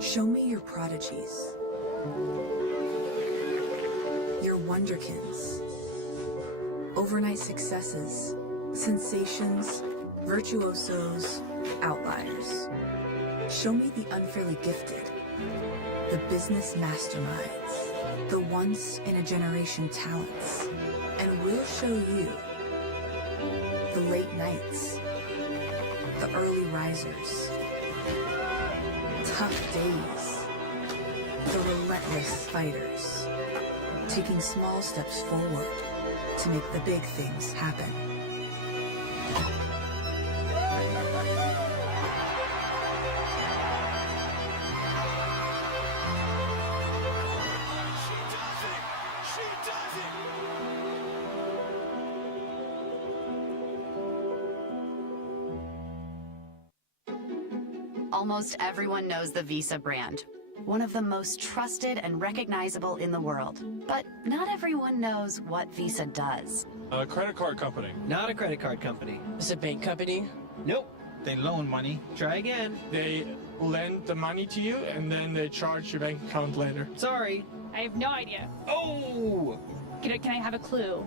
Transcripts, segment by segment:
Show me your prodigies, your wonderkins, overnight successes, sensations, virtuosos, outliers. Show me the unfairly gifted, the business masterminds, the once-in-a-generation talents, and we'll show you the late nights, the early risers, tough days, the relentless fighters, taking small steps forward to make the big things happen. Almost everyone knows the Visa brand, one of the most trusted and recognizable in the world. But not everyone knows what Visa does. A credit card company. Not a credit card company. Is it a bank company? Nope. They loan money. Try again. They lend the money to you and then they charge your bank account later. Sorry. I have no idea. Oh! Can I have a clue?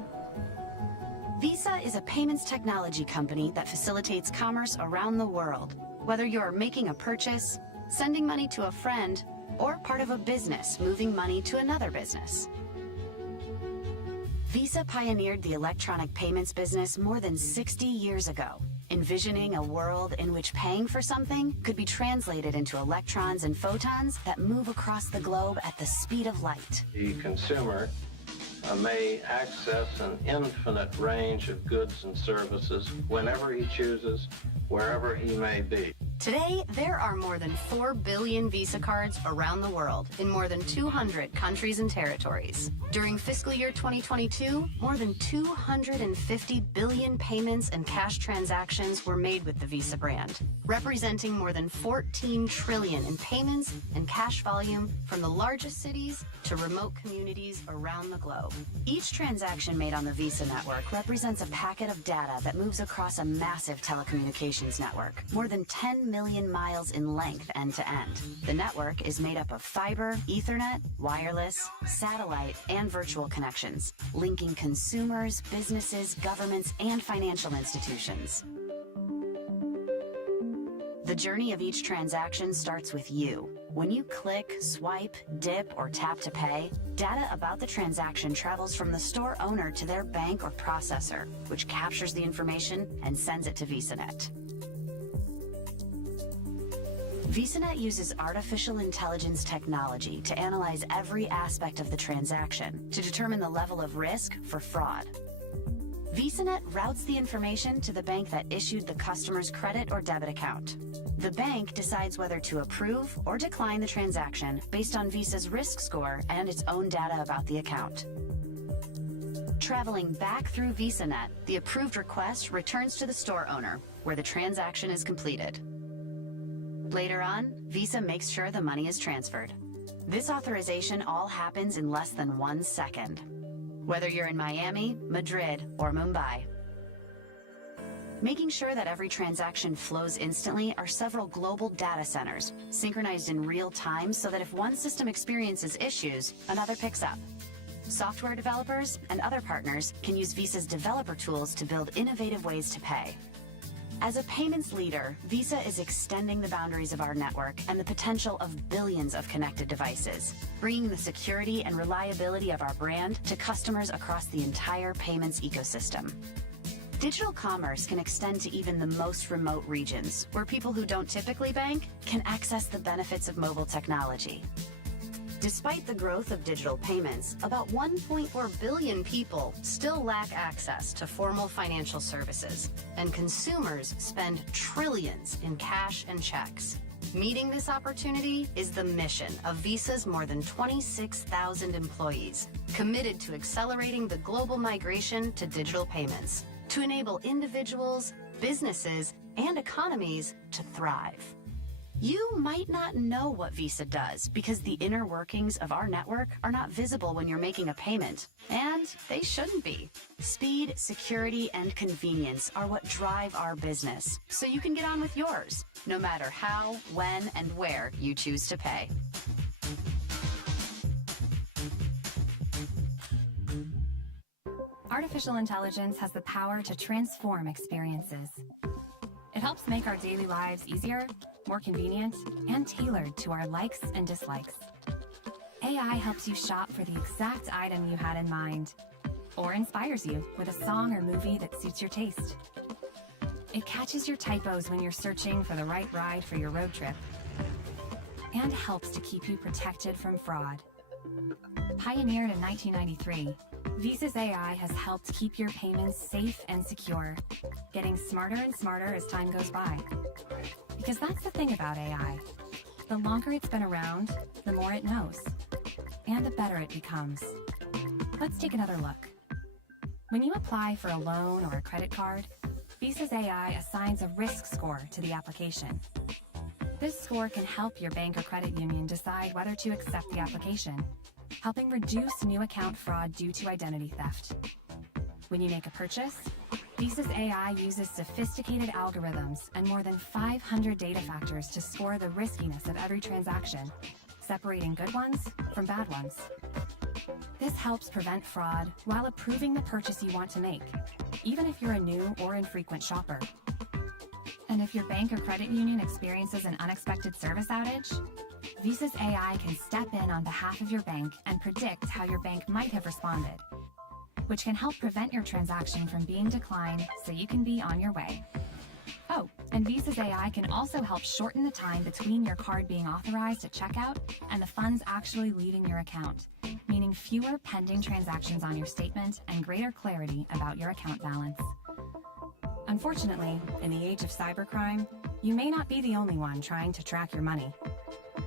Visa is a payments technology company that facilitates commerce around the world. Whether you're making a purchase, sending money to a friend, or part of a business moving money to another business. Visa pioneered the electronic payments business more than 60 years ago, envisioning a world in which paying for something could be translated into electrons and photons that move across the globe at the speed of light. The consumer may access an infinite range of goods and services whenever he chooses, wherever he may be. Today, there are more than 4 billion Visa cards around the world in more than 200 countries and territories. During fiscal year 2022, more than 250 billion payments and cash transactions were made with the Visa brand, representing more than 14 trillion in payments and cash volume from the largest cities to remote communities around the globe. Each transaction made on the Visa network represents a packet of data that moves across a massive telecommunications network, more than 10 million miles in length end to end. The network is made up of fiber, Ethernet, wireless, satellite, and virtual connections, linking consumers, businesses, governments, and financial institutions. The journey of each transaction starts with you. When you click, swipe, dip, or tap to pay, data about the transaction travels from the store owner to their bank or processor, which captures the information and sends it to VisaNet. VisaNet uses artificial intelligence technology to analyze every aspect of the transaction to determine the level of risk for fraud. VisaNet routes the information to the bank that issued the customer's credit or debit account. The bank decides whether to approve or decline the transaction based on Visa's risk score and its own data about the account. Traveling back through VisaNet, the approved request returns to the store owner, where the transaction is completed. Later on, Visa makes sure the money is transferred. This authorization all happens in less than 1 second, whether you're in Miami, Madrid, or Mumbai. Making sure that every transaction flows instantly are several global data centers, synchronized in real time so that if one system experiences issues, another picks up. Software developers and other partners can use Visa's developer tools to build innovative ways to pay. As a payments leader, Visa is extending the boundaries of our network and the potential of billions of connected devices, bringing the security and reliability of our brand to customers across the entire payments ecosystem. Digital commerce can extend to even the most remote regions, where people who don't typically bank can access the benefits of mobile technology. Despite the growth of digital payments, about 1.4 billion people still lack access to formal financial services, and consumers spend trillions in cash and checks. Meeting this opportunity is the mission of Visa's more than 26,000 employees, committed to accelerating the global migration to digital payments, to enable individuals, businesses, and economies to thrive. You might not know what Visa does because the inner workings of our network are not visible when you're making a payment. And they shouldn't be. Speed, security, and convenience are what drive our business, so you can get on with yours, no matter how, when, and where you choose to pay. Artificial intelligence has the power to transform experiences. It helps make our daily lives easier, more convenient, and tailored to our likes and dislikes. AI helps you shop for the exact item you had in mind, or inspires you with a song or movie that suits your taste. It catches your typos when you're searching for the right ride for your road trip, and helps to keep you protected from fraud. Pioneered in 1993, Visa's AI has helped keep your payments safe and secure, getting smarter and smarter as time goes by. Because that's the thing about AI. The longer it's been around, the more it knows, and the better it becomes. Let's take another look. When you apply for a loan or a credit card, Visa's AI assigns a risk score to the application. This score can help your bank or credit union decide whether to accept the application, helping reduce new account fraud due to identity theft. When you make a purchase, Visa's AI uses sophisticated algorithms and more than 500 data factors to score the riskiness of every transaction, separating good ones from bad ones. This helps prevent fraud while approving the purchase you want to make, even if you're a new or infrequent shopper. And if your bank or credit union experiences an unexpected service outage, Visa's AI can step in on behalf of your bank and predict how your bank might have responded, which can help prevent your transaction from being declined so you can be on your way. Oh, and Visa's AI can also help shorten the time between your card being authorized at checkout and the funds actually leaving your account, meaning fewer pending transactions on your statement and greater clarity about your account balance. Unfortunately, in the age of cybercrime, you may not be the only one trying to track your money.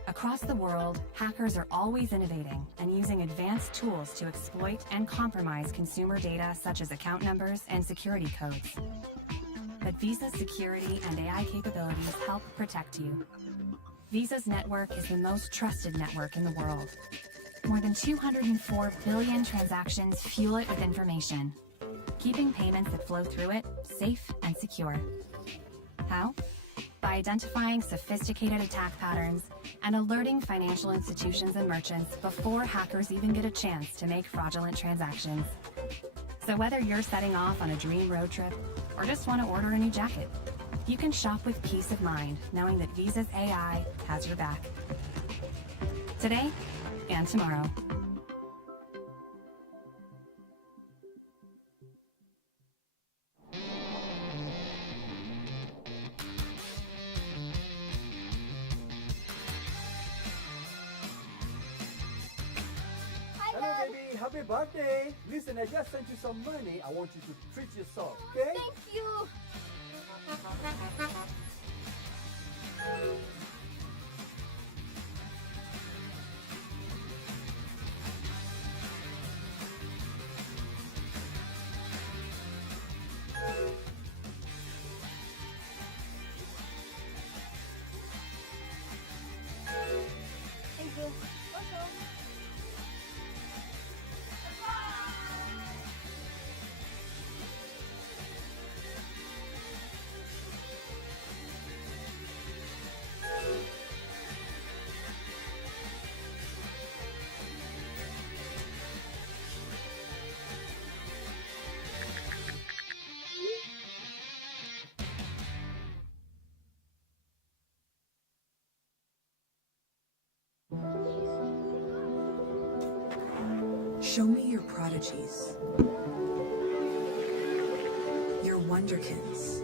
Across the world, hackers are always innovating and using advanced tools to exploit and compromise consumer data such as account numbers and security codes. But Visa's security and AI capabilities help protect you. Visa's network is the most trusted network in the world. More than 204 billion transactions fuel it with information, keeping payments that flow through it safe and secure. How? By identifying sophisticated attack patterns and alerting financial institutions and merchants before hackers even get a chance to make fraudulent transactions. So whether you're setting off on a dream road trip or just want to order a new jacket, you can shop with peace of mind knowing that Visa's AI has your back. Today and tomorrow. Hello, baby. Happy birthday. Listen, I just sent you some money. I want you to treat yourself, okay? Thank you. Thank you. Welcome. Show me your prodigies, your wonderkins,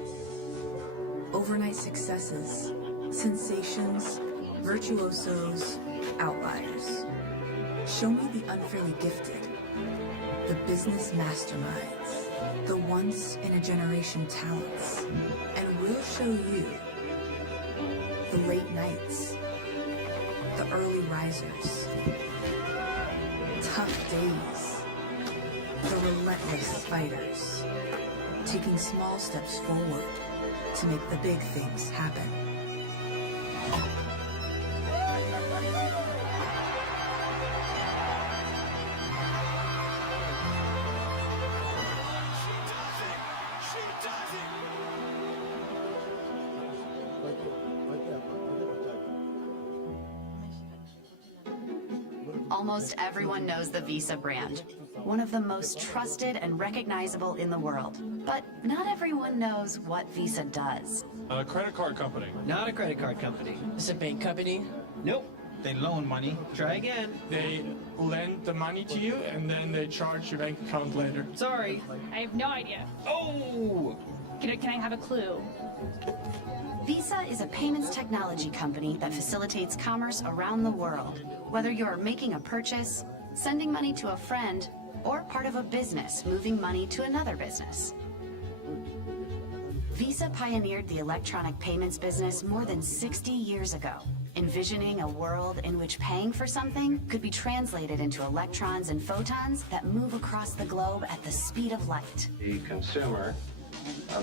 overnight successes, sensations, virtuosos, outliers. Show me the unfairly gifted, the business masterminds, the once-in-a-generation talents, and we'll show you the late nights, the early risers, tough days, the relentless fighters, taking small steps forward to make the big things happen. Almost everyone knows the Visa brand, one of the most trusted and recognizable in the world. But not everyone knows what Visa does. A credit card company. Not a credit card company. It's a bank company. Nope. They loan money. Try again. They lend the money to you and then they charge your bank account later. Sorry. I have no idea. Oh! Can I have a clue? Visa is a payments technology company that facilitates commerce around the world. Whether you're making a purchase, sending money to a friend, or part of a business moving money to another business. Visa pioneered the electronic payments business more than 60 years ago, envisioning a world in which paying for something could be translated into electrons and photons that move across the globe at the speed of light. The consumer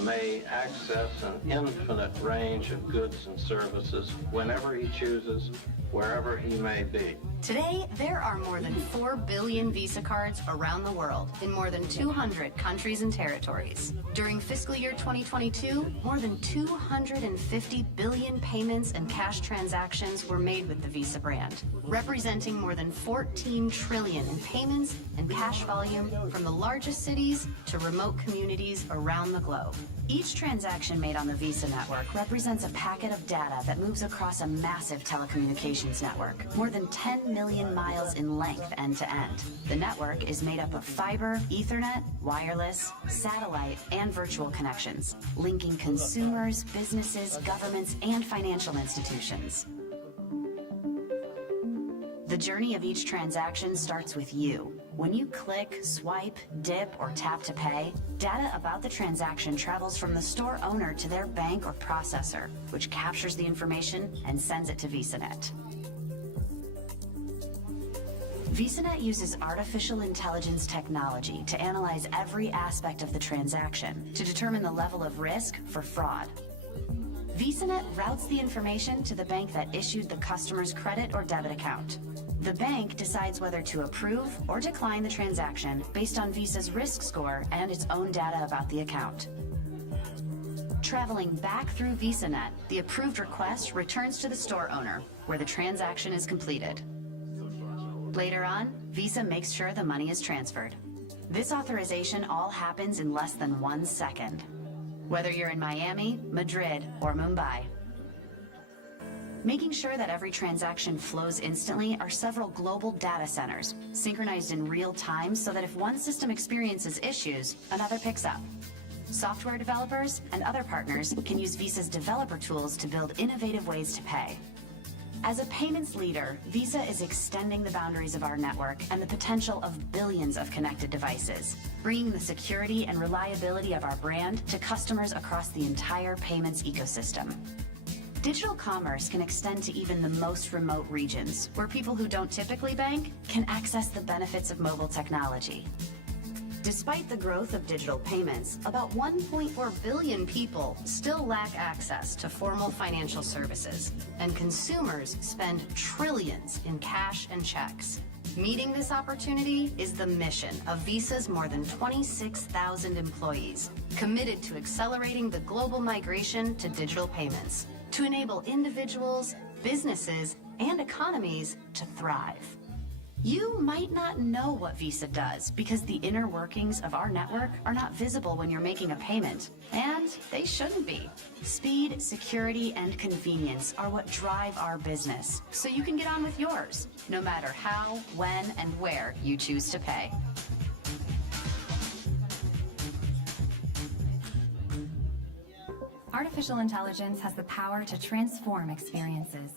may access an infinite range of goods and services whenever he chooses, wherever he may be. Today, there are more than 4 billion Visa cards around the world in more than 200 countries and territories. During fiscal year 2022, more than 250 billion payments and cash transactions were made with the Visa brand, representing more than 14 trillion in payments and cash volume from the largest cities to remote communities around the globe. Each transaction made on the Visa network represents a packet of data that moves across a massive telecommunications network, more than 10 million miles in length end to end. The network is made up of fiber, Ethernet, wireless, satellite, and virtual connections, linking consumers, businesses, governments, and financial institutions. The journey of each transaction starts with you. When you click, swipe, dip, or tap to pay, data about the transaction travels from the store owner to their bank or processor, which captures the information and sends it to VisaNet. VisaNet uses artificial intelligence technology to analyze every aspect of the transaction to determine the level of risk for fraud. VisaNet routes the information to the bank that issued the customer's credit or debit account. The bank decides whether to approve or decline the transaction based on Visa's risk score and its own data about the account. Traveling back through VisaNet, the approved request returns to the store owner, where the transaction is completed. Later on, Visa makes sure the money is transferred. This authorization all happens in less than 1 second, whether you're in Miami, Madrid, or Mumbai. Making sure that every transaction flows instantly are several global data centers, synchronized in real time so that if one system experiences issues, another picks up. Software developers and other partners can use Visa's developer tools to build innovative ways to pay. As a payments leader, Visa is extending the boundaries of our network and the potential of billions of connected devices, bringing the security and reliability of our brand to customers across the entire payments ecosystem. Digital commerce can extend to even the most remote regions, where people who don't typically bank can access the benefits of mobile technology. Despite the growth of digital payments, about 1.4 billion people still lack access to formal financial services, and consumers spend trillions in cash and checks. Meeting this opportunity is the mission of Visa's more than 26,000 employees, committed to accelerating the global migration to digital payments, to enable individuals, businesses, and economies to thrive. You might not know what Visa does because the inner workings of our network are not visible when you're making a payment, and they shouldn't be. Speed, security, and convenience are what drive our business, so you can get on with yours, no matter how, when, and where you choose to pay. Artificial intelligence has the power to transform experiences.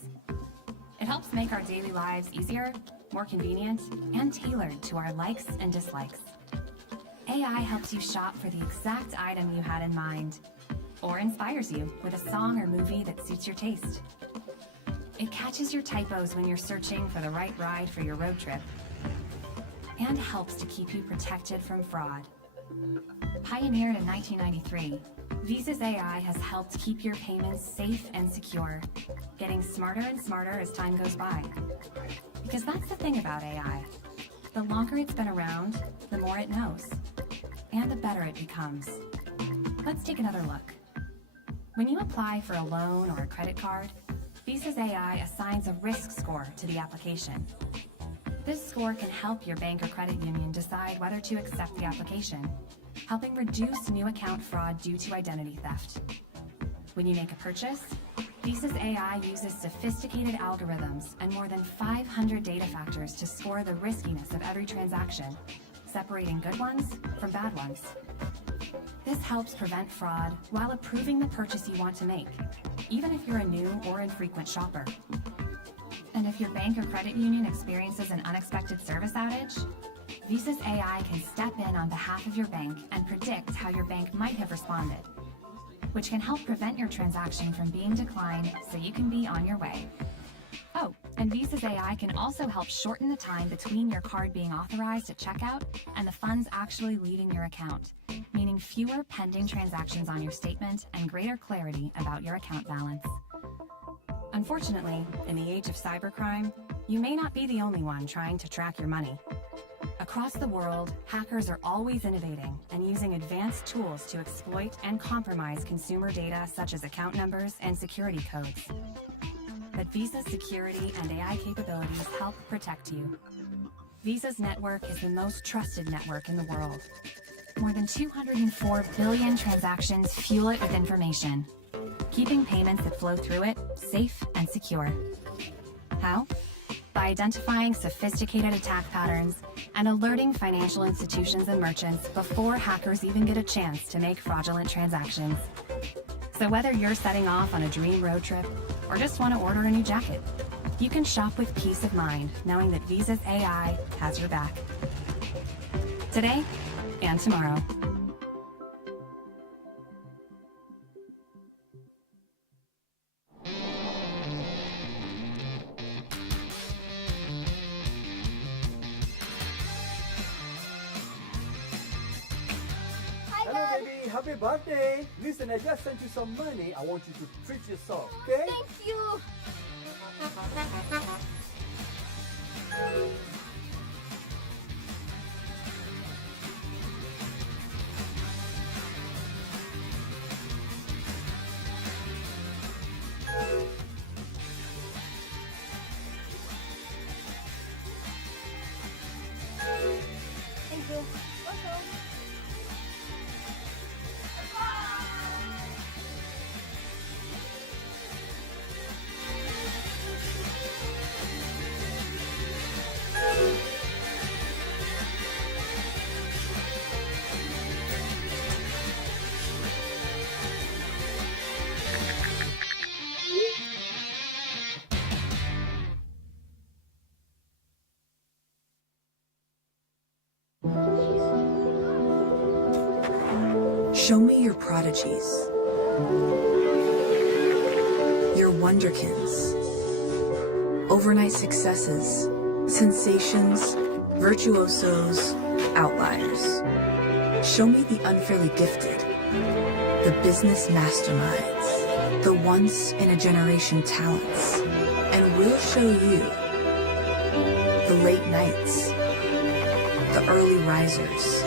It helps make our daily lives easier, more convenient, and tailored to our likes and dislikes. AI helps you shop for the exact item you had in mind, or inspires you with a song or movie that suits your taste. It catches your typos when you're searching for the right ride for your road trip, and helps to keep you protected from fraud. Pioneered in 1993, Visa's AI has helped keep your payments safe and secure, getting smarter and smarter as time goes by. Because that's the thing about AI. The longer it's been around, the more it knows, and the better it becomes. Let's take another look. When you apply for a loan or a credit card, Visa's AI assigns a risk score to the application. This score can help your bank or credit union decide whether to accept the application, helping reduce new account fraud due to identity theft. When you make a purchase, Visa's AI uses sophisticated algorithms and more than 500 data factors to score the riskiness of every transaction, separating good ones from bad ones. This helps prevent fraud while approving the purchase you want to make, even if you're a new or infrequent shopper. And if your bank or credit union experiences an unexpected service outage, Visa's AI can step in on behalf of your bank and predict how your bank might have responded, which can help prevent your transaction from being declined so you can be on your way. Oh, and Visa's AI can also help shorten the time between your card being authorized at checkout and the funds actually leaving your account, meaning fewer pending transactions on your statement and greater clarity about your account balance. Unfortunately, in the age of cybercrime, you may not be the only one trying to track your money. Across the world, hackers are always innovating and using advanced tools to exploit and compromise consumer data such as account numbers and security codes. But Visa's security and AI capabilities help protect you. Visa's network is the most trusted network in the world. More than 204 billion transactions fuel it with information, keeping payments that flow through it safe and secure. How? By identifying sophisticated attack patterns and alerting financial institutions and merchants before hackers even get a chance to make fraudulent transactions. So whether you're setting off on a dream road trip or just want to order a new jacket, you can shop with peace of mind knowing that Visa's AI has your back. Today and tomorrow. Hello, baby. Happy birthday. Listen, I just sent you some money. I want you to treat yourself, okay? Thank you. Thank you. Welcome. Show me your prodigies, your wonderkins, overnight successes, sensations, virtuosos, outliers. Show me the unfairly gifted, the business masterminds, the once-in-a-generation talents, and we'll show you the late nights, the early risers,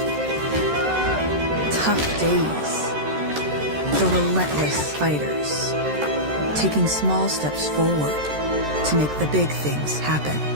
tough days, the relentless fighters, taking small steps forward to make the big things happen.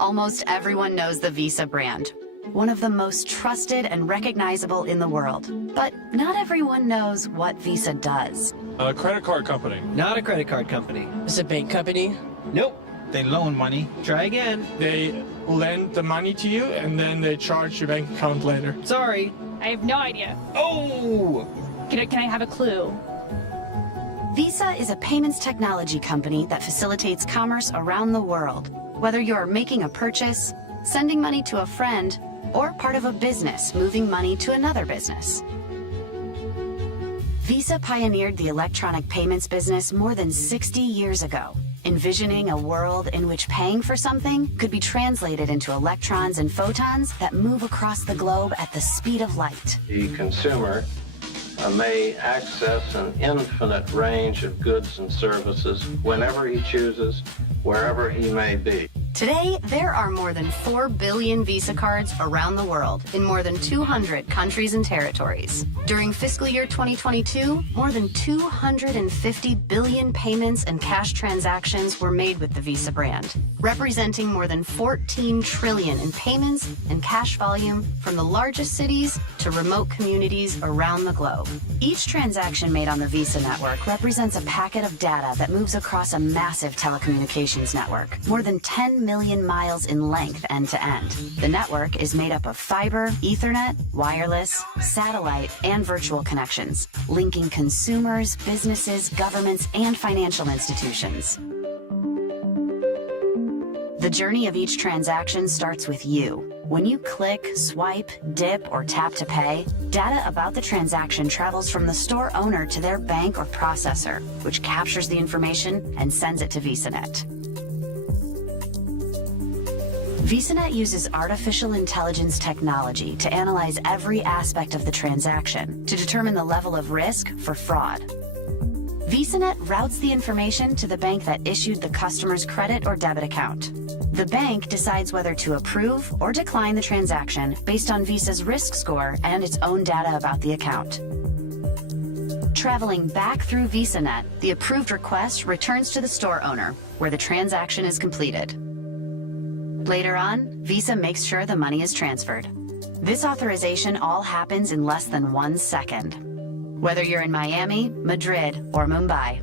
Almost everyone knows the Visa brand, one of the most trusted and recognizable in the world. But not everyone knows what Visa does. A credit card company. Not a credit card company. It's a bank company? Nope. They loan money. Try again. They lend the money to you and then they charge your bank account later. Sorry. I have no idea. Oh! Can I have a clue? Visa is a payments technology company that facilitates commerce around the world. Whether you're making a purchase, sending money to a friend, or part of a business moving money to another business. Visa pioneered the electronic payments business more than 60 years ago, envisioning a world in which paying for something could be translated into electrons and photons that move across the globe at the speed of light. The consumer may access an infinite range of goods and services whenever he chooses, wherever he may be. Today, there are more than 4 billion Visa cards around the world in more than 200 countries and territories. During fiscal year 2022, more than 250 billion payments and cash transactions were made with the Visa brand, representing more than 14 trillion in payments and cash volume from the largest cities to remote communities around the globe. Each transaction made on the Visa network represents a packet of data that moves across a massive telecommunications network, more than 10 million miles in length end to end. The network is made up of fiber, Ethernet, wireless, satellite, and virtual connections, linking consumers, businesses, governments, and financial institutions. The journey of each transaction starts with you. When you click, swipe, dip, or tap to pay, data about the transaction travels from the store owner to their bank or processor, which captures the information and sends it to VisaNet. VisaNet uses artificial intelligence technology to analyze every aspect of the transaction to determine the level of risk for fraud. VisaNet routes the information to the bank that issued the customer's credit or debit account. The bank decides whether to approve or decline the transaction based on Visa's risk score and its own data about the account. Traveling back through VisaNet, the approved request returns to the store owner, where the transaction is completed. Later on, Visa makes sure the money is transferred. This authorization all happens in less than 1 second, whether you're in Miami, Madrid, or Mumbai.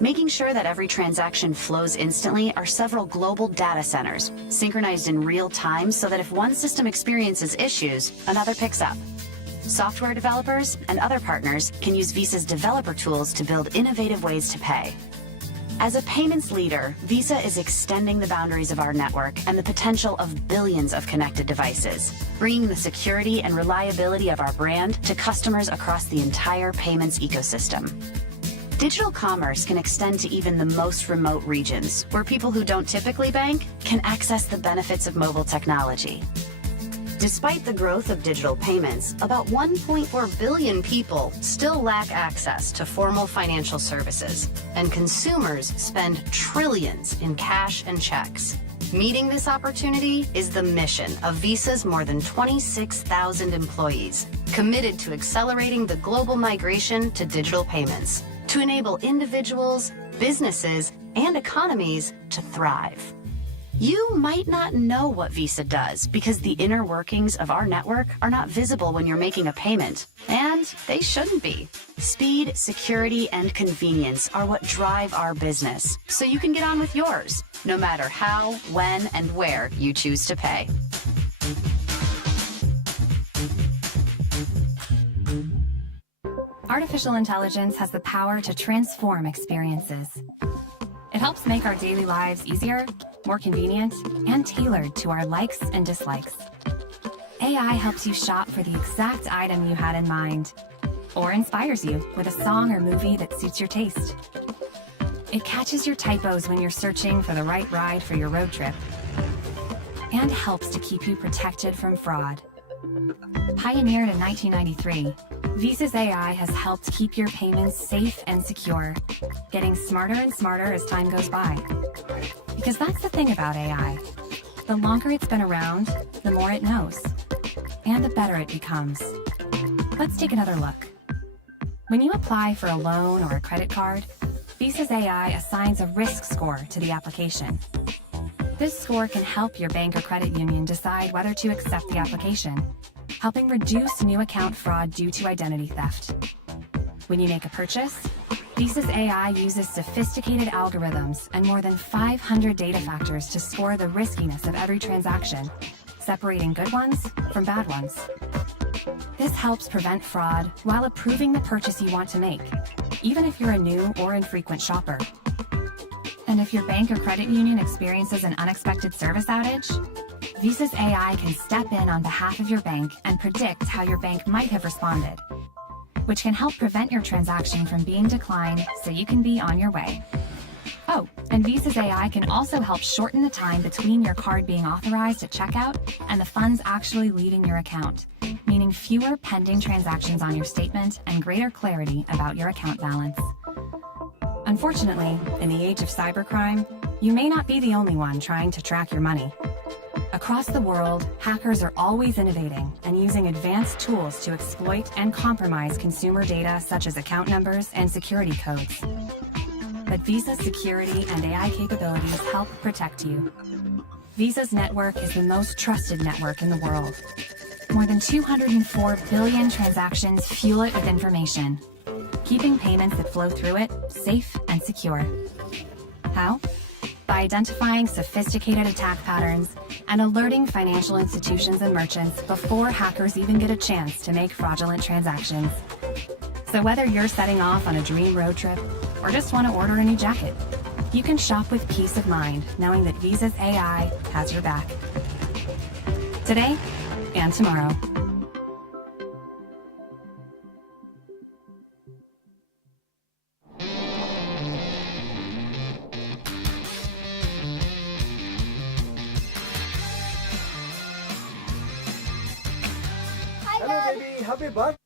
Making sure that every transaction flows instantly are several global data centers, synchronized in real time so that if one system experiences issues, another picks up. Software developers and other partners can use Visa's developer tools to build innovative ways to pay. As a payments leader, Visa is extending the boundaries of our network and the potential of billions of connected devices, bringing the security and reliability of our brand to customers across the entire payments ecosystem. Digital commerce can extend to even the most remote regions, where people who don't typically bank can access the benefits of mobile technology. Despite the growth of digital payments, about 1.4 billion people still lack access to formal financial services, and consumers spend trillions in cash and checks. Meeting this opportunity is the mission of Visa's more than 26,000 employees, committed to accelerating the global migration to digital payments, to enable individuals, businesses, and economies to thrive. You might not know what Visa does because the inner workings of our network are not visible when you're making a payment, and they shouldn't be. Speed, security, and convenience are what drive our business, so you can get on with yours, no matter how, when, and where you choose to pay. Artificial intelligence has the power to transform experiences. It helps make our daily lives easier, more convenient, and tailored to our likes and dislikes. AI helps you shop for the exact item you had in mind, or inspires you with a song or movie that suits your taste. It catches your typos when you're searching for the right ride for your road trip, and helps to keep you protected from fraud. Pioneered in 1993, Visa's AI has helped keep your payments safe and secure, getting smarter and smarter as time goes by. Because that's the thing about AI. The longer it's been around, the more it knows, and the better it becomes. Let's take another look. When you apply for a loan or a credit card, Visa's AI assigns a risk score to the application. This score can help your bank or credit union decide whether to accept the application, helping reduce new account fraud due to identity theft. When you make a purchase, Visa's AI uses sophisticated algorithms and more than 500 data factors to score the riskiness of every transaction, separating good ones from bad ones. This helps prevent fraud while approving the purchase you want to make, even if you're a new or infrequent shopper. And if your bank or credit union experiences an unexpected service outage, Visa's AI can step in on behalf of your bank and predict how your bank might have responded, which can help prevent your transaction from being declined so you can be on your way. Oh, and Visa's AI can also help shorten the time between your card being authorized at checkout and the funds actually leaving your account, meaning fewer pending transactions on your statement and greater clarity about your account balance. Unfortunately, in the age of cybercrime, you may not be the only one trying to track your money. Across the world, hackers are always innovating and using advanced tools to exploit and compromise consumer data such as account numbers and security codes. But Visa's security and AI capabilities help protect you. Visa's network is the most trusted network in the world. More than 204 billion transactions fuel it with information, keeping payments that flow through it safe and secure. How? By identifying sophisticated attack patterns and alerting financial institutions and merchants before hackers even get a chance to make fraudulent transactions. So whether you're setting off on a dream road trip or just want to order a new jacket, you can shop with peace of mind knowing that Visa's AI has your back. Today and tomorrow. Hello, baby. Happy birthday.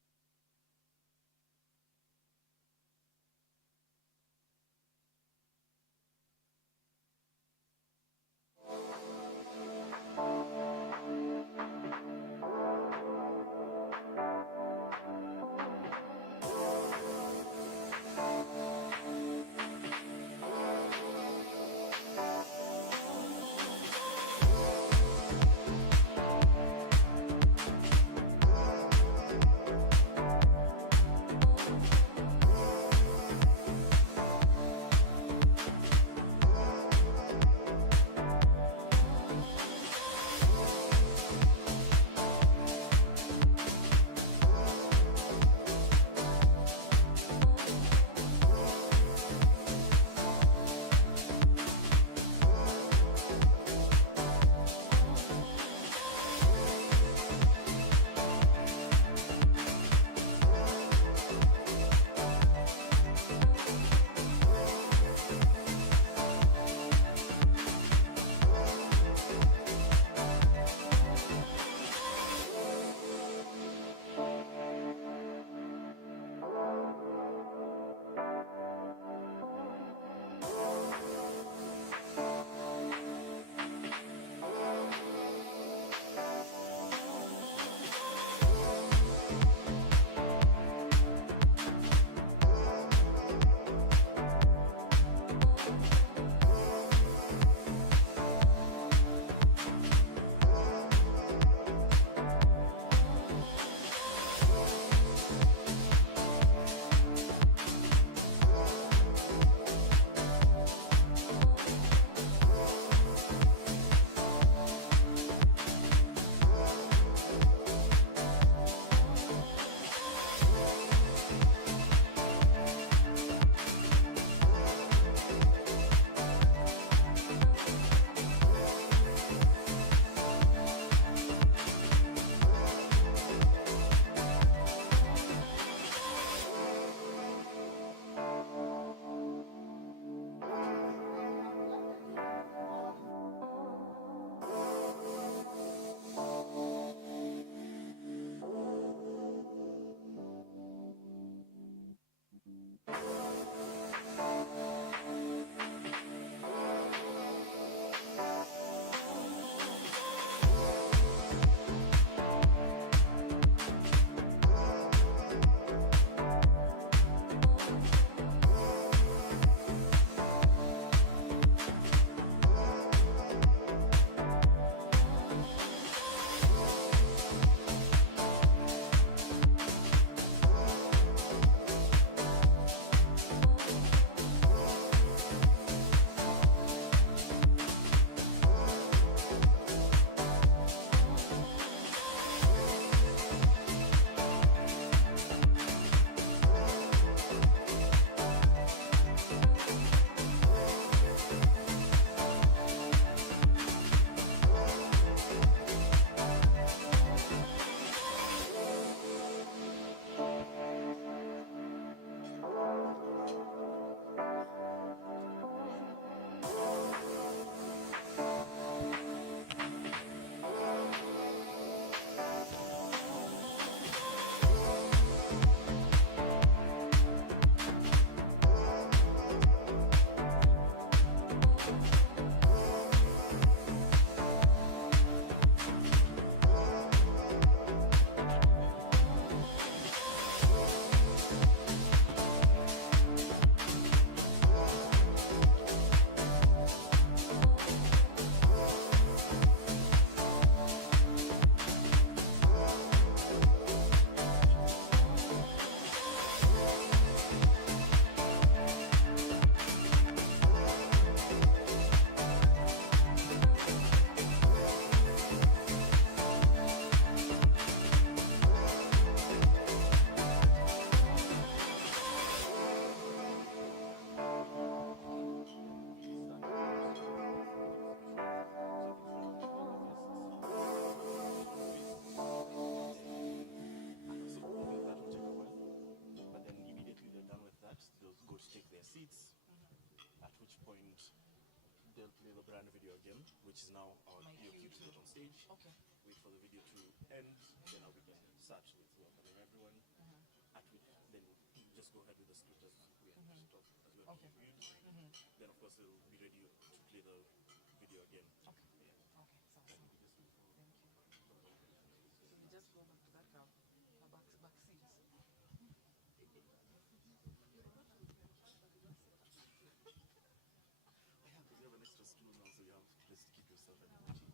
they'll play the brand video again, which is now our cue to get on stage. Okay. Wait for the video to end, then we can start with welcoming everyone. At which then just go ahead with the script as we have talked, as we have reviewed. Then of course they'll be ready to play the video again. Okay. Yeah. Okay. Sounds good. We just move forward. Thank you. So we just go back to that car, back seat. Yeah, because you have an extra stool now, so you have place to keep yourself at the team.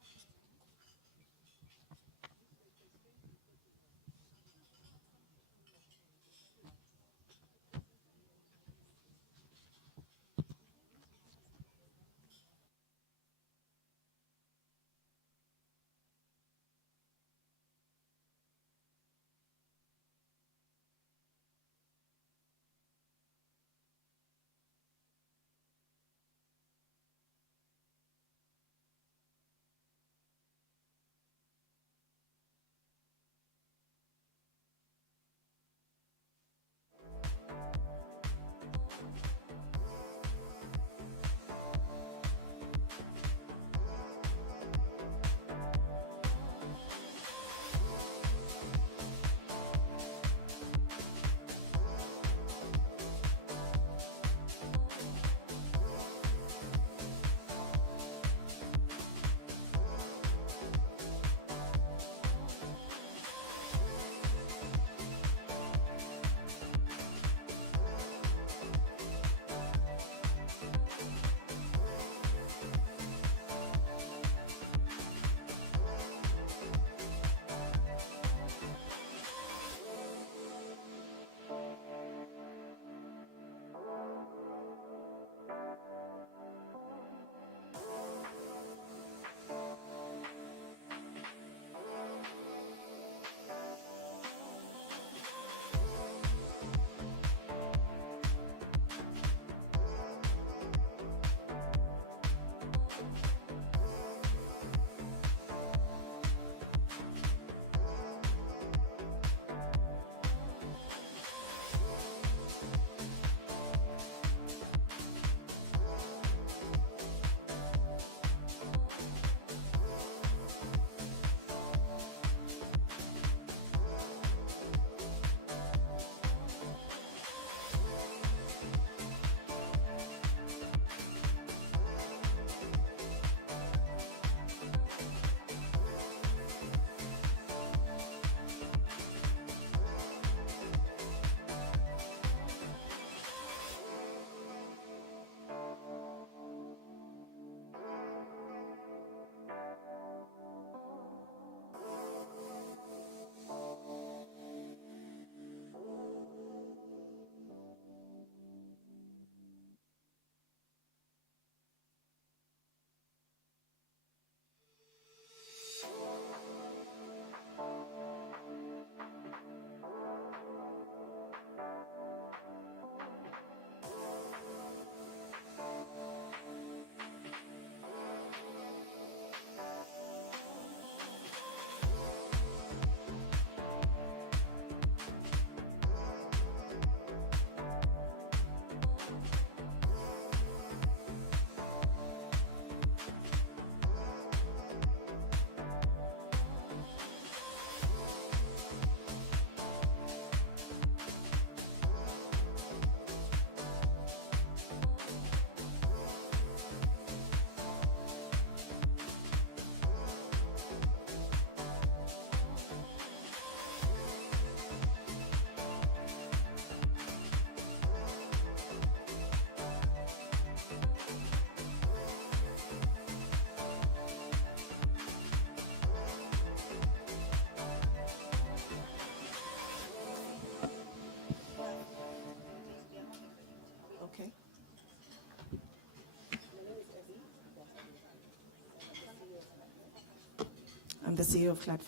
I'm the CEO of Clad,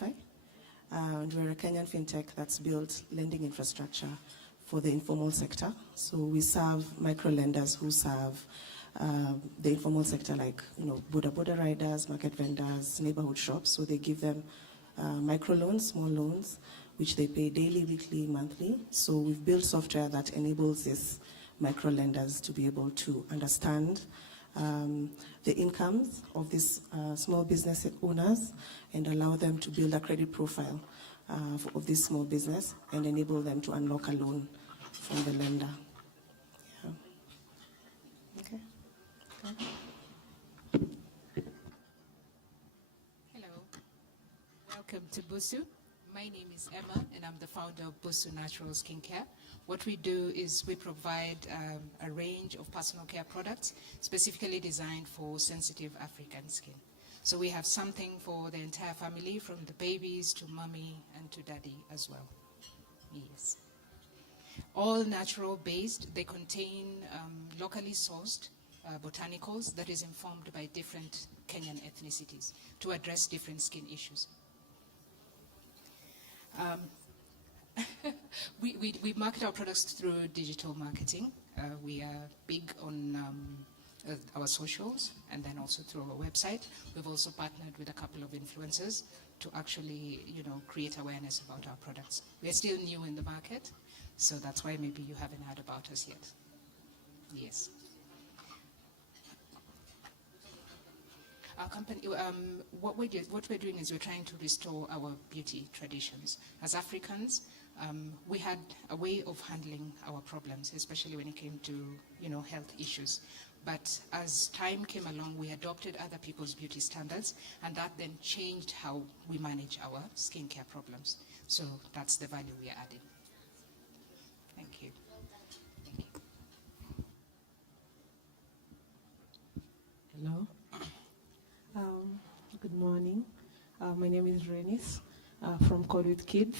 and we're a Kenyan fintech that's built lending infrastructure for the informal sector. So we serve micro lenders who serve the informal sector, like boda riders, market vendors, neighborhood shops. So they give them micro loans, small loans, which they pay daily, weekly, monthly. So we've built software that enables these micro lenders to be able to understand the incomes of these small business owners and allow them to build a credit profile of this small business and enable them to unlock a loan from the lender. Yeah. Okay. Hello. Welcome to Busu. My name is Emma, and I'm the founder of Busu Naturals Skincare. What we do is we provide a range of personal care products specifically designed for sensitive African skin. So we have something for the entire family, from the babies to mommy and to daddy as well. Yes. All natural based. They contain locally sourced botanicals that is informed by different Kenyan ethnicities to address different skin issues. We market our products through digital marketing. We are big on our socials and then also through our website. We've also partnered with a couple of influencers to actually, create awareness about our products. We are still new in the market, so that's why maybe you haven't heard about us yet. Yes. Our company, what we're doing is we're trying to restore our beauty traditions. As Africans, we had a way of handling our problems, especially when it came to, health issues. But as time came along, we adopted other people's beauty standards, and that then changed how we manage our skincare problems. So that's the value we are adding. Thank you. Hello. Good morning. My name is Renis from Call with Kids.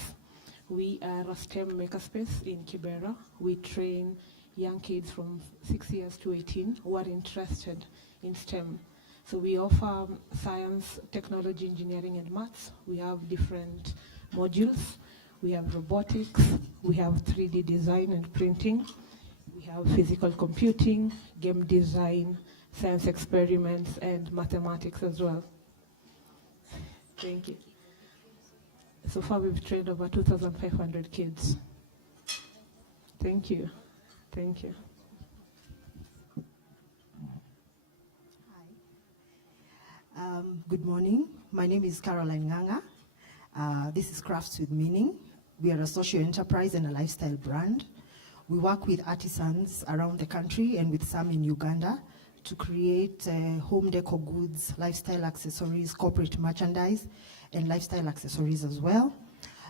We are a STEM makerspace in Kibera. We train young kids from 6 years to 18 who are interested in STEM. So we offer science, technology, engineering, and maths. We have different modules. We have robotics. We have 3D design and printing. We have physical computing, game design, science experiments, and mathematics as well. Thank you. So far, we've trained over 2,500 kids. Thank you. Thank you. Hi. Good morning. My name is Caroline Nganga. This is Crafts with Meaning. We are a social enterprise and a lifestyle brand. We work with artisans around the country and with some in Uganda to create home decor goods, lifestyle accessories, corporate merchandise, and lifestyle accessories as well.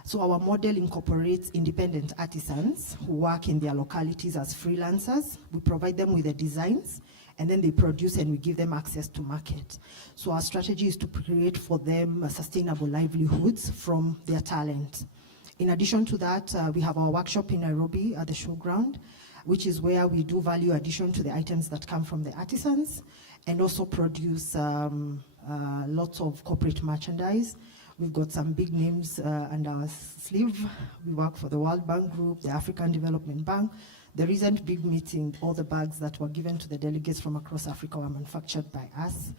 So our model incorporates independent artisans who work in their localities as freelancers. We provide them with the designs, and then they produce and we give them access to market. So our strategy is to create for them sustainable livelihoods from their talent. In addition to that, we have our workshop in Nairobi at the showground, which is where we do value addition to the items that come from the artisans and also produce lots of corporate merchandise. We've got some big names under our sleeve. We work for the World Bank Group, the African Development Bank. The recent big meeting, all the bags that were given to the delegates from across Africa were manufactured by us.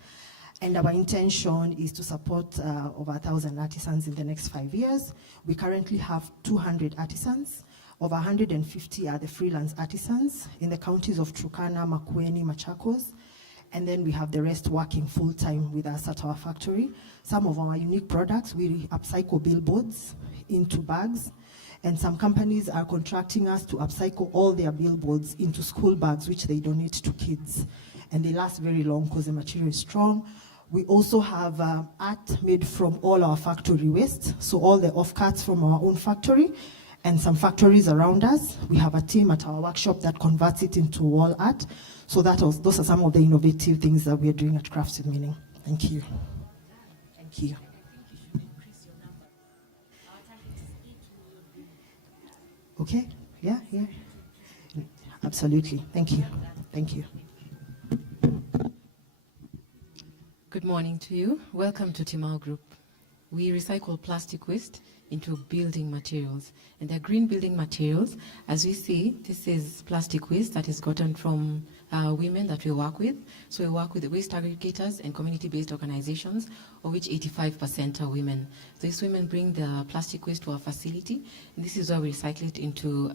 And our intention is to support over 1,000 artisans in the next 5 years. We currently have 200 artisans. Over 150 are the freelance artisans in the counties of Turkana, Makueni, Machakos. And then we have the rest working full-time with us at our factory. Some of our unique products, we upcycle billboards into bags. And some companies are contracting us to upcycle all their billboards into school bags, which they donate to kids. And they last very long because the material is strong. We also have art made from all our factory waste, so all the offcuts from our own factory and some factories around us. We have a team at our workshop that converts it into wall art. So those are some of the innovative things that we are doing at Crafts with Meaning. Thank you. Thank you. Okay, yeah. Absolutely, thank you. Thank you. Good morning to you. Welcome to Timal Group. We recycle plastic waste into building materials, and they're green building materials. As we see, this is plastic waste that is gotten from women that we work with. So we work with waste aggregators and community-based organizations, of which 85% are women. These women bring the plastic waste to our facility, and this is where we recycle it into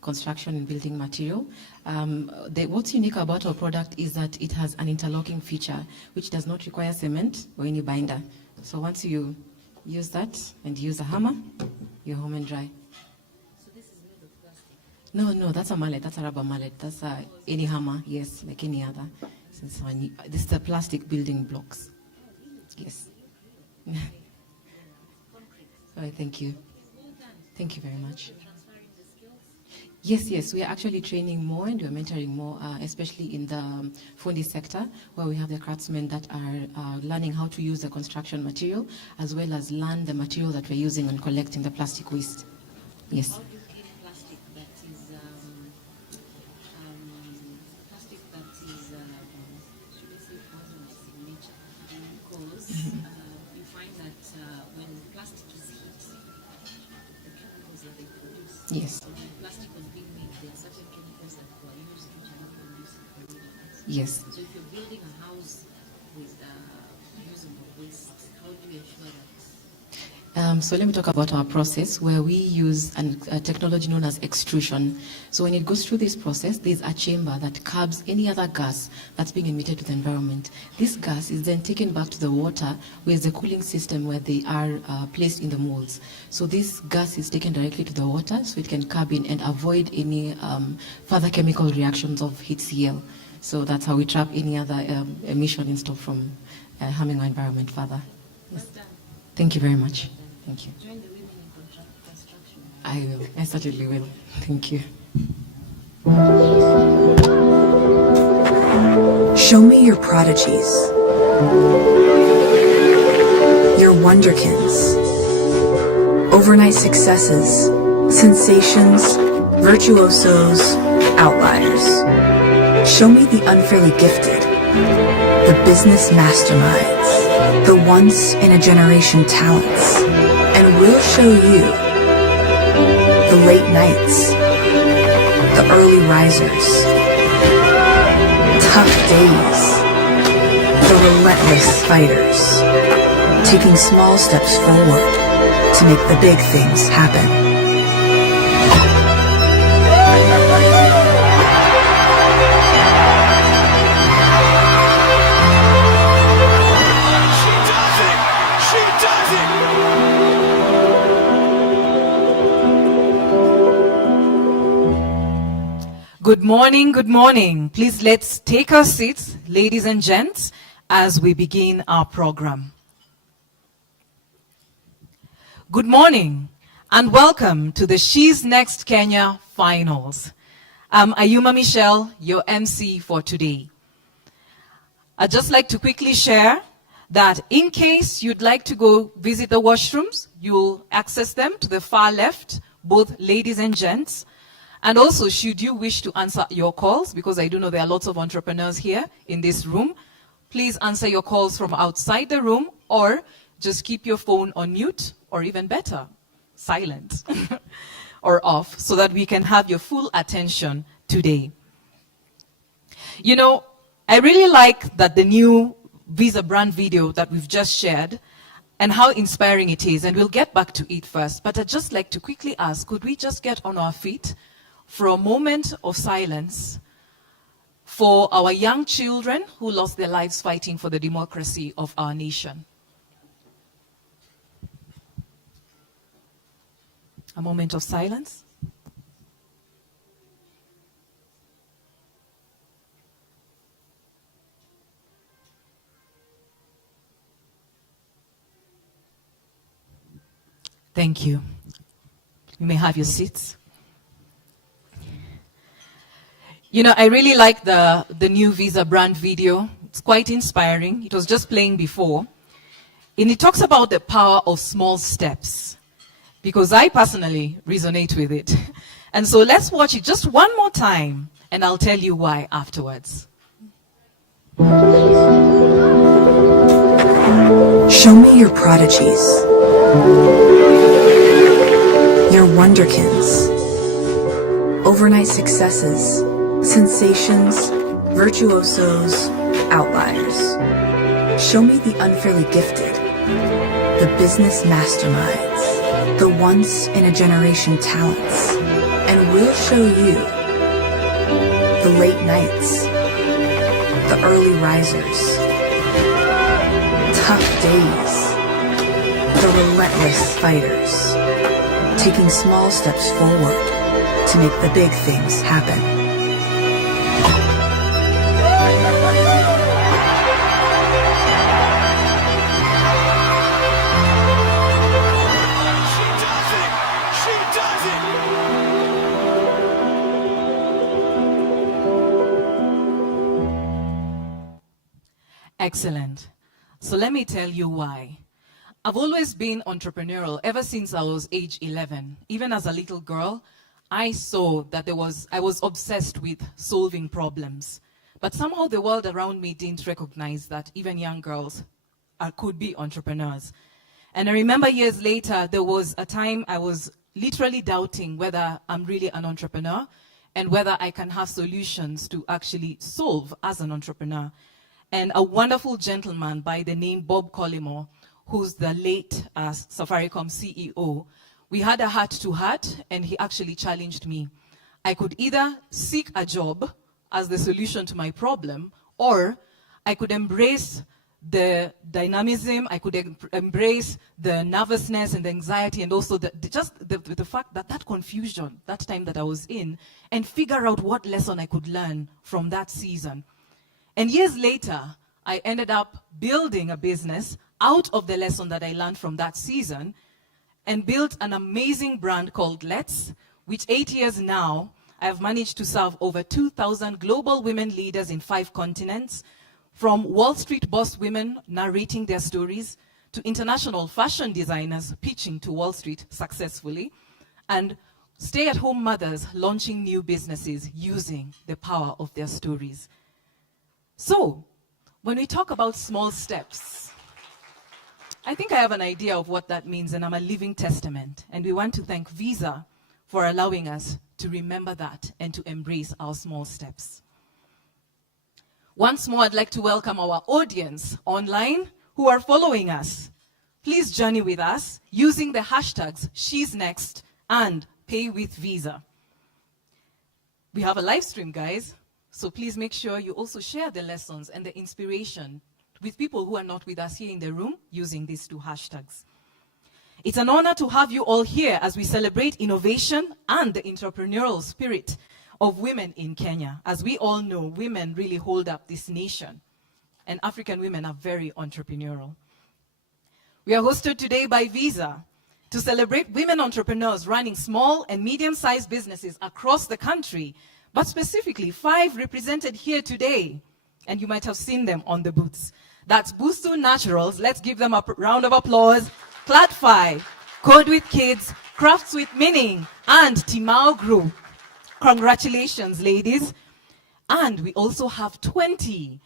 construction and building material. What's unique about our product is that it has an interlocking feature, which does not require cement or any binder. So once you use that and use a hammer, you're home and dry. No, that's a mallet. That's a rubber mallet. That's any hammer, yes, like any other. This is the plastic building blocks. Yes. All right, thank you. Thank you very much. Yes, we are actually training more and we're mentoring more, especially in the fundi sector, where we have the craftsmen that are learning how to use the construction material, as well as learn the material that we're using on collecting the plastic waste. Yes. You find that when plastic is heat, the chemicals that they produce. Yes. So when plastic was being made, there are certain chemicals that were used which are not produced in the region. Yes. So if you're building a house with usable waste, how do you ensure that? So let me talk about our process, where we use a technology known as extrusion. So when it goes through this process, there's a chamber that curbs any other gas that's being emitted to the environment. This gas is then taken back to the water, where the cooling system where they are placed in the molds. So this gas is taken directly to the water, so it can curb in and avoid any further chemical reactions of HCl. So that's how we trap any other emission and stuff from harming our environment further. Yes. Thank you very much. Thank you. Join the women in construction. I will. I certainly will. Thank you. Show me your prodigies, your wonderkins, overnight successes, sensations, virtuosos, outliers. Show me the unfairly gifted, the business masterminds, the once-in-a-generation talents, and we'll show you the late nights, the early risers, tough days, the relentless fighters, taking small steps forward to make the big things happen. Good morning, good morning. Please let's take our seats, ladies and gents, as we begin our program. Good morning and welcome to the She's Next Kenya Finals. I'm Ayuma Michelle, your MC for today. I'd just like to quickly share that in case you'd like to go visit the washrooms, you'll access them to the far left, both ladies and gents. And also, should you wish to answer your calls, because I do know there are lots of entrepreneurs here in this room, please answer your calls from outside the room, or just keep your phone on mute, or even better, silent or off, so that we can have your full attention today. You know, I really like that the new Visa brand video that we've just shared and how inspiring it is, and we'll get back to it first. But I'd just like to quickly ask, could we just get on our feet for a moment of silence for our young children who lost their lives fighting for the democracy of our nation? A moment of silence. Thank you. You may have your seats. You know, I really like the new Visa brand video. It's quite inspiring. It was just playing before. And it talks about the power of small steps, because I personally resonate with it. And so let's watch it just one more time, and I'll tell you why afterwards. Show me your prodigies, your wonderkins, overnight successes, sensations, Virtuosos, outliers. Show me the unfairly gifted, the business masterminds, the once-in-a-generation talents, and we'll show you the late nights, the early risers, tough days, the relentless fighters, taking small steps forward to make the big things happen. Excellent. So let me tell you why. I've always been entrepreneurial ever since I was age 11. Even as a little girl, I saw that I was obsessed with solving problems. But somehow the world around me didn't recognize that even young girls could be entrepreneurs. And I remember years later, there was a time I was literally doubting whether I'm really an entrepreneur and whether I can have solutions to actually solve as an entrepreneur. And a wonderful gentleman by the name Bob Collymore, who's the late Safaricom CEO, we had a heart-to-heart, and he actually challenged me. I could either seek a job as the solution to my problem, or I could embrace the dynamism, I could embrace the nervousness and the anxiety, and also the fact that that confusion, that time that I was in, and figure out what lesson I could learn from that season. And years later, I ended up building a business out of the lesson that I learned from that season and built an amazing brand called Let's, which 8 years now, I have managed to serve over 2,000 global women leaders in 5 continents, from Wall Street boss women narrating their stories to international fashion designers pitching to Wall Street successfully, and stay-at-home mothers launching new businesses using the power of their stories. So, when we talk about small steps, I think I have an idea of what that means, and I'm a living testament. And we want to thank Visa for allowing us to remember that and to embrace our small steps. Once more, I'd like to welcome our audience online who are following us. Please journey with us using the hashtags She'sNext and PayWithVisa. We have a live stream, guys. So please make sure you also share the lessons and the inspiration with people who are not with us here in the room using these 2 hashtags. It's an honor to have you all here as we celebrate innovation and the entrepreneurial spirit of women in Kenya. As we all know, women really hold up this nation, and African women are very entrepreneurial. We are hosted today by Visa to celebrate women entrepreneurs running small and medium-sized businesses across the country, but specifically 5 represented here today, and you might have seen them on the booths. That's Busu Naturals, let's give them a round of applause, Clad, Code with Kids, Crafts with Meaning, and Timal Group. Congratulations, ladies. And we also have 20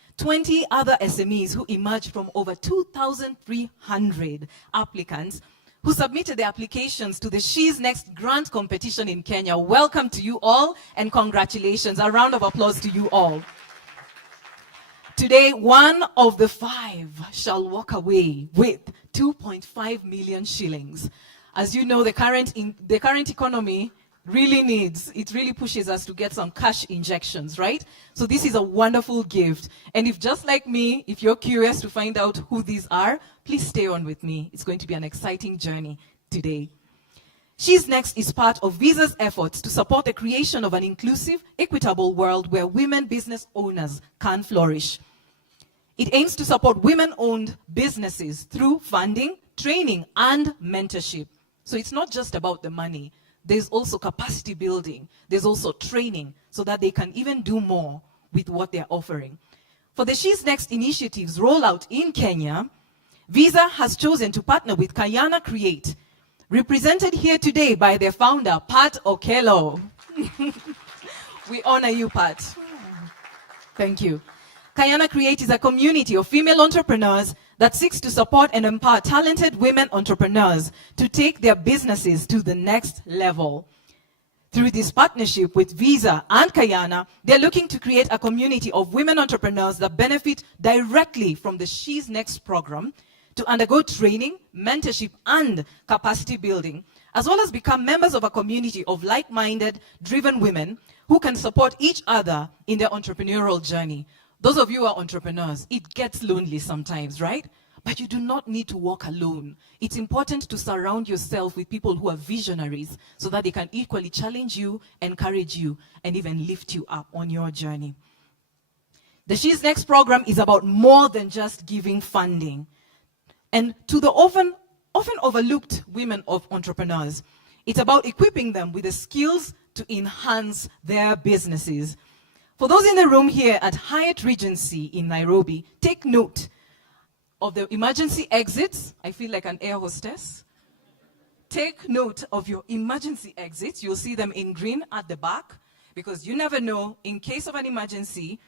other SMEs who emerged from over 2,300 applicants who submitted their applications to the She's Next grant competition in Kenya. Welcome to you all, and congratulations. A round of applause to you all. Today, one of the 5 shall walk away with 2.5 million shillings. As you know, the current economy really pushes us to get some cash injections, right? So this is a wonderful gift. And if just like me, if you're curious to find out who these are, please stay on with me. It's going to be an exciting journey today. She's Next is part of Visa's efforts to support the creation of an inclusive, equitable world where women business owners can flourish. It aims to support women-owned businesses through funding, training, and mentorship. So it's not just about the money. There's also capacity building. There's also training so that they can even do more with what they're offering. For the She's Next initiative's rollout in Kenya, Visa has chosen to partner with Kayana Create, represented here today by their founder, Pat Okello. We honor you, Pat. Thank you. Kayana Create is a community of female entrepreneurs that seeks to support and empower talented women entrepreneurs to take their businesses to the next level. Through this partnership with Visa and Kayana, they're looking to create a community of women entrepreneurs that benefit directly from the She's Next program to undergo training, mentorship, and capacity building, as well as become members of a community of like-minded, driven women who can support each other in their entrepreneurial journey. Those of you who are entrepreneurs, it gets lonely sometimes, right? But you do not need to walk alone. It's important to surround yourself with people who are visionaries so that they can equally challenge you, encourage you, and even lift you up on your journey. The She's Next program is about more than just giving funding. And to the often overlooked women of entrepreneurs, it's about equipping them with the skills to enhance their businesses. For those in the room here at Hyatt Regency in Nairobi, take note of the emergency exits. I feel like an air hostess. Take note of your emergency exits. You'll see them in green at the back, because you never know, in case of an emergency,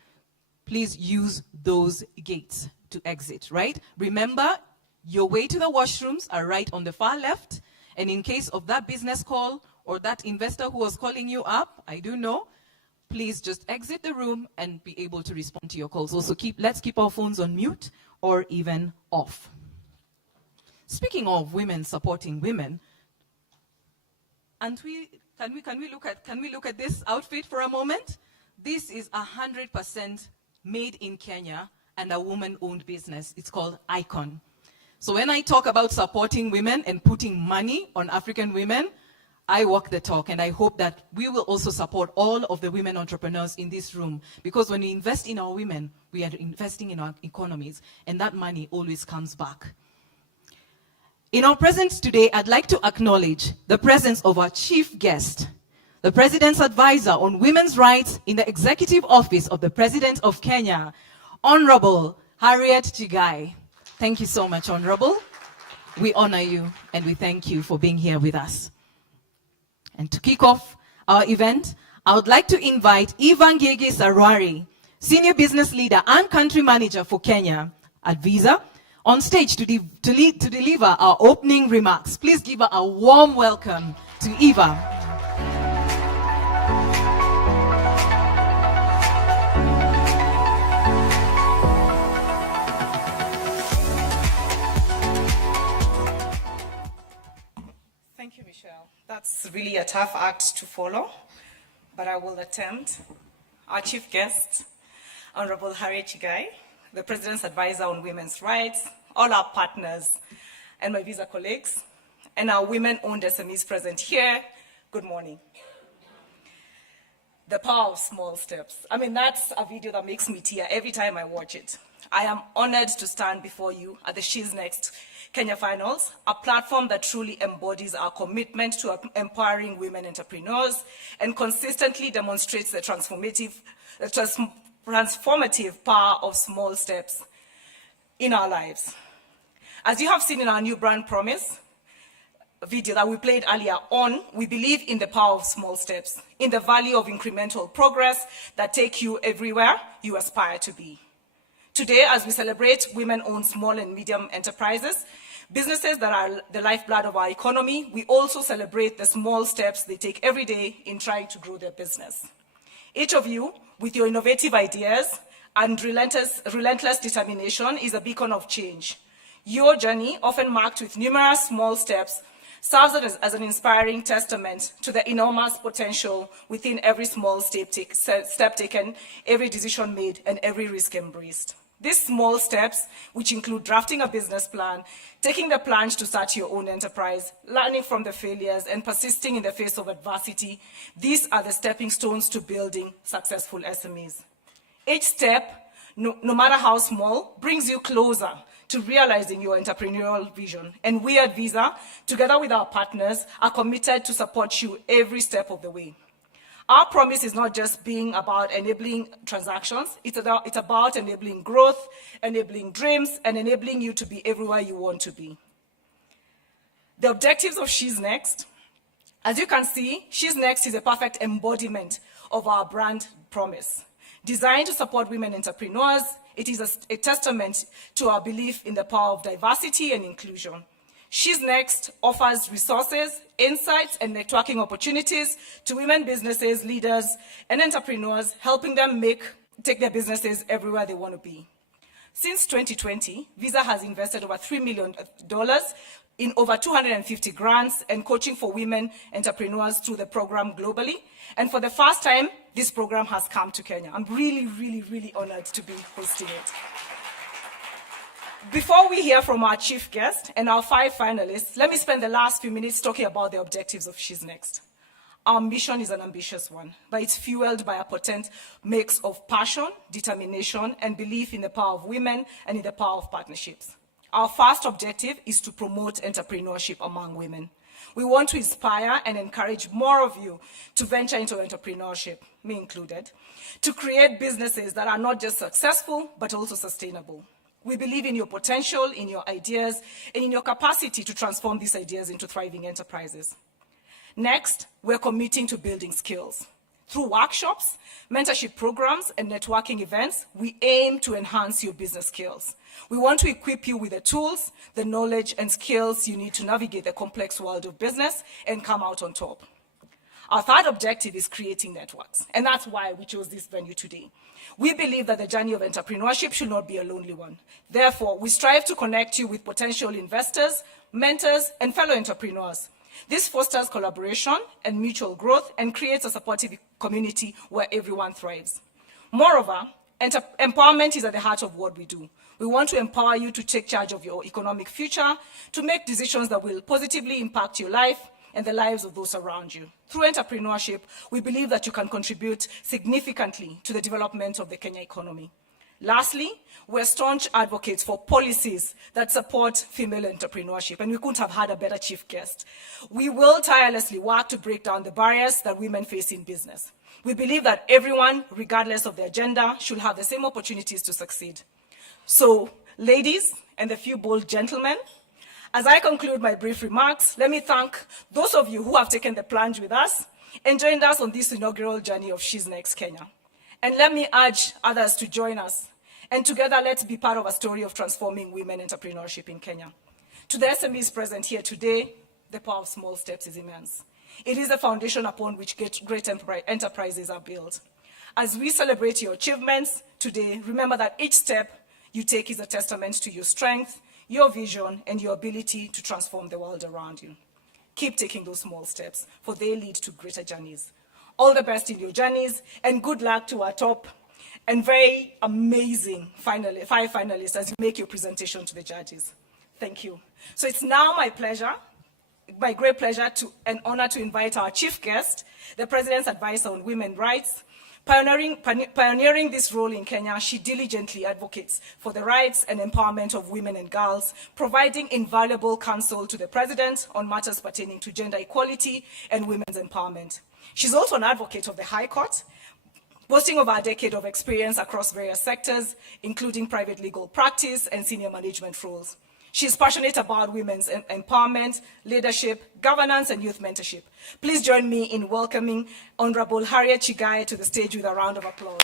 please use those gates to exit, right? Remember, your way to the washrooms are right on the far left, and in case of that business call or that investor who was calling you up, I do know, please just exit the room and be able to respond to your calls. Also, let's keep our phones on mute or even off. Speaking of women supporting women, and can we look at this outfit for a moment? This is 100% made in Kenya and a woman-owned business. It's called Icon. So when I talk about supporting women and putting money on African women, I walk the talk, and I hope that we will also support all of the women entrepreneurs in this room, because when we invest in our women, we are investing in our economies, and that money always comes back. In our presence today, I'd like to acknowledge the presence of our chief guest, the President's Advisor on Women's Rights in the Executive Office of the President of Kenya, Honorable Harriet Chigai. Thank you so much, Honorable. We honor you, and we thank you for being here with us. And to kick off our event, I would like to invite Ivangege Sarwari, Senior Business Leader and Country Manager for Kenya at Visa, on stage to deliver our opening remarks. Please give her a warm welcome to Eva. Thank you, Michelle. That's really a tough act to follow, but I will attempt. Our chief guest, Honorable Harriet Chigai, the President's Advisor on Women's Rights, all our partners, and my Visa colleagues, and our women-owned SMEs present here, good morning. The power of small steps. I mean, that's a video that makes me tear every time I watch it. I am honored to stand before you at the She's Next Kenya Finals, a platform that truly embodies our commitment to empowering women entrepreneurs and consistently demonstrates the transformative power of small steps in our lives. As you have seen in our new brand promise video that we played earlier on, we believe in the power of small steps, in the value of incremental progress that take you everywhere you aspire to be. Today, as we celebrate women-owned small and medium enterprises, businesses that are the lifeblood of our economy, we also celebrate the small steps they take every day in trying to grow their business. Each of you, with your innovative ideas and relentless determination, is a beacon of change. Your journey, often marked with numerous small steps, serves as an inspiring testament to the enormous potential within every small step taken, every decision made, and every risk embraced. These small steps, which include drafting a business plan, taking the plunge to start your own enterprise, learning from the failures, and persisting in the face of adversity, these are the stepping stones to building successful SMEs. Each step, no matter how small, brings you closer to realizing your entrepreneurial vision. And we at Visa, together with our partners, are committed to support you every step of the way. Our promise is not just being about enabling transactions, it's about enabling growth, enabling dreams, and enabling you to be everywhere you want to be. The objectives of She's Next. As you can see, She's Next is a perfect embodiment of our brand promise. Designed to support women entrepreneurs, it is a testament to our belief in the power of diversity and inclusion. She's Next offers resources, insights, and networking opportunities to women businesses, leaders, and entrepreneurs, helping them take their businesses everywhere they want to be. Since 2020, Visa has invested over $3 million in over 250 grants and coaching for women entrepreneurs through the program globally. And for the first time, this program has come to Kenya. I'm really, really, really honored to be hosting it. Before we hear from our chief guest and our 5 finalists, let me spend the last few minutes talking about the objectives of She's Next. Our mission is an ambitious one, but it's fueled by a potent mix of passion, determination, and belief in the power of women and in the power of partnerships. Our first objective is to promote entrepreneurship among women. We want to inspire and encourage more of you to venture into entrepreneurship, me included, to create businesses that are not just successful, but also sustainable. We believe in your potential, in your ideas, and in your capacity to transform these ideas into thriving enterprises. Next, we're committing to building skills. Through workshops, mentorship programs, and networking events, we aim to enhance your business skills. We want to equip you with the tools, the knowledge, and skills you need to navigate the complex world of business and come out on top. Our third objective is creating networks, and that's why we chose this venue today. We believe that the journey of entrepreneurship should not be a lonely one. Therefore, we strive to connect you with potential investors, mentors, and fellow entrepreneurs. This fosters collaboration and mutual growth and creates a supportive community where everyone thrives. Moreover, empowerment is at the heart of what we do. We want to empower you to take charge of your economic future, to make decisions that will positively impact your life and the lives of those around you. Through entrepreneurship, we believe that you can contribute significantly to the development of the Kenya economy. Lastly, we're staunch advocates for policies that support female entrepreneurship, and we couldn't have had a better chief guest. We will tirelessly work to break down the barriers that women face in business. We believe that everyone, regardless of their gender, should have the same opportunities to succeed. So, ladies and a few bold gentlemen, as I conclude my brief remarks, let me thank those of you who have taken the plunge with us and joined us on this inaugural journey of She's Next Kenya. And let me urge others to join us. And together, let's be part of a story of transforming women entrepreneurship in Kenya. To the SMEs present here today, the power of small steps is immense. It is the foundation upon which great enterprises are built. As we celebrate your achievements today, remember that each step you take is a testament to your strength, your vision, and your ability to transform the world around you. Keep taking those small steps, for they lead to greater journeys. All the best in your journeys, and good luck to our top and very amazing 5 finalists as you make your presentation to the judges. Thank you. So it's now my great pleasure and honor to invite our chief guest, the President's Advisor on Women's Rights. Pioneering this role in Kenya, she diligently advocates for the rights and empowerment of women and girls, providing invaluable counsel to the President on matters pertaining to gender equality and women's empowerment. She's also an advocate of the High Court, boasting over a decade of experience across various sectors, including private legal practice and senior management roles. She's passionate about women's empowerment, leadership, governance, and youth mentorship. Please join me in welcoming Honorable Harriet Chigai to the stage with a round of applause.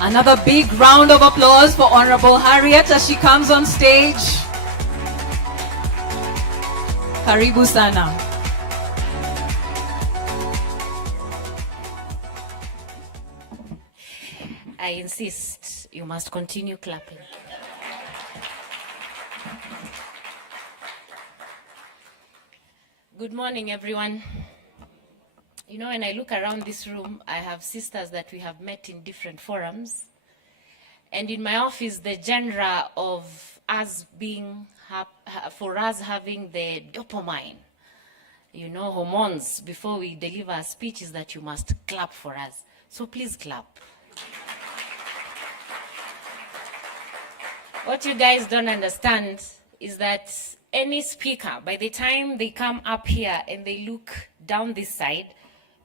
Another big round of applause for Honorable Harriet as she comes on stage. Karibu sana. I insist, you must continue clapping. Good morning, everyone. You know, when I look around this room, I have sisters that we have met in different forums. And in my office, the genre of us being, for us having the dopamine, you know, hormones before we deliver a speech is that you must clap for us. So please clap. What you guys don't understand is that any speaker, by the time they come up here and they look down this side,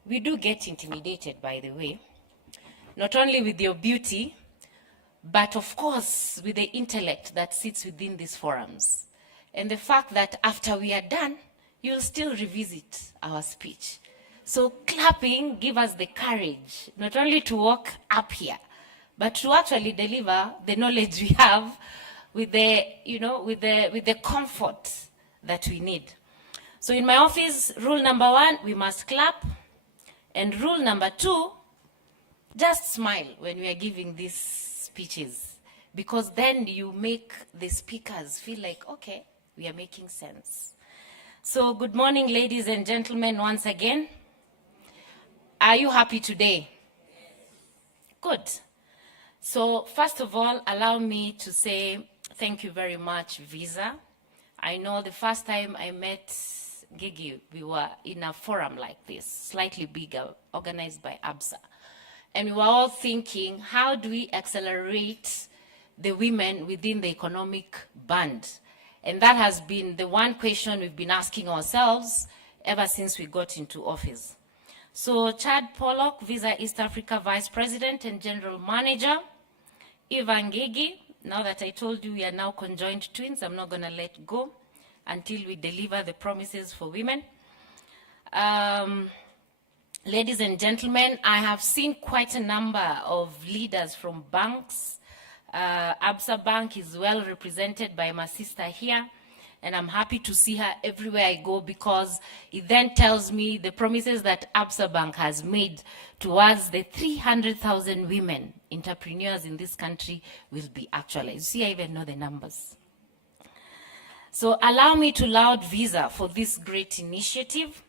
we do get intimidated, by the way, not only with your beauty, but of course with the intellect that sits within these forums. And the fact that after we are done, you'll still revisit our speech. So clapping gives us the courage, not only to walk up here, but to actually deliver the knowledge we have with the, with the comfort that we need. So in my office, rule number 1, we must clap. And rule number 2, just smile when we are giving these speeches, because then you make the speakers feel like, okay, we are making sense. So good morning, ladies and gentlemen, once again. Are you happy today? Good. So first of all, allow me to say thank you very much, Visa. I know the first time I met Gigi, we were in a forum like this, slightly bigger, organized by ABSA. And we were all thinking, how do we accelerate the women within the economic band? And that has been the one question we've been asking ourselves ever since we got into office. So Chad Pollock, Visa East Africa Vice President and General Manager, Ivan Gigi, now that I told you we are now conjoined twins, I'm not gonna let go until we deliver the promises for women. Ladies and gentlemen, I have seen quite a number of leaders from banks. ABSA Bank is well represented by my sister here, and I'm happy to see her everywhere I go, because it then tells me the promises that ABSA Bank has made towards the 300,000 women entrepreneurs in this country will be actualized. See, I even know the numbers. So allow me to laud Visa for this great initiative.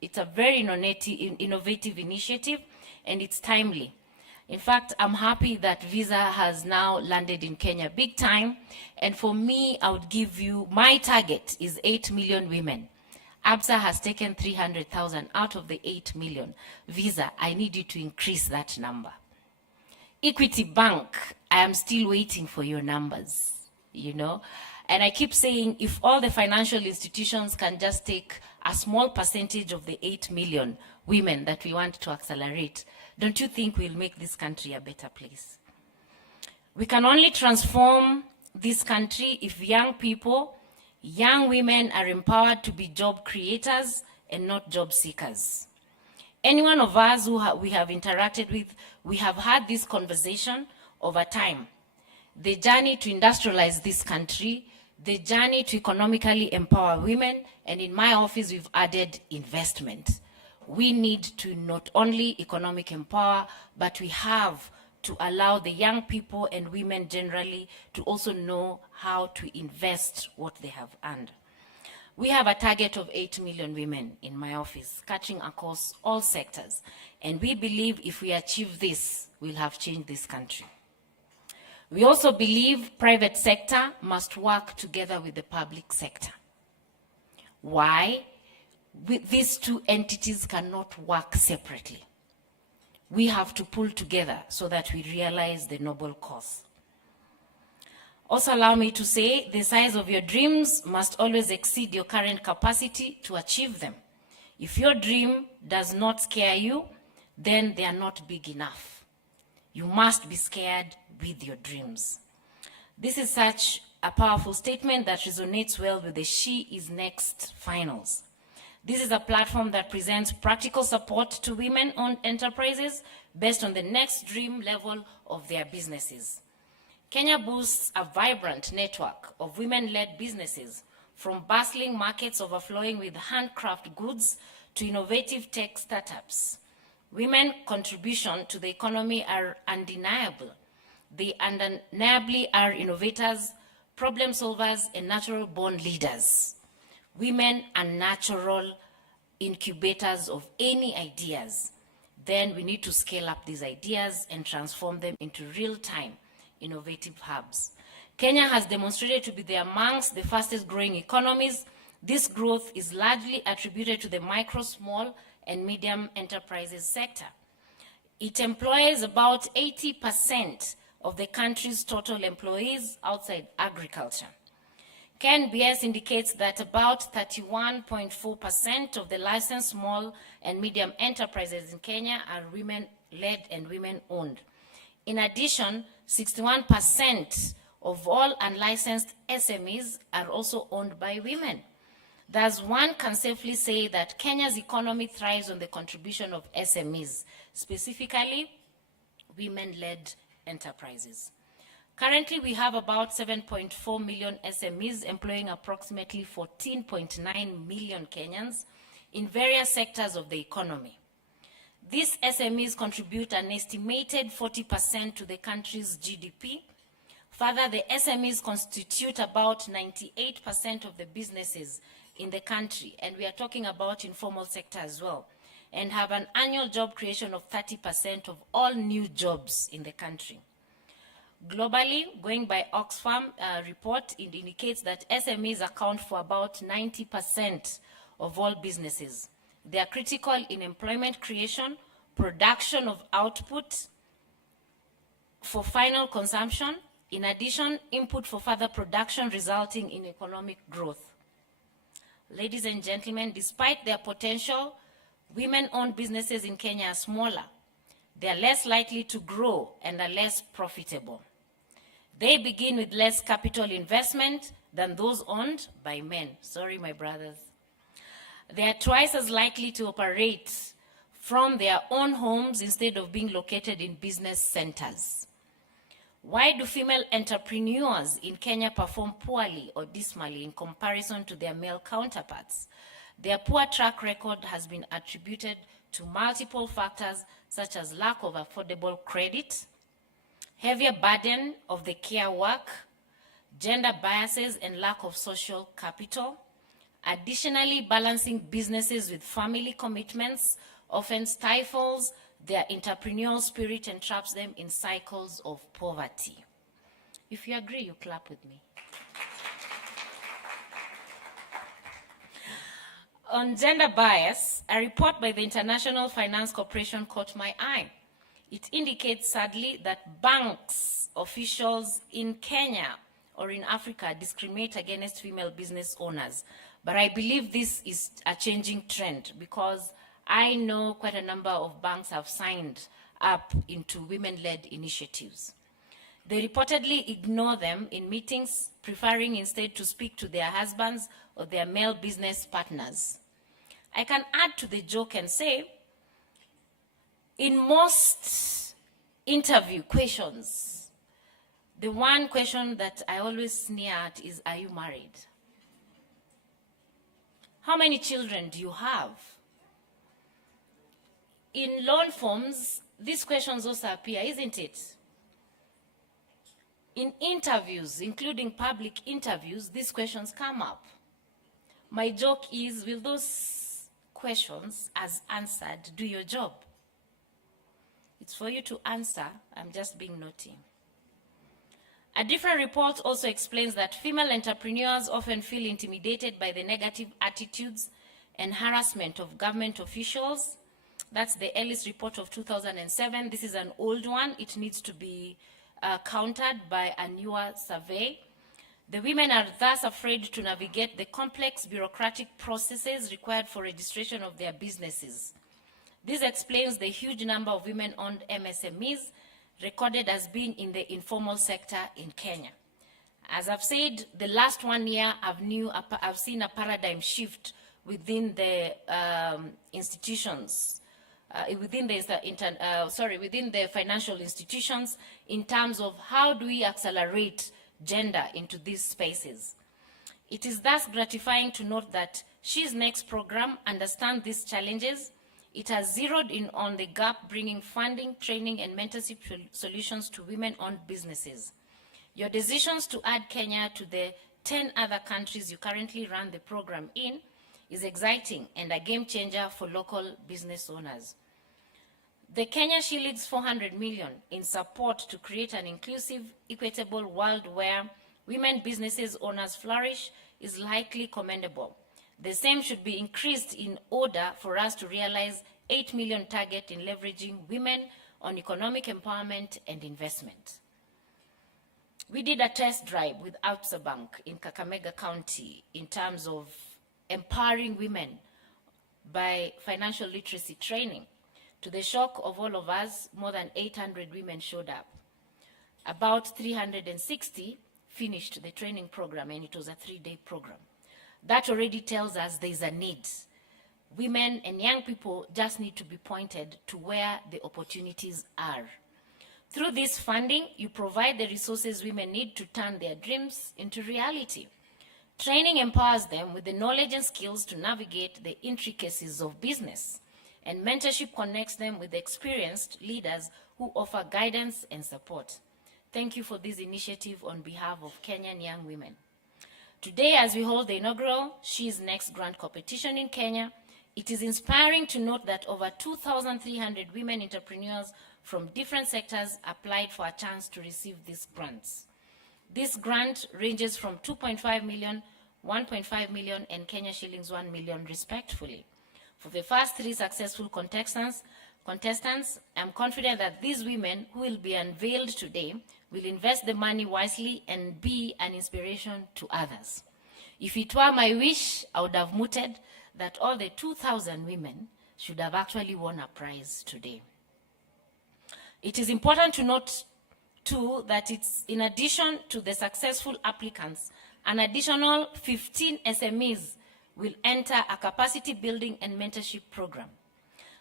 It's a very innovative initiative, and it's timely. In fact, I'm happy that Visa has now landed in Kenya big time. And for me, I would give you, my target is 8 million women. ABSA has taken 300,000 out of the 8 million. Visa, I need you to increase that number. Equity Bank, I am still waiting for your numbers, And I keep saying, if all the financial institutions can just take a small percentage of the 8 million women that we want to accelerate, don't you think we'll make this country a better place? We can only transform this country if young people, young women are empowered to be job creators and not job seekers. Any one of us who we have interacted with, we have had this conversation over time. The journey to industrialize this country, the journey to economically empower women, and in my office, we've added investment. We need to not only economic empower, but we have to allow the young people and women generally to also know how to invest what they have earned. We have a target of 8 million women in my office, cutting across all sectors. And we believe if we achieve this, we'll have changed this country. We also believe private sector must work together with the public sector. Why? These two entities cannot work separately. We have to pull together so that we realize the noble cause. Also allow me to say the size of your dreams must always exceed your current capacity to achieve them. If your dream does not scare you, then they are not big enough. You must be scared with your dreams. This is such a powerful statement that resonates well with the She Is Next finals. This is a platform that presents practical support to women-owned enterprises based on the next dream level of their businesses. Kenya boasts a vibrant network of women-led businesses, from bustling markets overflowing with handcraft goods to innovative tech startups. Women's contribution to the economy are undeniable. They undeniably are innovators, problem solvers, and natural-born leaders. Women are natural incubators of any ideas. Then we need to scale up these ideas and transform them into real-time innovative hubs. Kenya has demonstrated to be amongst the fastest growing economies. This growth is largely attributed to the micro, small, and medium enterprises sector. It employs about 80% of the country's total employees outside agriculture. KNBS indicates that about 31.4% of the licensed small and medium enterprises in Kenya are women-led and women-owned. In addition, 61% of all unlicensed SMEs are also owned by women. Thus, one can safely say that Kenya's economy thrives on the contribution of SMEs, specifically women-led enterprises. Currently, we have about 7.4 million SMEs employing approximately 14.9 million Kenyans in various sectors of the economy. These SMEs contribute an estimated 40% to the country's GDP. Further, the SMEs constitute about 98% of the businesses in the country, and we are talking about informal sector as well, and have an annual job creation of 30% of all new jobs in the country. Globally, going by Oxfam report, it indicates that SMEs account for about 90% of all businesses. They are critical in employment creation, production of output for final consumption, in addition, input for further production resulting in economic growth. Ladies and gentlemen, despite their potential, women-owned businesses in Kenya are smaller. They are less likely to grow and are less profitable. They begin with less capital investment than those owned by men. Sorry, my brothers. They are twice as likely to operate from their own homes instead of being located in business centers. Why do female entrepreneurs in Kenya perform poorly or dismally in comparison to their male counterparts? Their poor track record has been attributed to multiple factors such as lack of affordable credit, heavier burden of the care work, gender biases, and lack of social capital. Additionally, balancing businesses with family commitments often stifles their entrepreneurial spirit and traps them in cycles of poverty. If you agree, you clap with me. On gender bias, a report by the International Finance Corporation caught my eye. It indicates, sadly, that banks officials in Kenya or in Africa discriminate against female business owners. But I believe this is a changing trend because I know quite a number of banks have signed up into women-led initiatives. They reportedly ignore them in meetings, preferring instead to speak to their husbands or their male business partners. I can add to the joke and say, in most interview questions, the one question that I always sneer at is, are you married? How many children do you have? In loan forms, these questions also appear, isn't it? In interviews, including public interviews, these questions come up. My joke is, will those questions, as answered, do your job? It's for you to answer. I'm just being naughty. A different report also explains that female entrepreneurs often feel intimidated by the negative attitudes and harassment of government officials. That's the Ellis report of 2007. This is an old one. It needs to be countered by a newer survey. The women are thus afraid to navigate the complex bureaucratic processes required for registration of their businesses. This explains the huge number of women-owned MSMEs recorded as being in the informal sector in Kenya. As I've said, the last 1 year I've seen a paradigm shift within the institutions, within the financial institutions in terms of how do we accelerate gender into these spaces. It is thus gratifying to note that She's Next program understands these challenges. It has zeroed in on the gap, bringing funding, training, and mentorship solutions to women-owned businesses. Your decisions to add Kenya to the 10 other countries you currently run the program in is exciting and a game changer for local business owners. The Kenya shillings 400 million in support to create an inclusive, equitable world where women businesses owners flourish is likely commendable. The same should be increased in order for us to realize 8 million target in leveraging women on economic empowerment and investment. We did a test drive with Absa Bank in Kakamega County in terms of empowering women by financial literacy training. To the shock of all of us, more than 800 women showed up. About 360 finished the training program, and it was a 3-day program. That already tells us there's a need. Women and young people just need to be pointed to where the opportunities are. Through this funding, you provide the resources women need to turn their dreams into reality. Training empowers them with the knowledge and skills to navigate the intricacies of business, and mentorship connects them with experienced leaders who offer guidance and support. Thank you for this initiative on behalf of Kenyan young women. Today, as we hold the inaugural She's Next grant competition in Kenya, it is inspiring to note that over 2,300 women entrepreneurs from different sectors applied for a chance to receive these grants. This grant ranges from 2.5 million, 1.5 million, and Kenya shillings 1 million respectively. For the first 3 successful contestants, I'm confident that these women who will be unveiled today will invest the money wisely and be an inspiration to others. If it were my wish, I would have mooted that all the 2,000 women should have actually won a prize today. It is important to note, too, that it's in addition to the successful applicants, an additional 15 SMEs will enter a capacity building and mentorship program.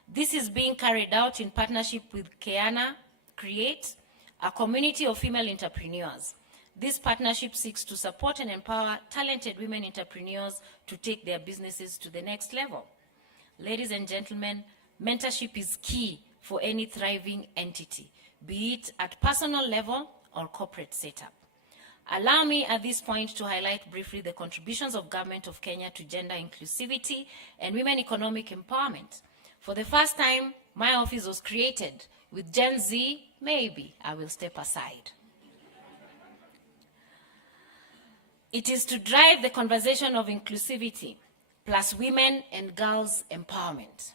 This is being carried out in partnership with Create, a community of female entrepreneurs. This partnership seeks to support and empower talented women entrepreneurs to take their businesses to the next level. Ladies and gentlemen, mentorship is key for any thriving entity, be it at personal level or corporate setup. Allow me at this point to highlight briefly the contributions of Government of Kenya to gender inclusivity and women economic empowerment. For the first time, my office was created. With Gen Z, maybe I will step aside. It is to drive the conversation of inclusivity, plus women and girls' empowerment.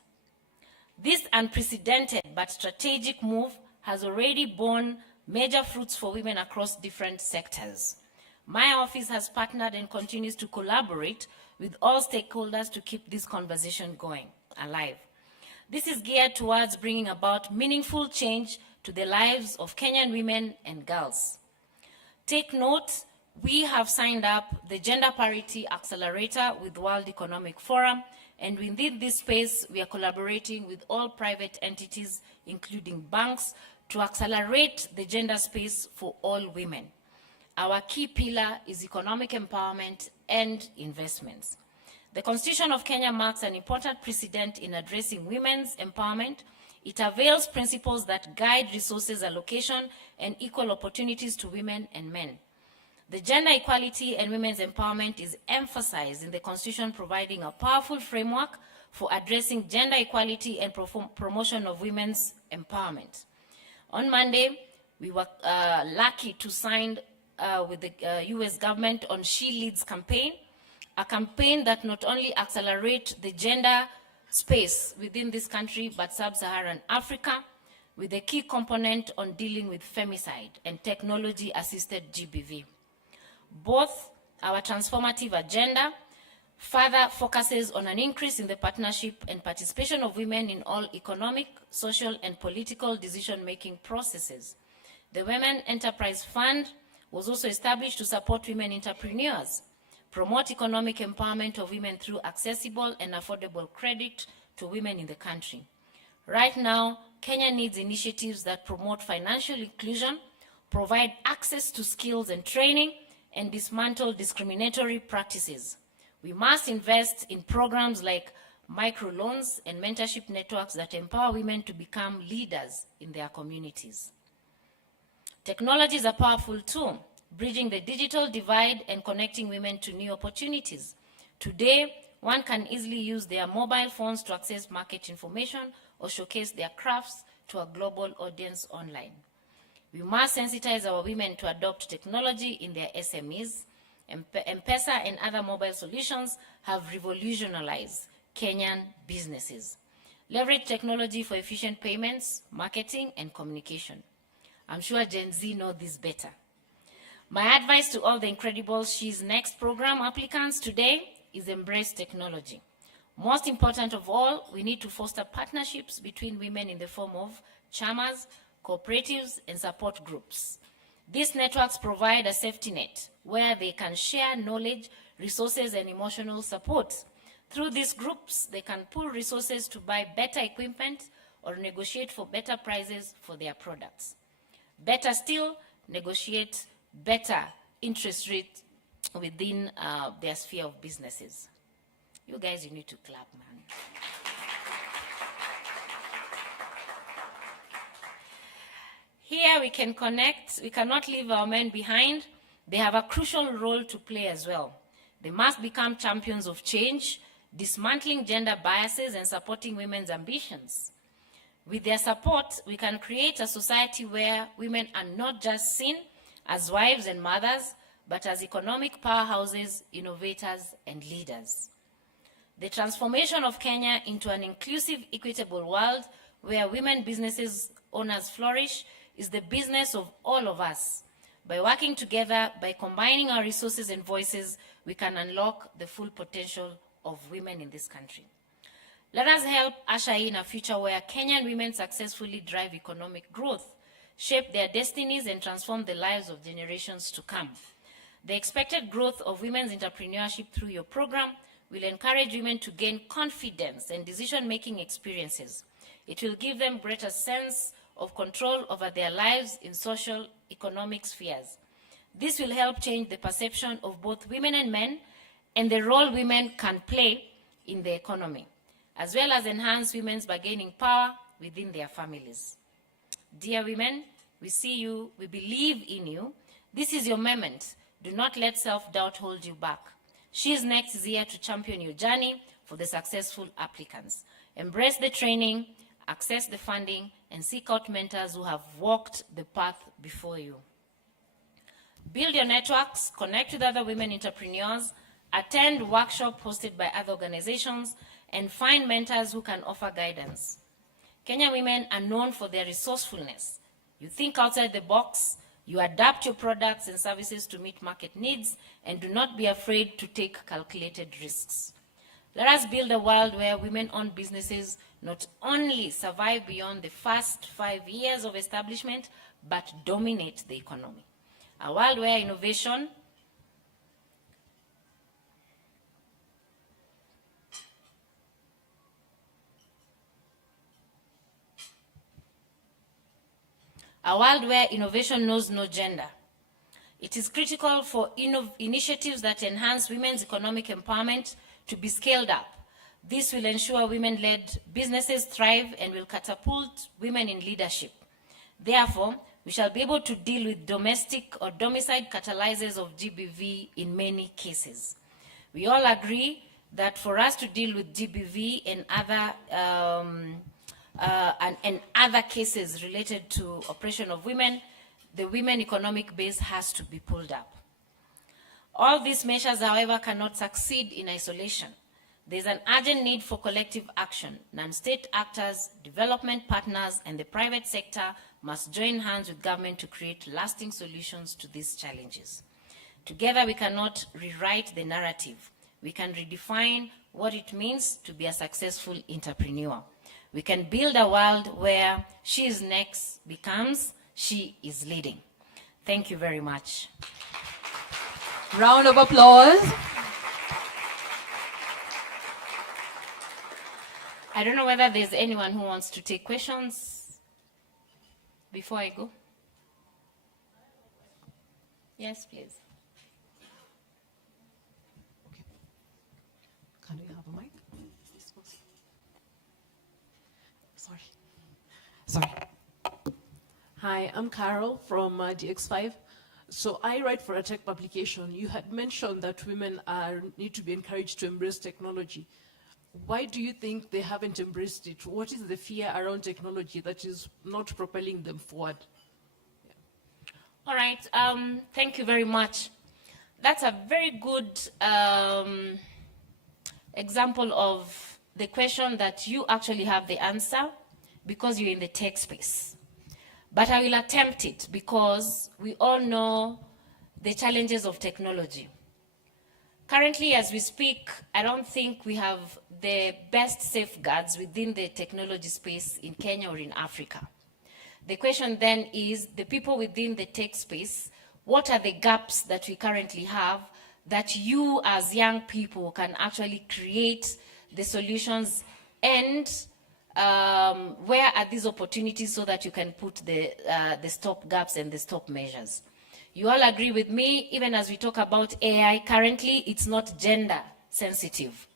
This unprecedented but strategic move has already borne major fruits for women across different sectors. My office has partnered and continues to collaborate with all stakeholders to keep this conversation going, alive. This is geared towards bringing about meaningful change to the lives of Kenyan women and girls. Take note, we have signed up the Gender Parity Accelerator with World Economic Forum, and within this space, we are collaborating with all private entities, including banks, to accelerate the gender space for all women. Our key pillar is economic empowerment and investments. The Constitution of Kenya marks an important precedent in addressing women's empowerment. It avails principles that guide resources allocation and equal opportunities to women and men. The gender equality and women's empowerment is emphasized in the Constitution, providing a powerful framework for addressing gender equality and promotion of women's empowerment. On Monday, we were lucky to sign with the US government on She Leads campaign, a campaign that not only accelerates the gender space within this country, but sub-Saharan Africa, with a key component on dealing with femicide and technology-assisted GBV. Both our transformative agenda further focuses on an increase in the partnership and participation of women in all economic, social, and political decision-making processes. The Women Enterprise Fund was also established to support women entrepreneurs, promote economic empowerment of women through accessible and affordable credit to women in the country. Right now, Kenya needs initiatives that promote financial inclusion, provide access to skills and training, and dismantle discriminatory practices. We must invest in programs like microloans and mentorship networks that empower women to become leaders in their communities. Technology is a powerful tool, bridging the digital divide and connecting women to new opportunities. Today, one can easily use their mobile phones to access market information or showcase their crafts to a global audience online. We must sensitize our women to adopt technology in their SMEs. M-Pesa and other mobile solutions have revolutionized Kenyan businesses. Leverage technology for efficient payments, marketing, and communication. I'm sure Gen Z know this better. My advice to all the incredible She's Next program applicants today is embrace technology. Most important of all, we need to foster partnerships between women in the form of chamas, cooperatives, and support groups. These networks provide a safety net where they can share knowledge, resources, and emotional support. Through these groups, they can pool resources to buy better equipment or negotiate for better prices for their products. Better still, negotiate better interest rates within their sphere of businesses. You guys, you need to clap, man. Here we can connect. We cannot leave our men behind. They have a crucial role to play as well. They must become champions of change, dismantling gender biases and supporting women's ambitions. With their support, we can create a society where women are not just seen as wives and mothers, but as economic powerhouses, innovators, and leaders. The transformation of Kenya into an inclusive, equitable world where women businesses owners flourish is the business of all of us. By working together, by combining our resources and voices, we can unlock the full potential of women in this country. Let us help usher in a future where Kenyan women successfully drive economic growth, shape their destinies, and transform the lives of generations to come. The expected growth of women's entrepreneurship through your program will encourage women to gain confidence and decision-making experiences. It will give them greater sense of control over their lives in social, economic spheres. This will help change the perception of both women and men and the role women can play in the economy, as well as enhance women's bargaining power within their families. Dear women, we see you, we believe in you. This is your moment. Do not let self-doubt hold you back. She's Next is here to champion your journey for the successful applicants. Embrace the training, access the funding, and seek out mentors who have walked the path before you. Build your networks, connect with other women entrepreneurs, attend workshops hosted by other organizations, and find mentors who can offer guidance. Kenyan women are known for their resourcefulness. You think outside the box, you adapt your products and services to meet market needs, and do not be afraid to take calculated risks. Let us build a world where women-owned businesses not only survive beyond the first 5 years of establishment, but dominate the economy. A world where innovation knows no gender. It is critical for initiatives that enhance women's economic empowerment to be scaled up. This will ensure women-led businesses thrive and will catapult women in leadership. Therefore, we shall be able to deal with domestic or domiciled catalyzers of GBV in many cases. We all agree that for us to deal with GBV and other cases related to oppression of women, the women economic base has to be pulled up. All these measures, however, cannot succeed in isolation. There's an urgent need for collective action. Non-state actors, development partners, and the private sector must join hands with government to create lasting solutions to these challenges. Together, we cannot rewrite the narrative. We can redefine what it means to be a successful entrepreneur. We can build a world where she is next becomes she is leading. Thank you very much. Round of applause. I don't know whether there's anyone who wants to take questions before I go. Yes, please. Can we have a mic? Sorry. Hi, I'm Carol from DX5. So I write for a tech publication. You had mentioned that women need to be encouraged to embrace technology. Why do you think they haven't embraced it? What is the fear around technology that is not propelling them forward? All right, thank you very much. That's a very good example of the question that you actually have the answer because you're in the tech space. But I will attempt it because we all know the challenges of technology. Currently, as we speak, I don't think we have the best safeguards within the technology space in Kenya or in Africa. The question then is, the people within the tech space, what are the gaps that we currently have that you as young people can actually create the solutions and where are these opportunities so that you can put the stop gaps and the stop measures. You all agree with me, even as we talk about AI, currently it's not gender sensitive.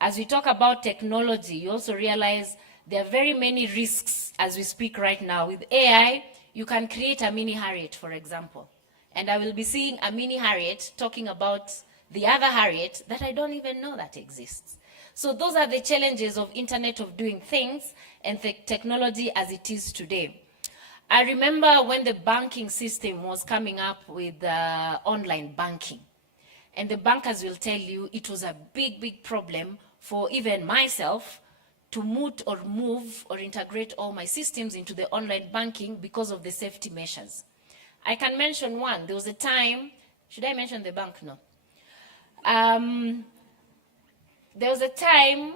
As we talk about technology, you also realize there are very many risks as we speak right now. With AI, you can create a mini Harriet, for example. And I will be seeing a mini Harriet talking about the other Harriet that I don't even know that exists. So those are the challenges of Internet of Doing Things and the technology as it is today. I remember when the banking system was coming up with online banking. And the bankers will tell you it was a big, big problem for even myself to move or integrate all my systems into the online banking because of the safety measures. I can mention one. There was a time, should I mention the bank? No. There was a time,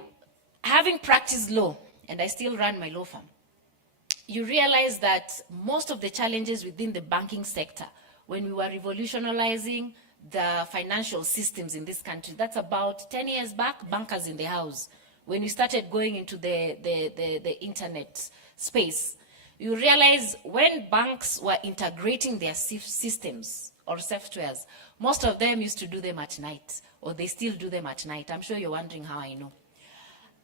having practiced law, and I still run my law firm, you realize that most of the challenges within the banking sector, when we were revolutionizing the financial systems in this country, that's about 10 years back, bankers in the house, when we started going into the internet space, you realize when banks were integrating their systems or softwares, most of them used to do them at night, or they still do them at night. I'm sure you're wondering how I know.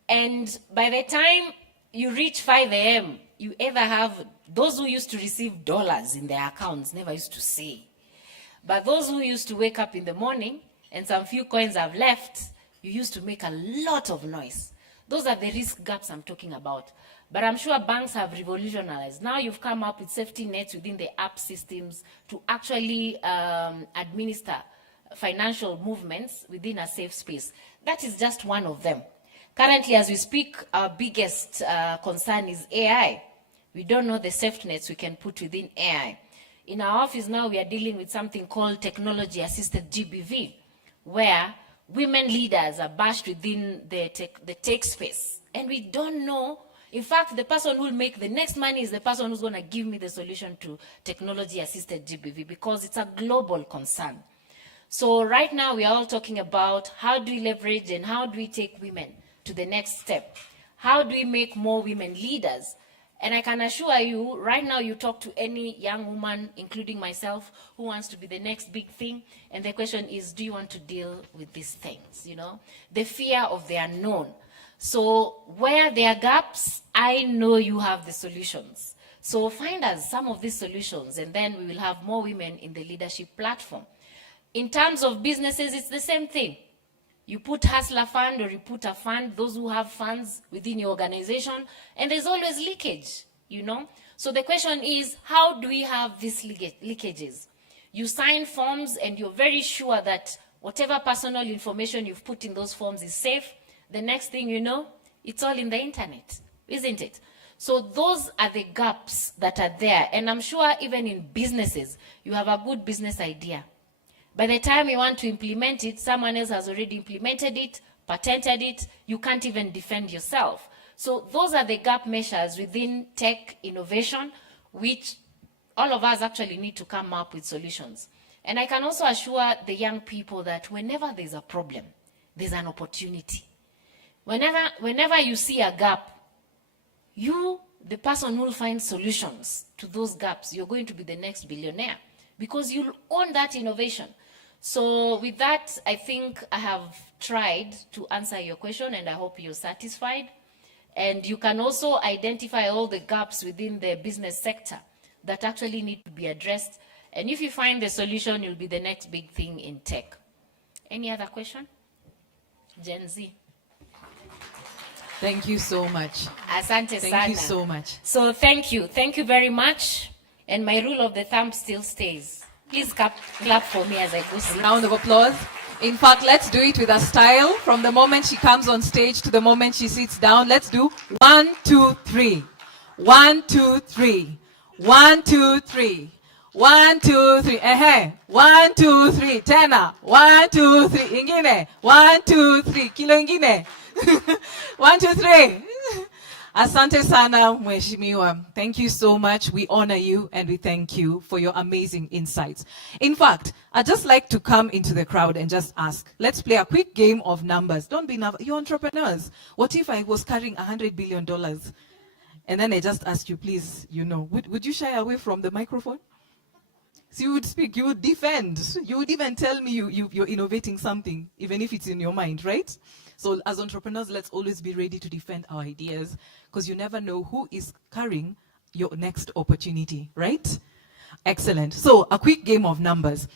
And by the time you reach 5 a.m., you either have those who used to receive dollars in their accounts, never used to say. But those who used to wake up in the morning and some few coins have left, you used to make a lot of noise. Those are the risk gaps I'm talking about. But I'm sure banks have revolutionized. Now you've come up with safety nets within the app systems to actually administer financial movements within a safe space. That is just one of them. Currently, as we speak, our biggest concern is AI. We don't know the safety nets we can put within AI. In our office now, we are dealing with something called technology-assisted GBV, where women leaders are bashed within the tech space. And we don't know. In fact, the person who will make the next money is the person who's going to give me the solution to technology-assisted GBV, because it's a global concern. So right now, we are all talking about how do we leverage and how do we take women to the next step? How do we make more women leaders? And I can assure you, right now you talk to any young woman, including myself, who wants to be the next big thing, and the question is, do you want to deal with these things, you know? The fear of the unknown. So where there are gaps, I know you have the solutions. So find us some of these solutions, and then we will have more women in the leadership platform. In terms of businesses, it's the same thing. You put hustler fund or you put a fund, those who have funds within your organization, and there's always leakage, you know? So the question is, how do we have these leakages? You sign forms and you're very sure that whatever personal information you've put in those forms is safe. The next thing you know, it's all in the internet, isn't it? So those are the gaps that are there. And I'm sure even in businesses, you have a good business idea. By the time you want to implement it, someone else has already implemented it, patented it, you can't even defend yourself. So those are the gap measures within tech innovation, which all of us actually need to come up with solutions. And I can also assure the young people that whenever there's a problem, there's an opportunity. Whenever you see a gap, you, the person who will find solutions to those gaps, you're going to be the next billionaire because you'll own that innovation. So with that, I think I have tried to answer your question, and I hope you're satisfied. And you can also identify all the gaps within the business sector that actually need to be addressed. And if you find the solution, you'll be the next big thing in tech. Any other question? Gen Z. Thank you so much. Asante sana. Thank you so much. So thank you. Thank you very much. And my rule of the thumb still stays. Please clap for me as I go sit. A round of applause. In fact, let's do it with a style. From the moment she comes on stage to the moment she sits down, let's do 1, 2, 3. 1, 2, 3. 1, 2, 3. 1, 2, 3. 1, 2, 3. Tena. 1, 2, 3. Ingine. 1, 2, 3. Kilo ingine. 1, 2, 3. Asante sana, Mheshimiwa. Thank you so much. We honor you and we thank you for your amazing insights. In fact, I'd just like to come into the crowd and just ask, let's play a quick game of numbers. Don't be nervous. You're entrepreneurs. What if I was carrying $100 billion? And then I just asked you, please, would you shy away from the microphone? So you would speak, you would defend. You would even tell me you're innovating something, even if it's in your mind, right? So as entrepreneurs, let's always be ready to defend our ideas, because you never know who is carrying your next opportunity, right? Excellent. So a quick game of numbers.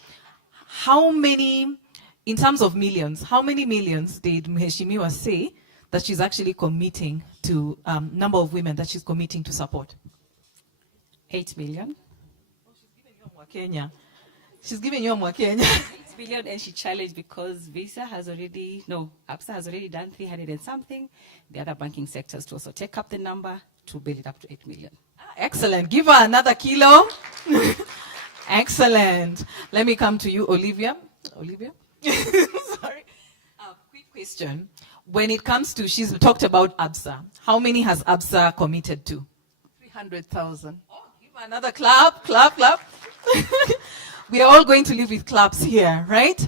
How many, in terms of millions, how many millions did Mheshimiwa say that she's actually committing to, number of women that she's committing to support? 8 million. Oh, she's giving you more Kenya. She's giving you more Kenya. 8 million, and she challenged because ABSA has already done 300 and something. The other banking sectors to also take up the number to build it up to 8 million. Excellent. Give her another kilo. Excellent. Let me come to you, Olivia. Olivia? Sorry. Quick question. When it comes to, she's talked about ABSA. How many has ABSA committed to? 300,000. Oh, give her another clap, clap, clap. We are all going to live with claps here, right?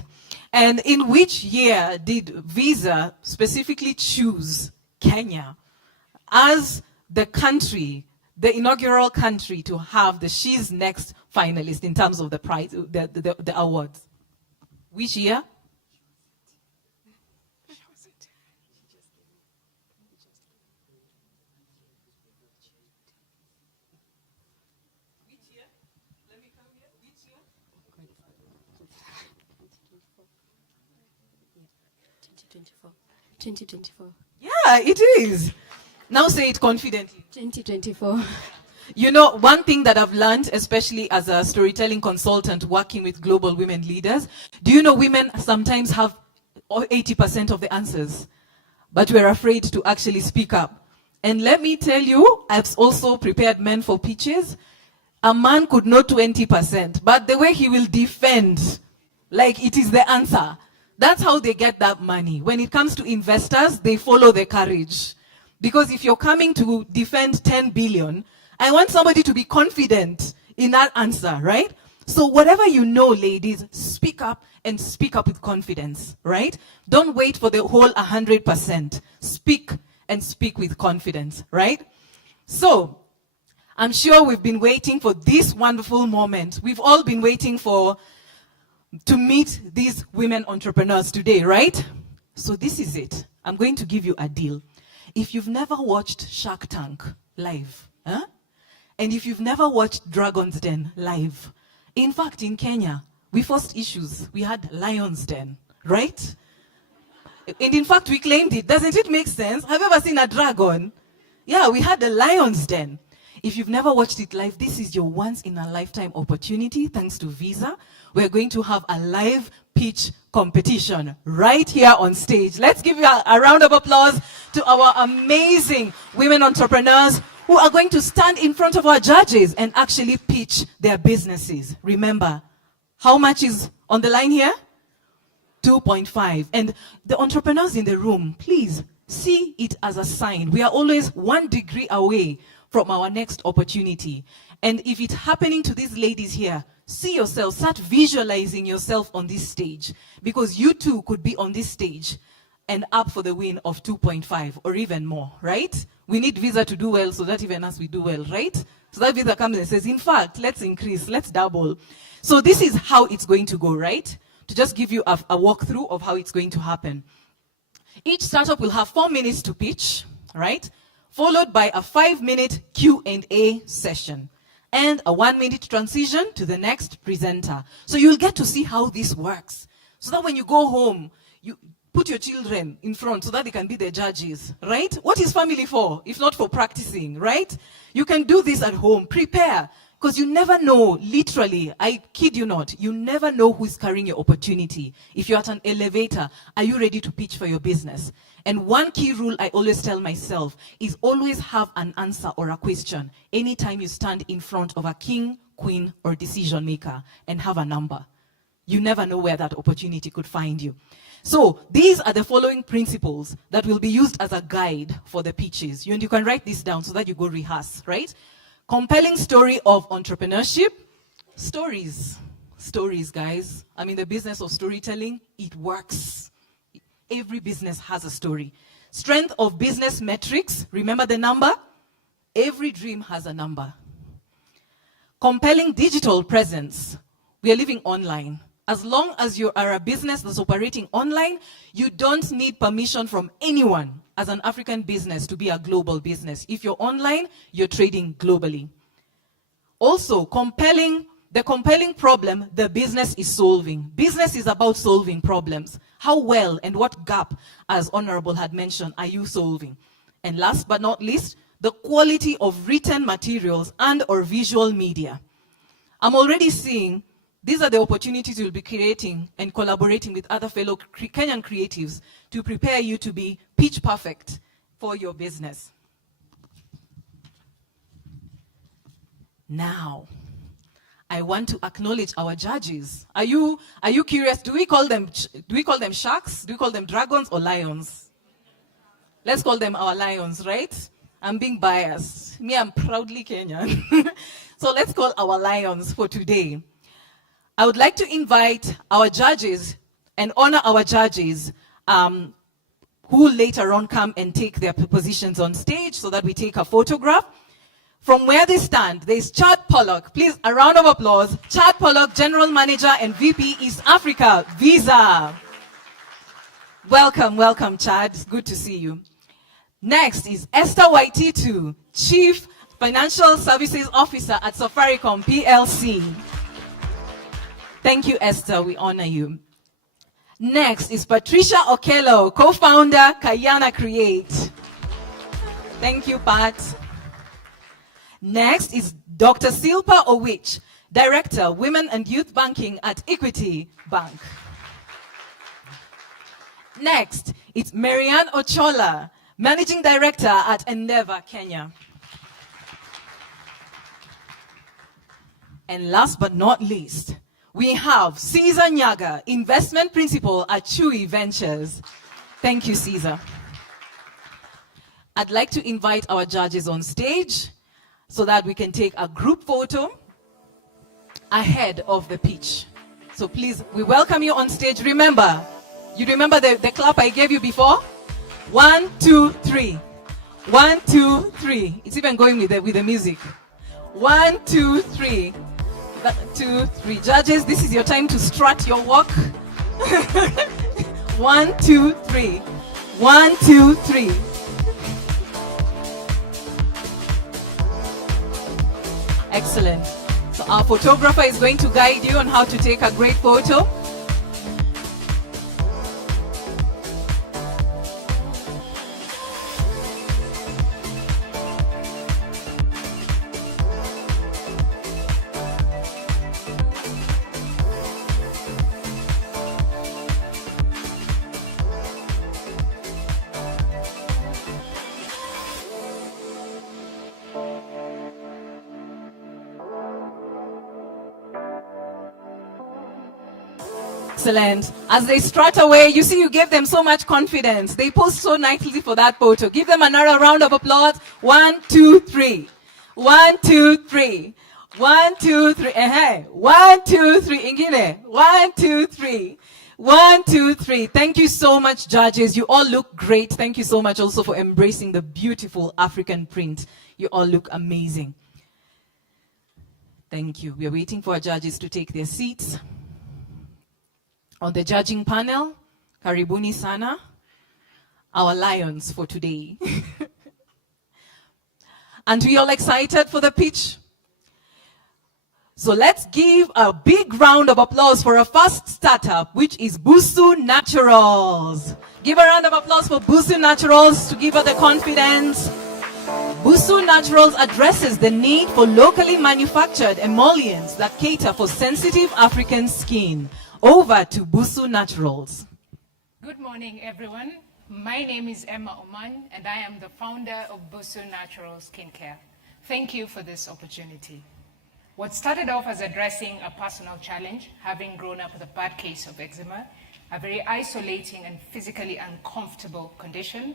And in which year did Visa specifically choose Kenya as the country, the inaugural country to have the She's Next finalist in terms of the prize, the awards? Which year? Let me come here. Which year? 2024. Yeah, it is. Now say it confidently. 2024. You know, one thing that I've learned, especially as a storytelling consultant working with global women leaders, do you know women sometimes have 80% of the answers, but we're afraid to actually speak up. And let me tell you, I've also prepared men for pitches. A man could know 20%, but the way he will defend, like it is the answer. That's how they get that money. When it comes to investors, they follow the courage. Because if you're coming to defend 10 billion, I want somebody to be confident in that answer, right? So whatever you know, ladies, speak up and speak up with confidence, right? Don't wait for the whole 100%. Speak and speak with confidence, right? So I'm sure we've been waiting for this wonderful moment. We've all been waiting to meet these women entrepreneurs today, right? So this is it. I'm going to give you a deal. If you've never watched Shark Tank live, and if you've never watched Dragon's Den live, in fact, in Kenya, we first issues, we had Lion's Den, right? And in fact, we claimed it. Doesn't it make sense? Have you ever seen a dragon? Yeah, we had the Lion's Den. If you've never watched it live, this is your once-in-a-lifetime opportunity. Thanks to Visa, we're going to have a live pitch competition right here on stage. Let's give you a round of applause to our amazing women entrepreneurs who are going to stand in front of our judges and actually pitch their businesses. Remember, how much is on the line here? 2.5. And the entrepreneurs in the room, please see it as a sign. We are always 1 degree away from our next opportunity. And if it's happening to these ladies here, see yourself, start visualizing yourself on this stage, because you too could be on this stage and up for the win of 2.5 or even more, right? We need Visa to do well so that even us we do well, right? So that Visa comes and says, in fact, let's increase, let's double. So this is how it's going to go, right? To just give you a walkthrough of how it's going to happen. Each startup will have 4 minutes to pitch, right? Followed by a 5-minute Q&A session and a 1-minute transition to the next presenter. So you'll get to see how this works. So that when you go home, you put your children in front so that they can be the judges, right? What is family for, if not for practicing, right? You can do this at home. Prepare, because you never know, literally, I kid you not, you never know who is carrying your opportunity. If you're at an elevator, are you ready to pitch for your business? And one key rule I always tell myself is always have an answer or a question anytime you stand in front of a king, queen, or decision maker, and have a number. You never know where that opportunity could find you. So these are the following principles that will be used as a guide for the pitches. You can write this down so that you go rehearse, right? Compelling story of entrepreneurship. Stories. Stories, guys. I mean, the business of storytelling, it works. Every business has a story. Strength of business metrics. Remember the number? Every dream has a number. Compelling digital presence. We are living online. As long as you are a business that's operating online, you don't need permission from anyone as an African business to be a global business. If you're online, you're trading globally. Also, the compelling problem the business is solving. Business is about solving problems. How well and what gap, as Honorable had mentioned, are you solving? And last but not least, the quality of written materials and or visual media. I'm already seeing these are the opportunities you'll be creating and collaborating with other fellow Kenyan creatives to prepare you to be pitch perfect for your business. Now, I want to acknowledge our judges. Are you curious? Do we call them sharks? Do we call them dragons or lions? Let's call them our lions, right? I'm being biased. Me, I'm proudly Kenyan. So let's call our lions for today. I would like to invite our judges and honor our judges who later on come and take their positions on stage so that we take a photograph. From where they stand, there's Chad Pollock. Please, a round of applause. Chad Pollock, General Manager and VP East Africa, Visa. Welcome, welcome, Chad. It's good to see you. Next is Esther Waititu, Chief Financial Services Officer at Safaricom PLC. Thank you, Esther. We honor you. Next is Patricia Okello, co-founder, Kayana Create. Thank you, Pat. Next is Dr. Silpa Owich, Director, Women and Youth Banking at Equity Bank. Next, it's Marianne Ochola, Managing Director at Endeavor, Kenya. And last but not least, we have Caesar Nyaga, Investment Principal at Chui Ventures. Thank you, Caesar. I'd like to invite our judges on stage so that we can take a group photo ahead of the pitch. So please, we welcome you on stage. Remember, you remember the clap I gave you before? 1, 2, 3. 1, 2, 3. It's even going with the music. 1, 2, 3. 2, 3. Judges, this is your time to strut your walk. 1, 2, 3. 1, 2, 3. Excellent. So our photographer is going to guide you on how to take a great photo. Excellent. As they strut away, you see you gave them so much confidence. They posed so nicely for that photo. Give them another round of applause. 1, 2, 3. 1, 2, 3. 1, 2, 3. 1, 2, 3. Ingine. 1, 2, 3. 1, 2, 3. Thank you so much, judges. You all look great. Thank you so much also for embracing the beautiful African print. You all look amazing. Thank you. We are waiting for our judges to take their seats. On the judging panel, karibuni sana, our lions for today. And we all excited for the pitch? So let's give a big round of applause for our first startup, which is Busu Naturals. Give a round of applause for Busu Naturals to give her the confidence. Busu Naturals addresses the need for locally manufactured emollients that cater for sensitive African skin. Over to Busu Naturals. Good morning, everyone. My name is Emma Oman, and I am the founder of Busu Natural Skincare. Thank you for this opportunity. What started off as addressing a personal challenge, having grown up with a bad case of eczema, a very isolating and physically uncomfortable condition,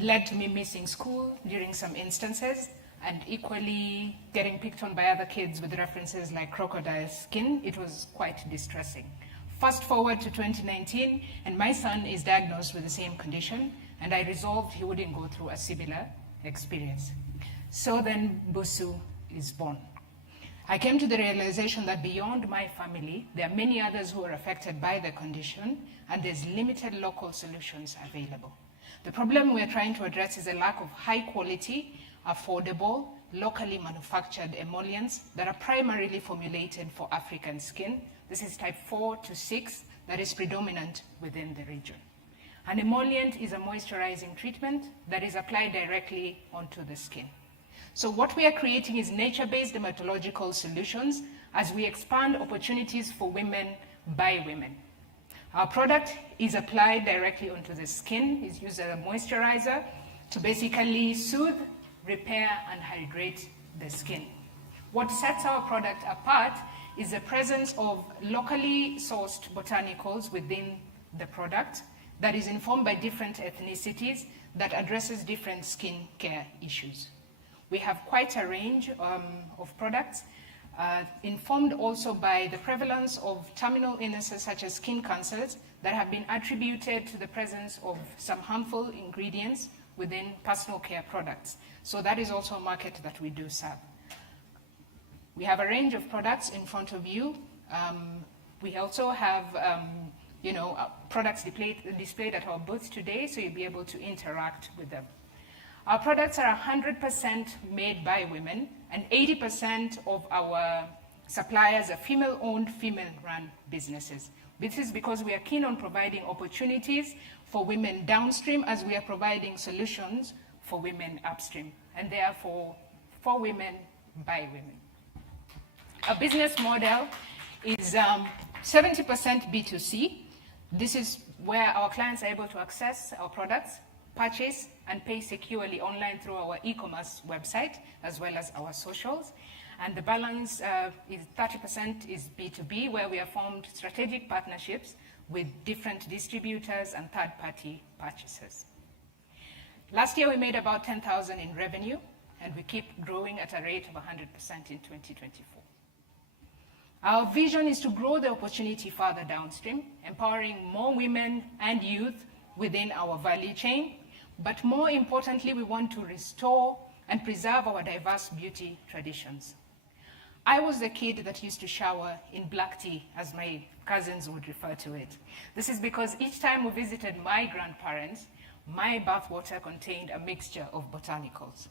led to me missing school during some instances, and equally getting picked on by other kids with references like crocodile skin. It was quite distressing. Fast forward to 2019, and my son is diagnosed with the same condition, and I resolved he wouldn't go through a similar experience. So then Busu is born. I came to the realization that beyond my family, there are many others who are affected by the condition, and there's limited local solutions available. The problem we're trying to address is a lack of high quality, affordable, locally manufactured emollients that are primarily formulated for African skin. This is type 4 to 6 that is predominant within the region. An emollient is a moisturizing treatment that is applied directly onto the skin. So what we are creating is nature-based dermatological solutions as we expand opportunities for women by women. Our product is applied directly onto the skin, is used as a moisturizer to basically soothe, repair, and hydrate the skin. What sets our product apart is the presence of locally sourced botanicals within the product that is informed by different ethnicities that addresses different skin care issues. We have quite a range of products, informed also by the prevalence of terminal illnesses such as skin cancers that have been attributed to the presence of some harmful ingredients within personal care products. So that is also a market that we do serve. We have a range of products in front of you. We also have products displayed at our booth today, so you'll be able to interact with them. Our products are 100% made by women, and 80% of our suppliers are female-owned, female-run businesses. This is because we are keen on providing opportunities for women downstream as we are providing solutions for women upstream, and therefore for women, by women. Our business model is 70% B2C. This is where our clients are able to access our products, purchase, and pay securely online through our e-commerce website, as well as our socials. And the balance is 30% is B2B, where we have formed strategic partnerships with different distributors and third-party purchasers. Last year, we made about 10,000 in revenue, and we keep growing at a rate of 100% in 2024. Our vision is to grow the opportunity further downstream, empowering more women and youth within our value chain. But more importantly, we want to restore and preserve our diverse beauty traditions. I was the kid that used to shower in black tea, as my cousins would refer to it. This is because each time we visited my grandparents, my bathwater contained a mixture of botanicals.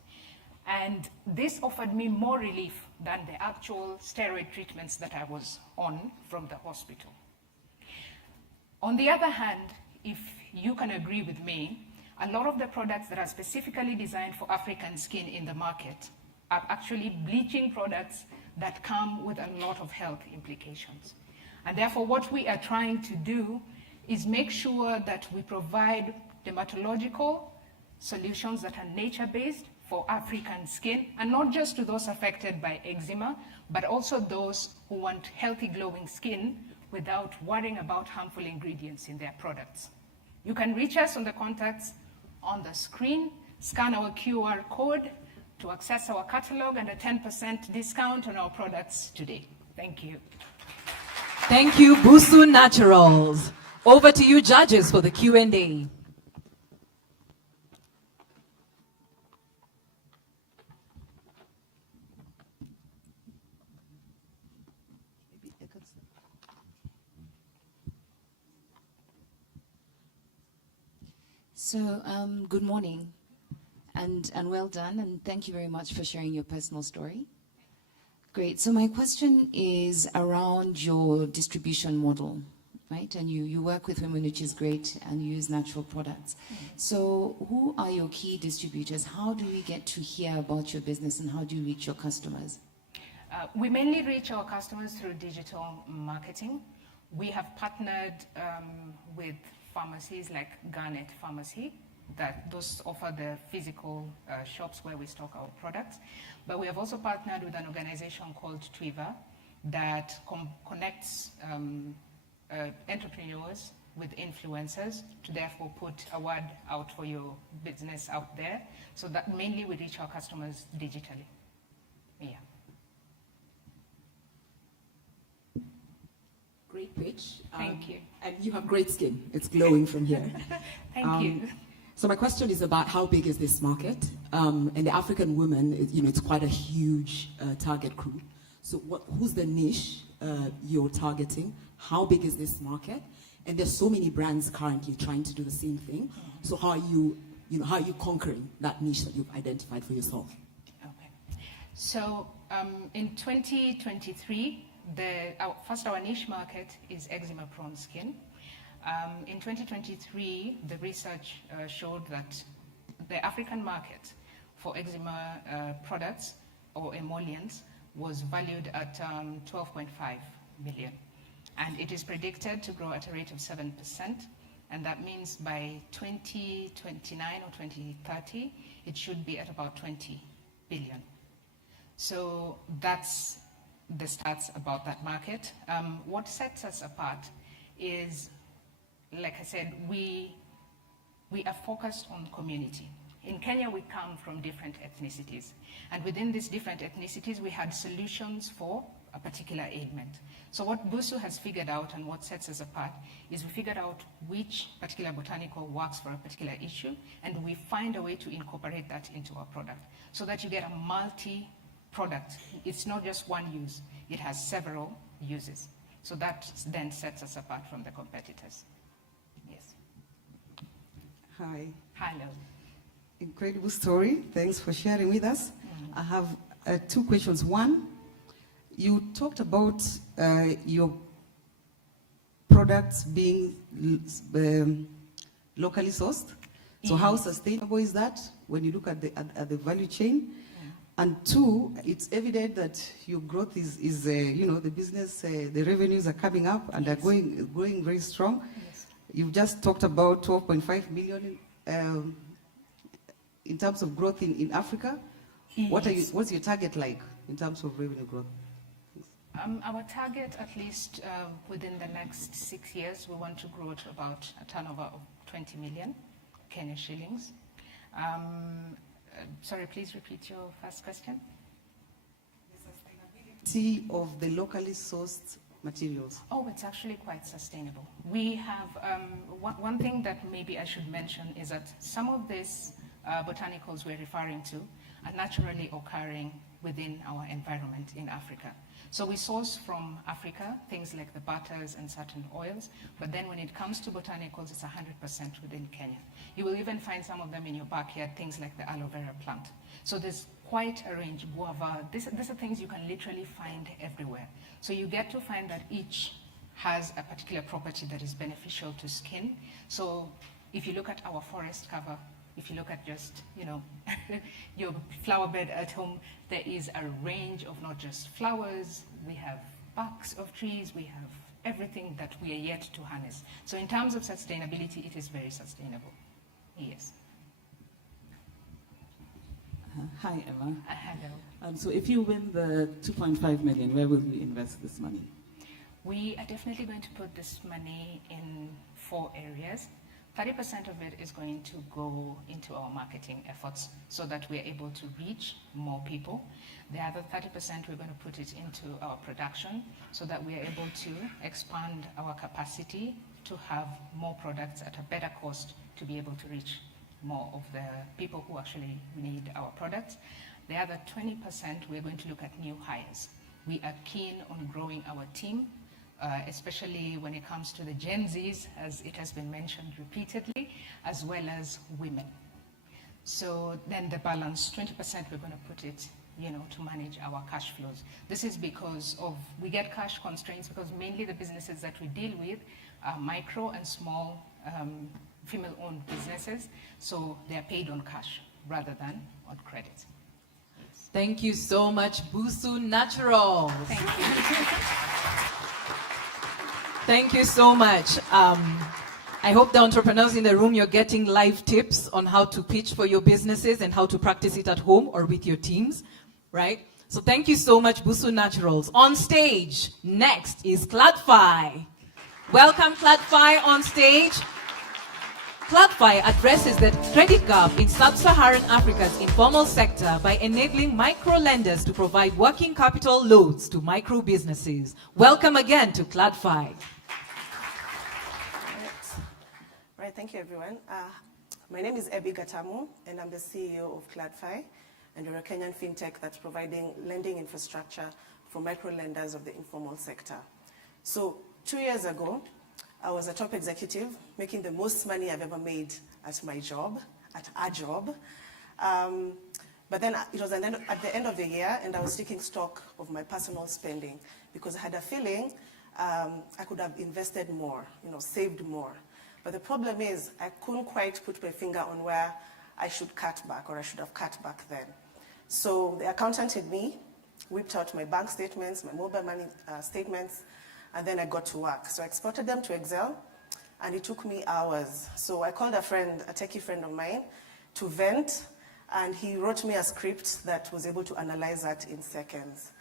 And this offered me more relief than the actual steroid treatments that I was on from the hospital. On the other hand, if you can agree with me, a lot of the products that are specifically designed for African skin in the market are actually bleaching products that come with a lot of health implications. And therefore, what we are trying to do is make sure that we provide dermatological solutions that are nature-based for African skin, and not just to those affected by eczema, but also those who want healthy, glowing skin without worrying about harmful ingredients in their products. You can reach us on the contacts on the screen, scan our QR code to access our catalog, and a 10% discount on our products today. Thank you. Thank you, Busu Naturals. Over to you, judges, for the Q&A. So, good morning, and well done, and thank you very much for sharing your personal story. Great. So my question is around your distribution model, right? And you work with women, which is great, and you use natural products. So who are your key distributors? How do we get to hear about your business, and how do you reach your customers? We mainly reach our customers through digital marketing. We have partnered with pharmacies like Garnet Pharmacy that those offer the physical shops where we stock our products. But we have also partnered with an organization called Twiva that connects entrepreneurs with influencers to therefore put a word out for your business out there, so that mainly we reach our customers digitally. Yeah. Great pitch. Thank you. And you have great skin. It's glowing from here. Thank you. So my question is about how big is this market? And the African women, it's quite a huge target group. So who's the niche you're targeting? How big is this market? And there's so many brands currently trying to do the same thing. So how are you conquering that niche that you've identified for yourself? Okay. So in 2023, our niche market is eczema-prone skin. In 2023, the research showed that the African market for eczema products or emollients was valued at 12.5 billion. And it is predicted to grow at a rate of 7%. And that means by 2029 or 2030, it should be at about 20 billion. So that's the stats about that market. What sets us apart is, like I said, we are focused on community. In Kenya, we come from different ethnicities. And within these different ethnicities, we had solutions for a particular ailment. So what Busu has figured out and what sets us apart is we figured out which particular botanical works for a particular issue, and we find a way to incorporate that into our product so that you get a multi-product. It's not just one use, it has several uses. So that then sets us apart from the competitors. Yes. Hi. Hello. Incredible story. Thanks for sharing with us. I have 2 questions. One, you talked about your products being locally sourced. So how sustainable is that when you look at the value chain? And 2, it's evident that your growth is the business, the revenues are coming up and are going very strong. Yes. You've just talked about 12.5 million in terms of growth in Africa. Yes. What's your target like in terms of revenue growth? Our target, at least within the next 6 years, we want to grow to about a turnover of 20 million Kenya shillings. Sorry, please repeat your first question. The sustainability of the locally sourced materials. Oh, it's actually quite sustainable. We have, one thing that maybe I should mention is that some of these botanicals we're referring to are naturally occurring within our environment in Africa. So we source from Africa things like the butters and certain oils, but then when it comes to botanicals, it's 100% within Kenya. You will even find some of them in your backyard, things like the aloe vera plant. So there's quite a range, guava. These are things you can literally find everywhere. So you get to find that each has a particular property that is beneficial to skin. So if you look at our forest cover, if you look at just, your flower bed at home, there is a range of not just flowers, we have barks of trees, we have everything that we are yet to harness. So in terms of sustainability, it is very sustainable. Yes. Hi, Emma. Hello. So if you win the 2.5 million, where will you invest this money? We are definitely going to put this money in 4 areas. 30% of it is going to go into our marketing efforts so that we are able to reach more people. The other 30% we're going to put it into our production so that we are able to expand our capacity to have more products at a better cost to be able to reach more of the people who actually need our products. The other 20% we're going to look at new hires. We are keen on growing our team, especially when it comes to the Gen Zs, as it has been mentioned repeatedly, as well as women. So then the balance, 20% we're going to put it, to manage our cash flows. This is because we get cash constraints because mainly the businesses that we deal with are micro and small female-owned businesses, so they're paid on cash rather than on credit. Yes. Thank you so much, Busu Naturals. Thank you. Thank you so much. I hope the entrepreneurs in the room, you're getting live tips on how to pitch for your businesses and how to practice it at home or with your teams, right? So thank you so much, Busu Naturals. On stage, next is Clad. Welcome, Clad on stage. Clad addresses the credit gap in sub-Saharan Africa's informal sector by enabling micro-lenders to provide working capital loans to micro-businesses. Welcome again to Clad. Right, thank you everyone. My name is Ebi Gatamu, and I'm the CEO of Clad, and we're a Kenyan fintech that's providing lending infrastructure for micro-lenders of the informal sector. So 2 years ago, I was a top executive, making the most money I've ever made at my job, at our job. But then it was at the end of the year, and I was taking stock of my personal spending because I had a feeling I could have invested more, saved more. But the problem is I couldn't quite put my finger on where I should cut back, or I should have cut back then. So the accountant in me whipped out my bank statements, my mobile money statements, and then I got to work. So I exported them to Excel, and it took me hours. So I called a friend, a techie friend of mine, to vent, and he wrote me a script that was able to analyze that in seconds.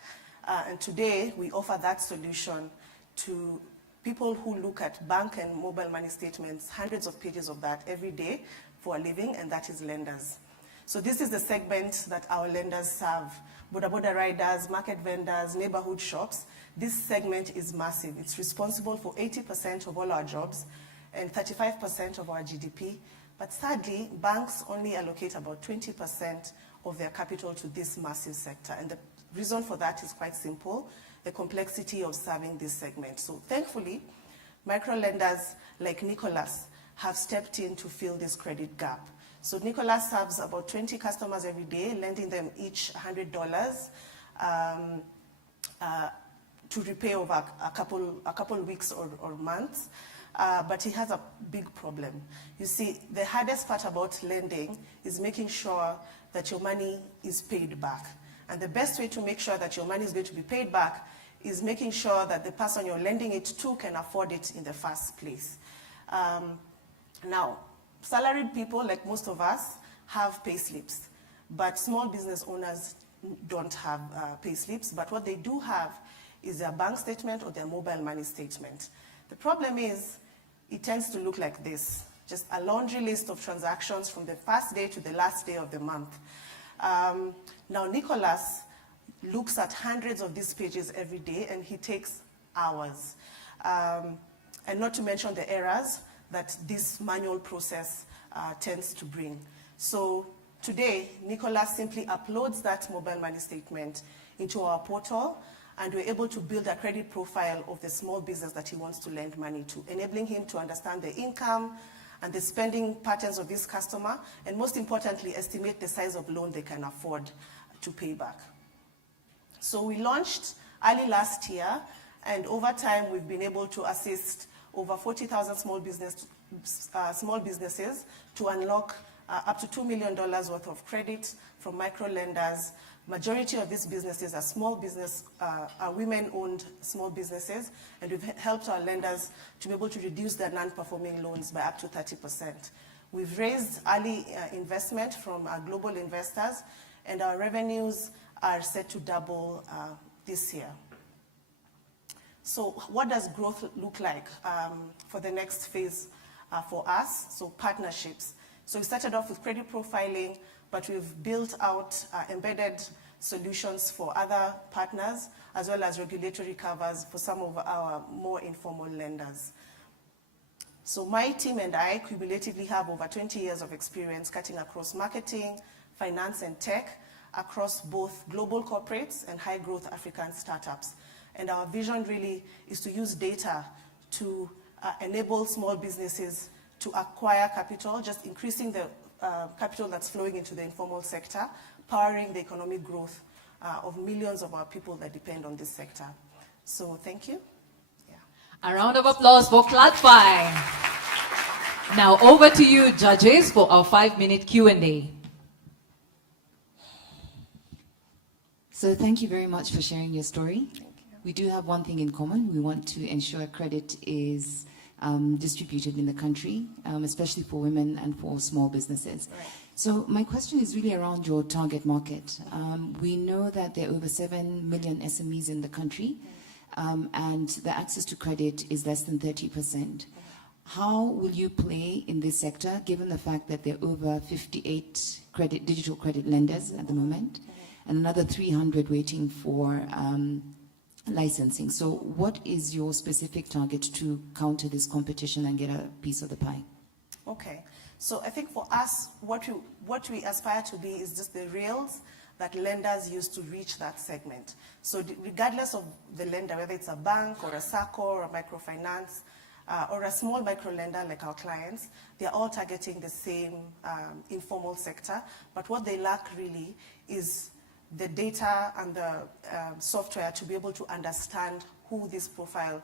And today, we offer that solution to people who look at bank and mobile money statements, hundreds of pages of that every day for a living, and that is lenders. So this is the segment that our lenders serve: boda riders, market vendors, neighborhood shops. This segment is massive. It's responsible for 80% of all our jobs and 35% of our GDP. But sadly, banks only allocate about 20% of their capital to this massive sector. And the reason for that is quite simple: the complexity of serving this segment. So thankfully, micro-lenders like Nicholas have stepped in to fill this credit gap. So Nicholas serves about 20 customers every day, lending them each $100 to repay over a couple weeks or months. But he has a big problem. You see, the hardest part about lending is making sure that your money is paid back. And the best way to make sure that your money is going to be paid back is making sure that the person you're lending it to can afford it in the first place. Now, salaried people, like most of us, have pay slips, but small business owners don't have pay slips. But what they do have is their bank statement or their mobile money statement. The problem is, it tends to look like this: just a laundry list of transactions from the first day to the last day of the month. Now, Nicholas looks at hundreds of these pages every day, and he takes hours. And not to mention the errors that this manual process tends to bring. So today, Nicholas simply uploads that mobile money statement into our portal, and we're able to build a credit profile of the small business that he wants to lend money to, enabling him to understand the income and the spending patterns of this customer, and most importantly, estimate the size of loan they can afford to pay back. So we launched early last year, and over time, we've been able to assist over 40,000 small businesses to unlock up to $2 million worth of credit from micro-lenders. Majority of these businesses are small business, are women-owned small businesses, and we've helped our lenders to be able to reduce their non-performing loans by up to 30%. We've raised early investment from our global investors, and our revenues are set to double this year. So what does growth look like for the next phase for us? So partnerships. So we started off with credit profiling, but we've built out embedded solutions for other partners, as well as regulatory covers for some of our more informal lenders. So my team and I cumulatively have over 20 years of experience cutting across marketing, finance, and tech across both global corporates and high-growth African startups. And our vision really is to use data to enable small businesses to acquire capital, just increasing the capital that's flowing into the informal sector, powering the economic growth of millions of our people that depend on this sector. So thank you. Yeah. A round of applause for Clad. Now over to you, judges, for our 5-minute Q&A. So thank you very much for sharing your story. We do have one thing in common. We want to ensure credit is distributed in the country, especially for women and for small businesses. Right. So my question is really around your target market. We know that there are over 7 million SMEs in the country, and the access to credit is less than 30%. How will you play in this sector, given the fact that there are over 58 digital credit lenders at the moment, and another 300 waiting for licensing? So what is your specific target to counter this competition and get a piece of the pie? Okay, so I think for us, what we aspire to be is just the rails that lenders use to reach that segment. So regardless of the lender, whether it's a bank or a SACCO or a microfinance, or a small micro lender like our clients, they're all targeting the same informal sector, but what they lack really is the data and the software to be able to understand who this profile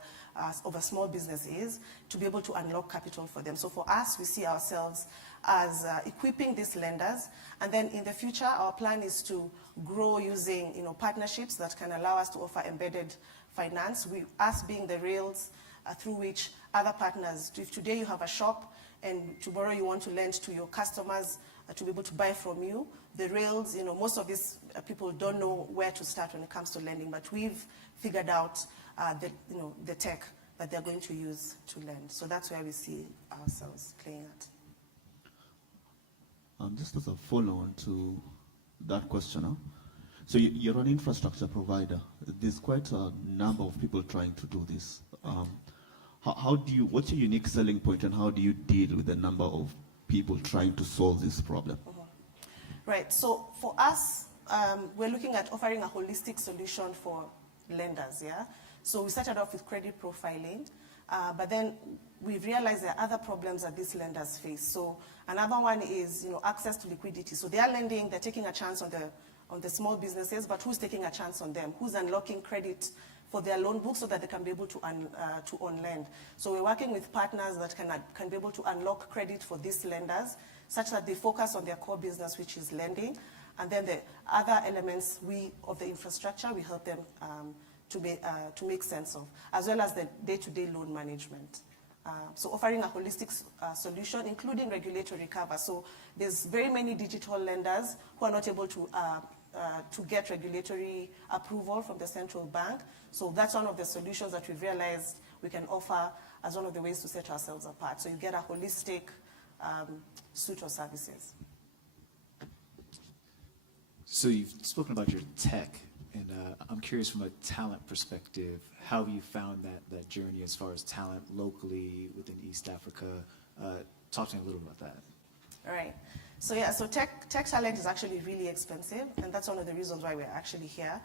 of a small business is, to be able to unlock capital for them. So for us, we see ourselves as equipping these lenders, and then in the future, our plan is to grow using partnerships that can allow us to offer embedded finance, us being the rails through which other partners, if today you have a shop and tomorrow you want to lend to your customers to be able to buy from you, the rails, most of these people don't know where to start when it comes to lending, but we've figured out the tech that they're going to use to lend. So that's where we see ourselves playing at. Just as a follow-on to that question, so you're an infrastructure provider. There's quite a number of people trying to do this. What's your unique selling point, and how do you deal with the number of people trying to solve this problem? Right, so for us, we're looking at offering a holistic solution for lenders, yeah? So we started off with credit profiling, but then we've realized there are other problems that these lenders face. So another one is, access to liquidity. So they are lending, they're taking a chance on the small businesses, but who's taking a chance on them? Who's unlocking credit for their loan book so that they can be able to on-lend? So we're working with partners that can be able to unlock credit for these lenders, such that they focus on their core business, which is lending. And then the other elements of the infrastructure, we help them to make sense of, as well as the day-to-day loan management. So offering a holistic solution, including regulatory cover. So there's very many digital lenders who are not able to get regulatory approval from the central bank. So that's one of the solutions that we've realized we can offer as one of the ways to set ourselves apart. So you get a holistic suite of services. So you've spoken about your tech, and I'm curious from a talent perspective, how you found that journey as far as talent locally within East Africa. Talk to me a little about that. All right. So yeah, so tech talent is actually really expensive, and that's one of the reasons why we're actually here,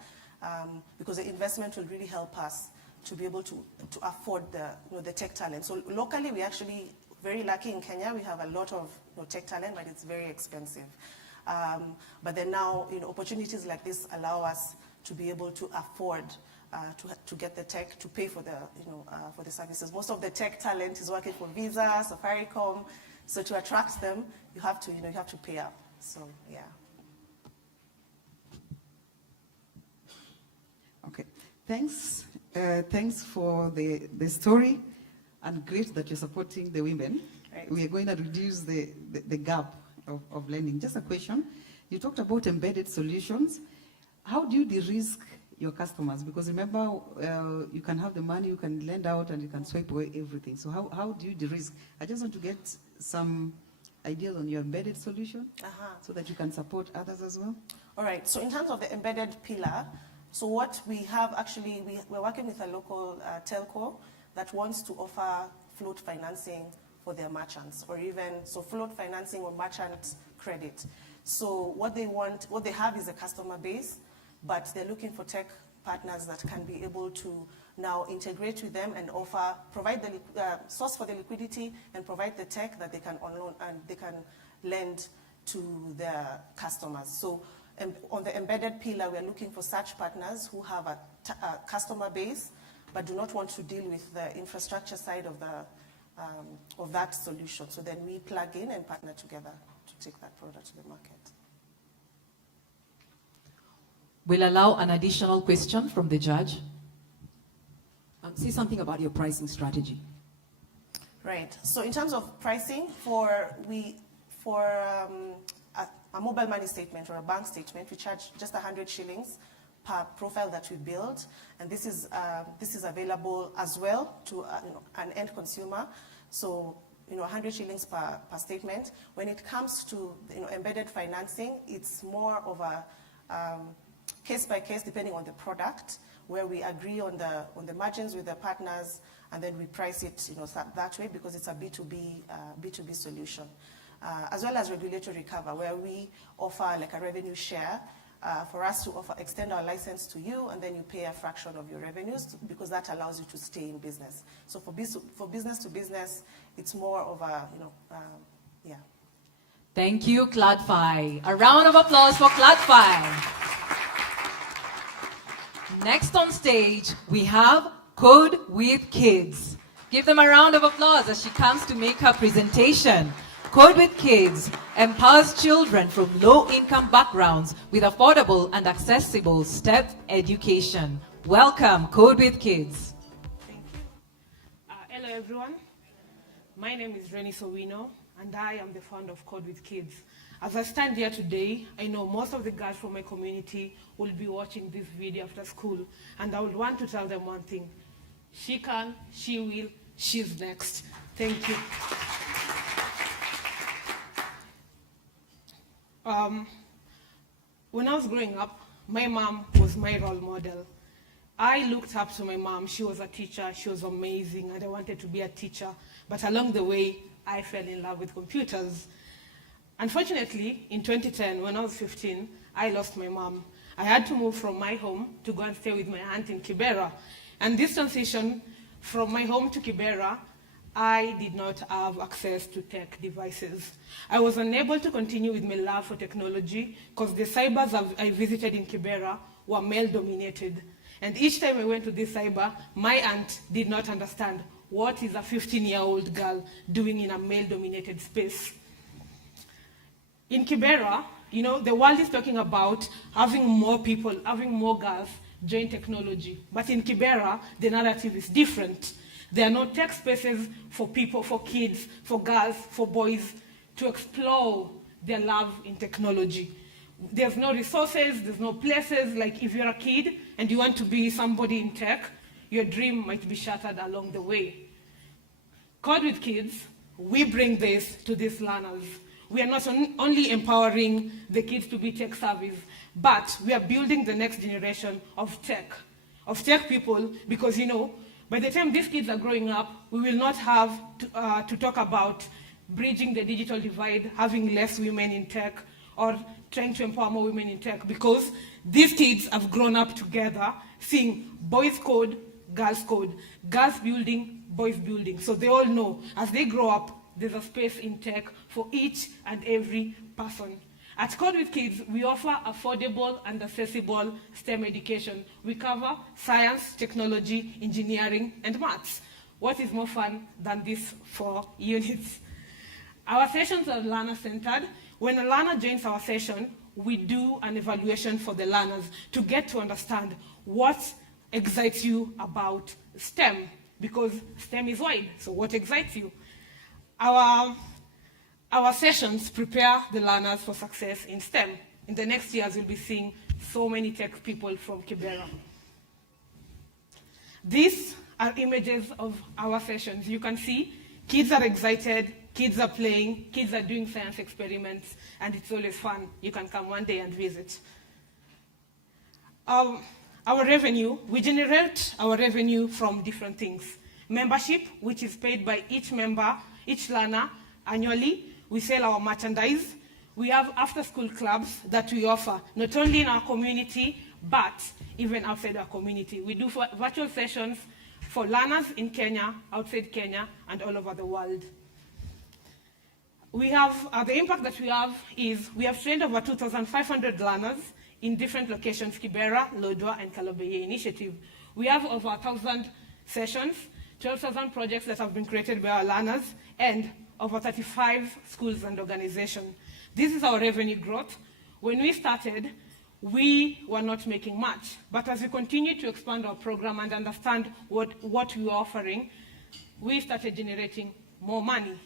because the investment will really help us to be able to afford the tech talent. So locally, we're actually very lucky in Kenya. We have a lot of tech talent, but it's very expensive. But then now, opportunities like this allow us to be able to afford to get the tech to pay for the services. Most of the tech talent is working for Visa, Safaricom. So to attract them, you have to pay up. So yeah. Okay, thanks. Thanks for the story, and great that you're supporting the women. Right. We are going to reduce the gap of lending. Just a question. You talked about embedded solutions. How do you de-risk your customers? Because remember, you can have the money, you can lend out, and you can swipe away everything. So how do you de-risk? I just want to get some ideas on your embedded solution so that you can support others as well. All right, so in terms of the embedded pillar, so what we have actually, we're working with a local telco that wants to offer float financing for their merchants, or even, so float financing or merchant credit. So what they have is a customer base, but they're looking for tech partners that can be able to now integrate with them and provide the source for the liquidity and provide the tech that they can unload and they can lend to their customers. So on the embedded pillar, we're looking for such partners who have a customer base, but do not want to deal with the infrastructure side of that solution. So then we plug in and partner together to take that product to the market. We'll allow an additional question from the judge. Say something about your pricing strategy. Right. So in terms of pricing, for a mobile money statement or a bank statement, we charge just 100 shillings per profile that we build, and this is available as well to an end consumer. So 100 shillings per statement. When it comes to embedded financing, it's more of a case by case, depending on the product, where we agree on the margins with the partners, and then we price it that way, because it's a B2B solution. As well as regulatory cover, where we offer like a revenue share for us to extend our license to you, and then you pay a fraction of your revenues, because that allows you to stay in business. So for business to business, it's more of a, yeah. Thank you, CladFi. A round of applause for CladFi. Next on stage, we have Code with Kids. Give them a round of applause as she comes to make her presentation. Code with Kids empowers children from low-income backgrounds with affordable and accessible STEP education. Welcome, Code with Kids. Thank you. Hello, everyone. My name is Reni Sowino, and I am the founder of Code with Kids. As I stand here today, I know most of the girls from my community will be watching this video after school, and I would want to tell them one thing. She can, she will, she's next. Thank you. When I was growing up, my mom was my role model. I looked up to my mom. She was a teacher. She was amazing, and I wanted to be a teacher. But along the way, I fell in love with computers. Unfortunately, in 2010, when I was 15, I lost my mom. I had to move from my home to go and stay with my aunt in Kibera. And this transition from my home to Kibera, I did not have access to tech devices. I was unable to continue with my love for technology because the cybers I visited in Kibera were male-dominated. And each time I went to this cyber, my aunt did not understand what is a 15-year-old girl doing in a male-dominated space. In Kibera, the world is talking about having more people, having more girls join technology. But in Kibera, the narrative is different. There are no tech spaces for people, for kids, for girls, for boys to explore their love in technology. There's no resources, there's no places. Like if you're a kid and you want to be somebody in tech, your dream might be shattered along the way. Code with Kids, we bring this to these learners. We are not only empowering the kids to be tech savvy, but we are building the next generation of tech people, because by the time these kids are growing up, we will not have to talk about bridging the digital divide, having less women in tech, or trying to empower more women in tech, because these kids have grown up together, seeing boys code, girls building, boys building. So they all know, as they grow up, there's a space in tech for each and every person. At Code with Kids, we offer affordable and accessible STEM education. We cover science, technology, engineering, and maths. What is more fun than these 4 units? Our sessions are learner-centered. When a learner joins our session, we do an evaluation for the learners to get to understand what excites you about STEM, because STEM is wide, so what excites you? Our sessions prepare the learners for success in STEM. In the next years, we'll be seeing so many tech people from Kibera. These are images of our sessions. You can see kids are excited, kids are playing, kids are doing science experiments, and it's always fun. You can come one day and visit. Our revenue, we generate our revenue from different things. Membership, which is paid by each member, each learner annually. We sell our merchandise. We have after-school clubs that we offer, not only in our community, but even outside our community. We do virtual sessions for learners in Kenya, outside Kenya, and all over the world. We have, the impact that we have is, we have trained over 2,500 learners in different locations, Kibera, Lodwar, and Kalobeye Initiative. We have over 1,000 sessions, 12,000 projects that have been created by our learners, and over 35 schools and organizations. This is our revenue growth. When we started, we were not making much. But as we continue to expand our program and understand what we were offering, we started generating more money.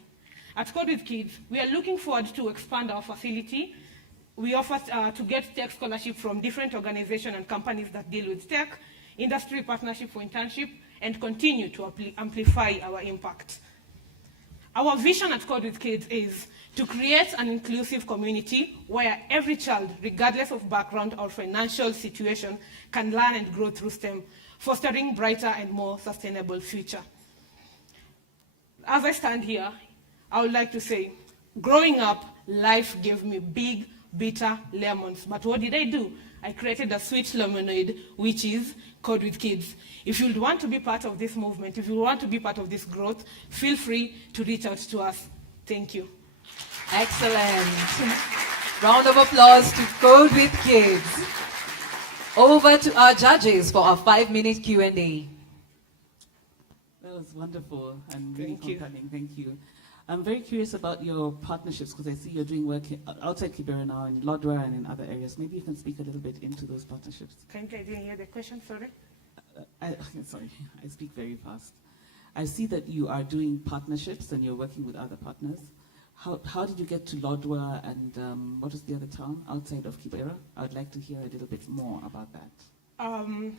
At Code with Kids, we are looking forward to expand our facility. We offer to get tech scholarship from different organizations and companies that deal with tech, industry partnership for internship, and continue to amplify our impact. Our vision at Code with Kids is to create an inclusive community where every child, regardless of background or financial situation, can learn and grow through STEM, fostering brighter and more sustainable future. As I stand here, I would like to say, growing up, life gave me big, bitter lemons. But what did I do? I created a sweet lemonade, which is Code with Kids. If you want to be part of this movement, if you want to be part of this growth, feel free to reach out to us. Thank you. Excellent. Round of applause to Code with Kids. Over to our judges for our 5-minute Q&A. That was wonderful and really compelling. Thank you. I'm very curious about your partnerships because I see you're doing work outside Kibera now in Lodwar and in other areas. Maybe you can speak a little bit into those partnerships. I didn't hear the question, sorry. Sorry, I speak very fast. I see that you are doing partnerships and you're working with other partners. How did you get to Lodwar and what was the other town outside of Kibera? I would like to hear a little bit more about that.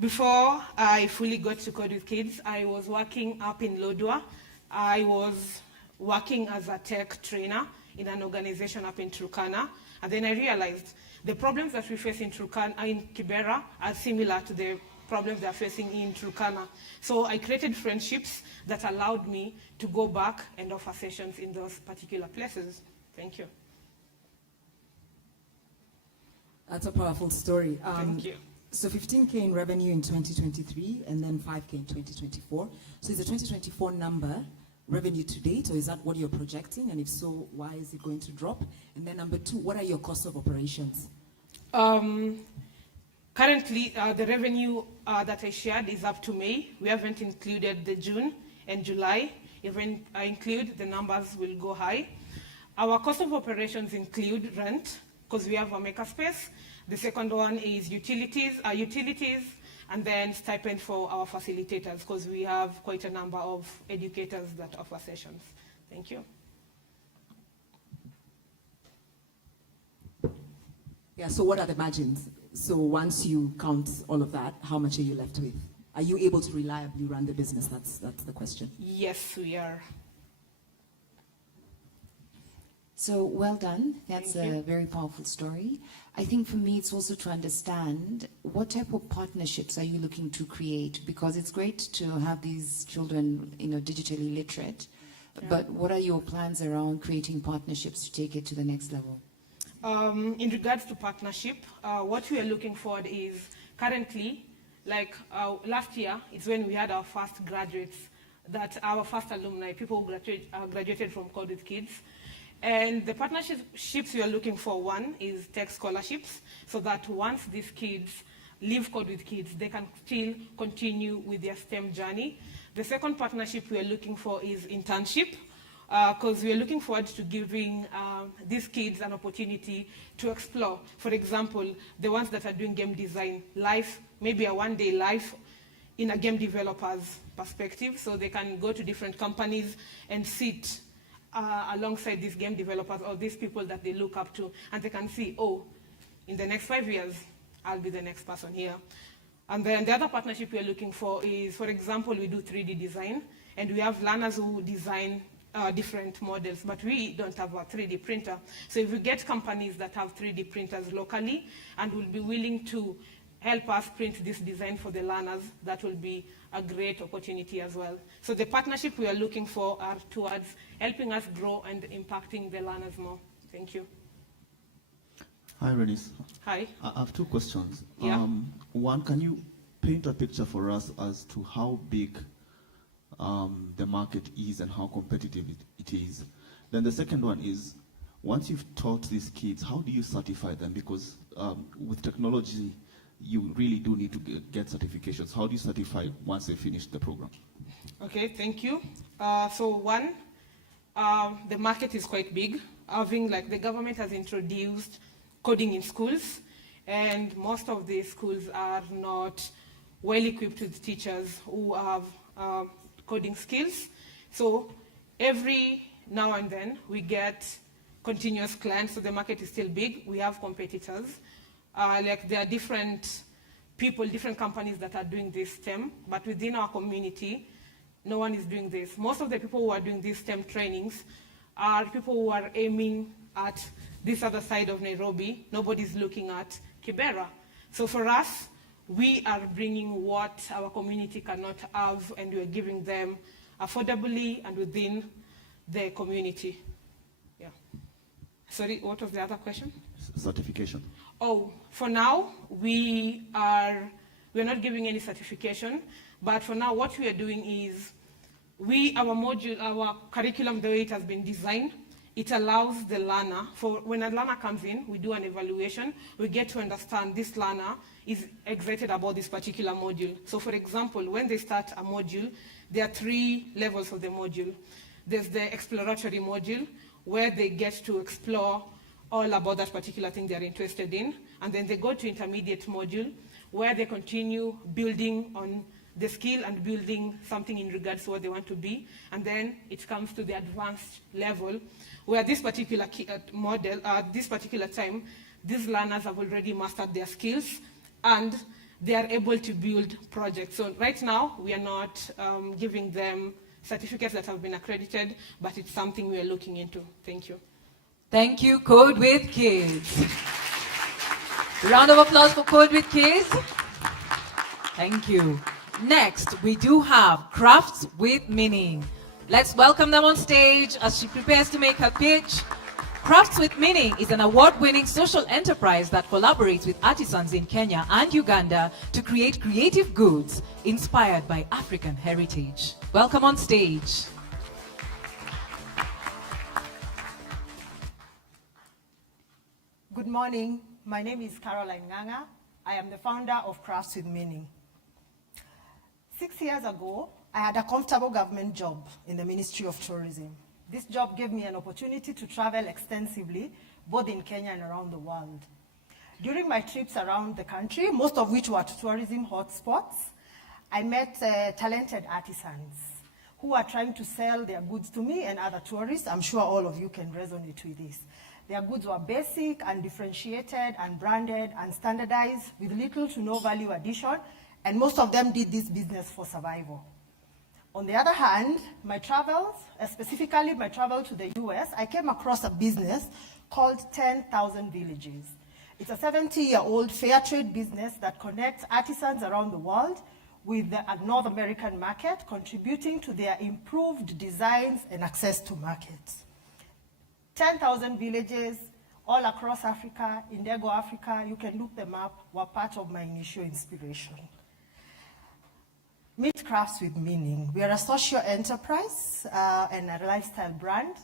Before I fully got to Code with Kids, I was working up in Lodwar. I was working as a tech trainer in an organization up in Turkana, and then I realized the problems that we face in Kibera are similar to the problems they are facing in Turkana. So I created friendships that allowed me to go back and offer sessions in those particular places. Thank you. That's a powerful story. Thank you. So 15K in revenue in 2023 and then 5K in 2024. So is the 2024 number revenue to date, or is that what you're projecting? And if so, why is it going to drop? And then number 2, what are your costs of operations? Currently, the revenue that I shared is up to May. We haven't included the June and July. If I include, the numbers will go high. Our cost of operations include rent, because we have a makerspace. The second one is utilities, and then stipend for our facilitators, because we have quite a number of educators that offer sessions. Thank you. Yeah, so what are the margins? So once you count all of that, how much are you left with? Are you able to reliably run the business? That's the question. Yes, we are. So well done. That's a very powerful story. I think for me, it's also to understand what type of partnerships are you looking to create? Because it's great to have these children, digitally literate, but what are your plans around creating partnerships to take it to the next level? In regards to partnership, what we are looking for is currently, like last year, it's when we had our first graduates, that our first alumni, people who graduated from Code with Kids. And the partnerships we are looking for, one is tech scholarships, so that once these kids leave Code with Kids, they can still continue with their STEM journey. The second partnership we are looking for is internship, because we are looking forward to giving these kids an opportunity to explore. For example, the ones that are doing game design, maybe a one-day life in a game developer's perspective, so they can go to different companies and sit alongside these game developers or these people that they look up to, and they can see, in the next 5 years, I'll be the next person here. And then the other partnership we're looking for is, for example, we do 3D design, and we have learners who design different models, but we don't have a 3D printer. So if we get companies that have 3D printers locally and will be willing to help us print this design for the learners, that will be a great opportunity as well. So the partnership we are looking for are towards helping us grow and impacting the learners more. Thank you. Hi, Renis. Hi. I have 2 questions. Yeah. One, can you paint a picture for us as to how big the market is and how competitive it is? Then the second one is, once you've taught these kids, how do you certify them? Because with technology, you really do need to get certifications. How do you certify once they finish the program? Okay, thank you. So one, the market is quite big. The government has introduced coding in schools, and most of the schools are not well equipped with teachers who have coding skills. So every now and then we get continuous clients, so the market is still big. We have competitors. Like there are different people, different companies that are doing this STEM, but within our community, no one is doing this. Most of the people who are doing these STEM trainings are people who are aiming at this other side of Nairobi. Nobody's looking at Kibera. So for us, we are bringing what our community cannot have, and we're giving them affordably and within the community. Yeah. Sorry, what was the other question? Certification. Oh, for now, we're not giving any certification, but for now, what we are doing is our curriculum, the way it has been designed, it allows the learner, when a learner comes in, we do an evaluation, we get to understand this learner is excited about this particular module. So for example, when they start a module, there are 3 levels of the module. There's the exploratory module, where they get to explore all about that particular thing they're interested in. And then they go to intermediate module, where they continue building on the skill and building something in regards to what they want to be. And then it comes to the advanced level, where this particular this particular time, these learners have already mastered their skills and they are able to build projects. So right now, we are not giving them certificates that have been accredited, but it's something we are looking into. Thank you. Thank you, Code with Kids. Round of applause for Code with Kids. Thank you. Next, we do have Crafts with Meaning. Let's welcome them on stage as she prepares to make her pitch. Crafts with Meaning is an award-winning social enterprise that collaborates with artisans in Kenya and Uganda to create creative goods inspired by African heritage. Welcome on stage. Good morning. My name is Caroline Nganga. I am the founder of Crafts with Meaning. 6 years ago, I had a comfortable government job in the Ministry of Tourism. This job gave me an opportunity to travel extensively, both in Kenya and around the world. During my trips around the country, most of which were to tourism hotspots, I met talented artisans who are trying to sell their goods to me and other tourists. I'm sure all of you can resonate with this. Their goods were basic, undifferentiated, unbranded, and standardized with little to no value addition, and most of them did this business for survival. On the other hand, my travels, specifically my travel to the US, I came across a business called 10,000 Villages. It's a 70-year-old fair trade business that connects artisans around the world with the North American market, contributing to their improved designs and access to markets. 10,000 villages all across Africa, Indigo Africa, you can look them up, were part of my initial inspiration. Meet Crafts with Meaning. We are a social enterprise and a lifestyle brand.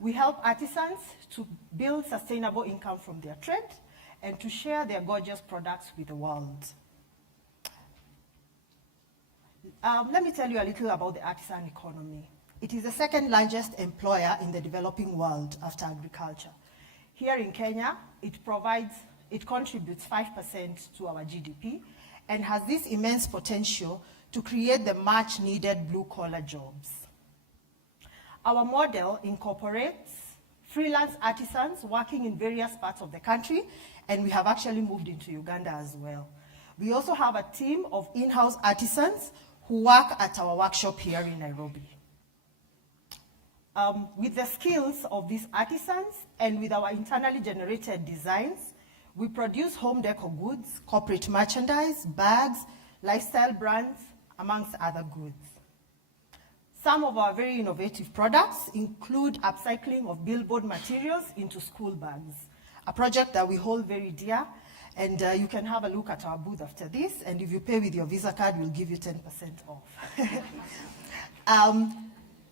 We help artisans to build sustainable income from their trade and to share their gorgeous products with the world. Let me tell you a little about the artisan economy. It is the second largest employer in the developing world after agriculture. Here in Kenya, it contributes 5% to our GDP and has this immense potential to create the much needed blue-collar jobs. Our model incorporates freelance artisans working in various parts of the country, and we have actually moved into Uganda as well. We also have a team of in-house artisans who work at our workshop here in Nairobi. With the skills of these artisans and with our internally generated designs, we produce home decor goods, corporate merchandise, bags, lifestyle brands, amongst other goods. Some of our very innovative products include upcycling of billboard materials into school bags, a project that we hold very dear, and you can have a look at our booth after this, and if you pay with your Visa card, we'll give you 10% off.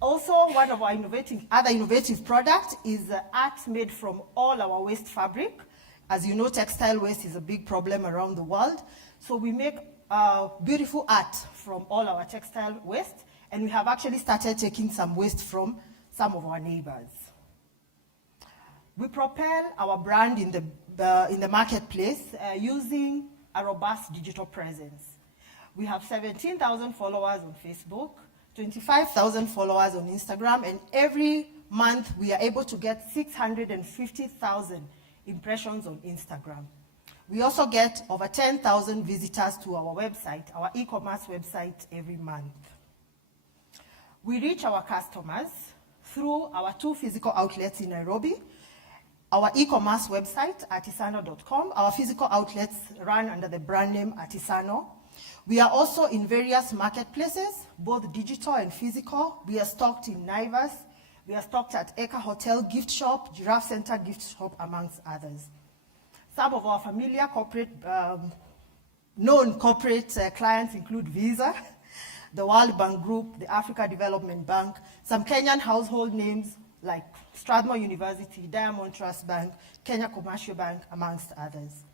Also, one of our other innovative products is art made from all our waste fabric. As you know, textile waste is a big problem around the world, so we make beautiful art from all our textile waste, and we have actually started taking some waste from some of our neighbors. We propel our brand in the marketplace using a robust digital presence. We have 17,000 followers on Facebook, 25,000 followers on Instagram, and every month we are able to get 650,000 impressions on Instagram. We also get over 10,000 visitors to our website, our e-commerce website, every month. We reach our customers through our 2 physical outlets in Nairobi, our e-commerce website, artisano.com. Our physical outlets run under the brand name Artisano. We are also in various marketplaces, both digital and physical. We are stocked in Naivas. We are stocked at Eka Hotel Gift Shop, Giraffe Center Gift Shop, amongst others. Some of our familiar corporate, known corporate clients include Visa, the World Bank Group, the Africa Development Bank, some Kenyan household names like Strathmore University, Diamond Trust Bank, Kenya Commercial Bank, amongst others.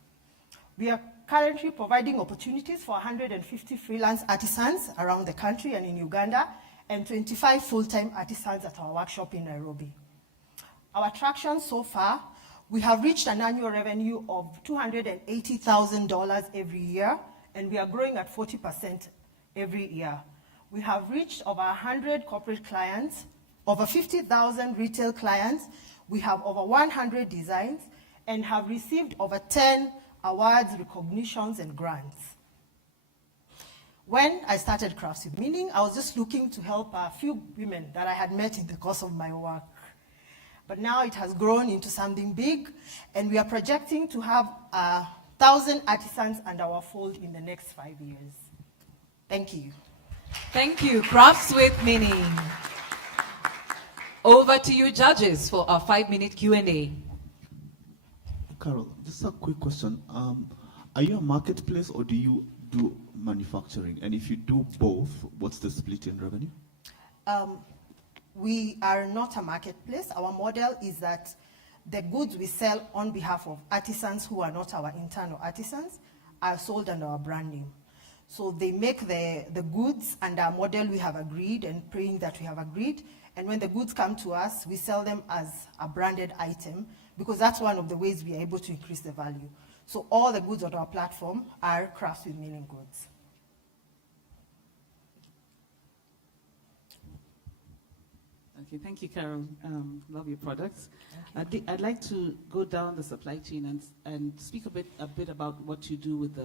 We are currently providing opportunities for 150 freelance artisans around the country and in Uganda, and 25 full-time artisans at our workshop in Nairobi. Our traction so far, we have reached an annual revenue of $280,000 every year, and we are growing at 40% every year. We have reached over 100 corporate clients, over 50,000 retail clients. We have over 100 designs and have received over 10 awards, recognitions, and grants. When I started Crafts with Meaning, I was just looking to help a few women that I had met in the course of my work. But now it has grown into something big, and we are projecting to have 1,000 artisans under our fold in the next 5 years. Thank you. Thank you. Crafts with Meaning. Over to you, judges, for our 5-minute Q&A. Carol, just a quick question. Are you a marketplace or do you do manufacturing? And if you do both, what's the split in revenue? We are not a marketplace. Our model is that the goods we sell on behalf of artisans who are not our internal artisans are sold under our brand name. So they make the goods under a model we have agreed and praying that we have agreed. And when the goods come to us, we sell them as a branded item because that's one of the ways we are able to increase the value. So all the goods on our platform are Crafts with Meaning goods. Okay, thank you, Carol. Love your products. I'd like to go down the supply chain and speak a bit about what you do with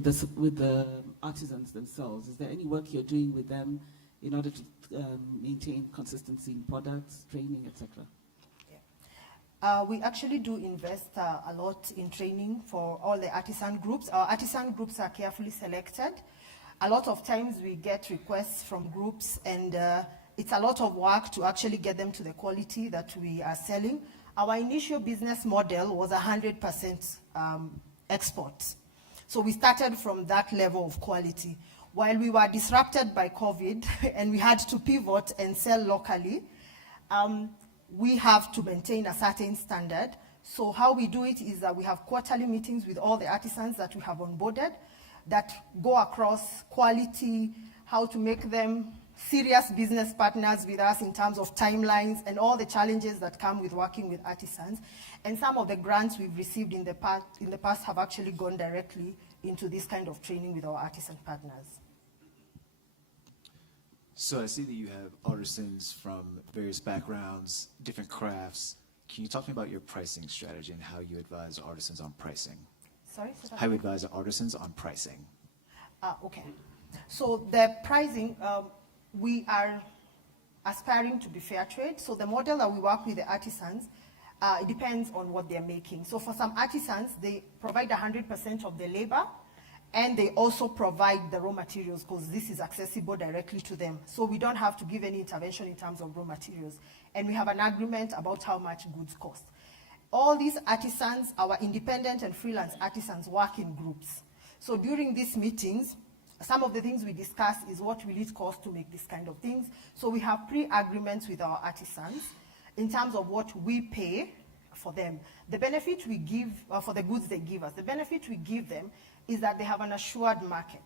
the artisans themselves. Is there any work you're doing with them in order to maintain consistency in products, training, etc.? We actually do invest a lot in training for all the artisan groups. Our artisan groups are carefully selected. A lot of times we get requests from groups, and it's a lot of work to actually get them to the quality that we are selling. Our initial business model was 100% export. So we started from that level of quality. While we were disrupted by COVID and we had to pivot and sell locally, we have to maintain a certain standard. So how we do it is that we have quarterly meetings with all the artisans that we have onboarded that go across quality, how to make them serious business partners with us in terms of timelines and all the challenges that come with working with artisans. And some of the grants we've received in the past have actually gone directly into this kind of training with our artisan partners. So I see that you have artisans from various backgrounds, different crafts. Can you talk to me about your pricing strategy and how you advise artisans on pricing? Sorry? How you advise artisans on pricing? Okay. So the pricing, we are aspiring to be fair trade. So the model that we work with the artisans, it depends on what they're making. So for some artisans, they provide 100% of the labor, and they also provide the raw materials because this is accessible directly to them. So we don't have to give any intervention in terms of raw materials. And we have an agreement about how much goods cost. All these artisans, our independent and freelance artisans, work in groups. So during these meetings, some of the things we discuss is what will it cost to make this kind of things. So we have pre-agreements with our artisans in terms of what we pay for them. The benefit we give for the goods they give us, the benefit we give them is that they have an assured market.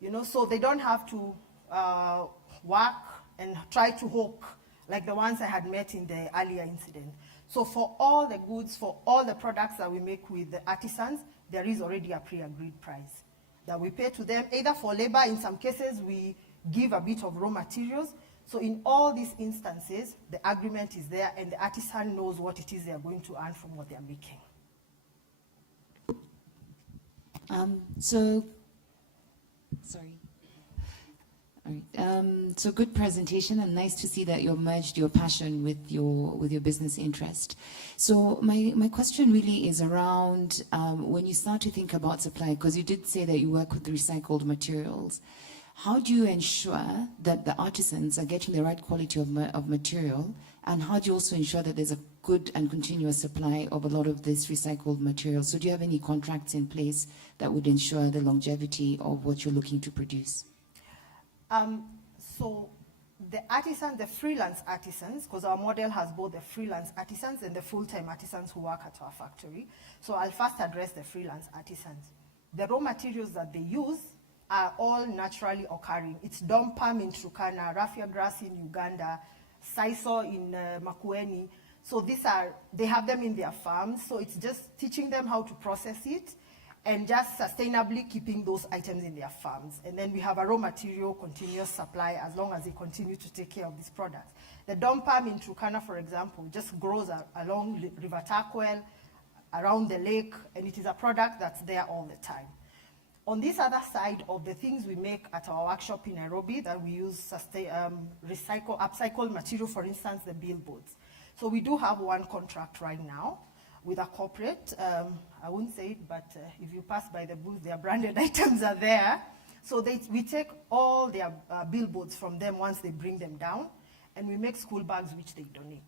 You know, so they don't have to work and try to hawk like the ones I had met in the earlier incident. So for all the goods, for all the products that we make with the artisans, there is already a pre-agreed price that we pay to them, either for labor. In some cases, we give a bit of raw materials. So in all these instances, the agreement is there and the artisan knows what it is they are going to earn from what they are making. Sorry. All right. So good presentation, and nice to see that you merged your passion with your business interest. So my question really is around when you start to think about supply, because you did say that you work with recycled materials. How do you ensure that the artisans are getting the right quality of material, and how do you also ensure that there's a good and continuous supply of a lot of this recycled material? So do you have any contracts in place that would ensure the longevity of what you're looking to produce? So the artisans, the freelance artisans, because our model has both the freelance artisans and the full-time artisans who work at our factory. So I'll first address the freelance artisans. The raw materials that they use are all naturally occurring. It's dom palm in Turkana, raffia grass in Uganda, sisal in Makueni. So they have them in their farms. So it's just teaching them how to process it and just sustainably keeping those items in their farms. And then we have a raw material continuous supply as long as they continue to take care of these products. The dom palm in Turkana, for example, just grows along River Takwel, around the lake, and it is a product that's there all the time. On this other side of the things we make at our workshop in Nairobi that we use upcycled material, for instance, the billboards. So we do have one contract right now with a corporate. I won't say it, but if you pass by the booth, their branded items are there. So we take all their billboards from them once they bring them down, and we make school bags which they donate.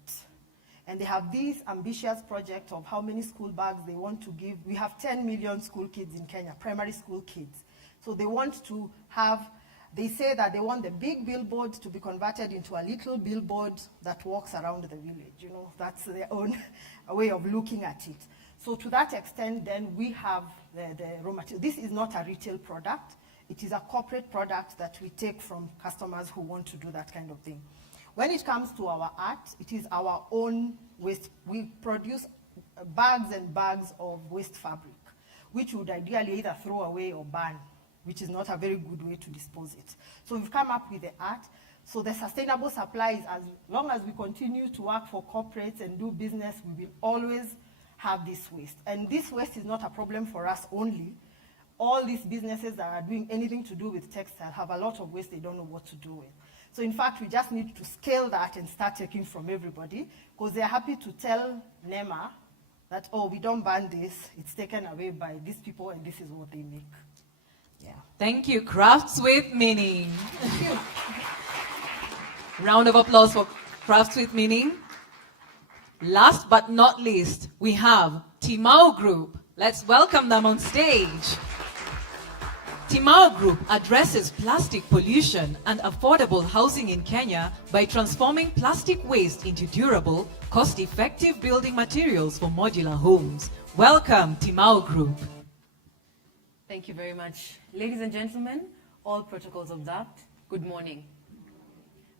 And they have this ambitious project of how many school bags they want to give. We have 10 million school kids in Kenya, primary school kids. So they want to have, they say that they want the big billboard to be converted into a little billboard that walks around the village. You know, that's their own way of looking at it. So to that extent, then we have the raw material. This is not a retail product. It is a corporate product that we take from customers who want to do that kind of thing. When it comes to our art, it is our own waste. We produce bags and bags of waste fabric, which would ideally either throw away or burn, which is not a very good way to dispose it. So we've come up with the art. So the sustainable supply is, as long as we continue to work for corporates and do business, we will always have this waste. And this waste is not a problem for us only. All these businesses that are doing anything to do with textile have a lot of waste they don't know what to do with. So in fact, we just need to scale that and start taking from everybody, because they're happy to tell NEMA that, oh, we don't ban this, it's taken away by these people and this is what they make. Yeah. Thank you. Crafts with meaning. Round of applause for Crafts with Meaning. Last but not least, we have Timal Group. Let's welcome them on stage. Timal Group addresses plastic pollution and affordable housing in Kenya by transforming plastic waste into durable, cost-effective building materials for modular homes. Welcome, Timal Group. Thank you very much. Ladies and gentlemen, all protocols observed, good morning.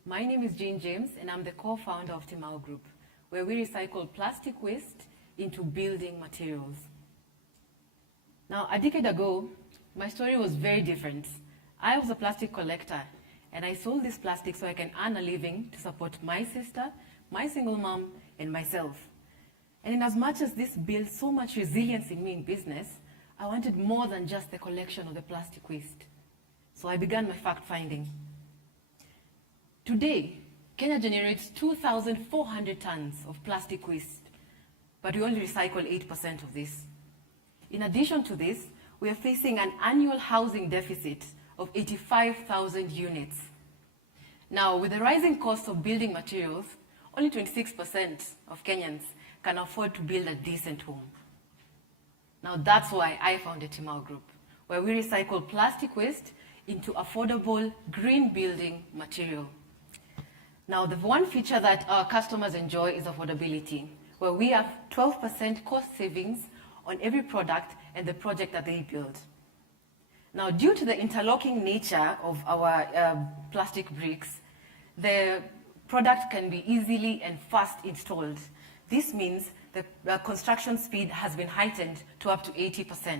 My name is Jane James, and I'm the co-founder of Timal Group, where we recycle plastic waste into building materials. Now, a decade ago, my story was very different. I was a plastic collector, and I sold this plastic so I can earn a living to support my sister, my single mom, and myself. And in as much as this built so much resilience in me in business, I wanted more than just the collection of the plastic waste. So I began my fact-finding. Today, Kenya generates 2,400 tons of plastic waste, but we only recycle 8% of this. In addition to this, we are facing an annual housing deficit of 85,000 units. Now, with the rising cost of building materials, only 26% of Kenyans can afford to build a decent home. Now, that's why I founded Timal Group, where we recycle plastic waste into affordable green building material. Now, the one feature that our customers enjoy is affordability, where we have 12% cost savings on every product and the project that they build. Now, due to the interlocking nature of our plastic bricks, the product can be easily and fast installed. This means the construction speed has been heightened to up to 80%.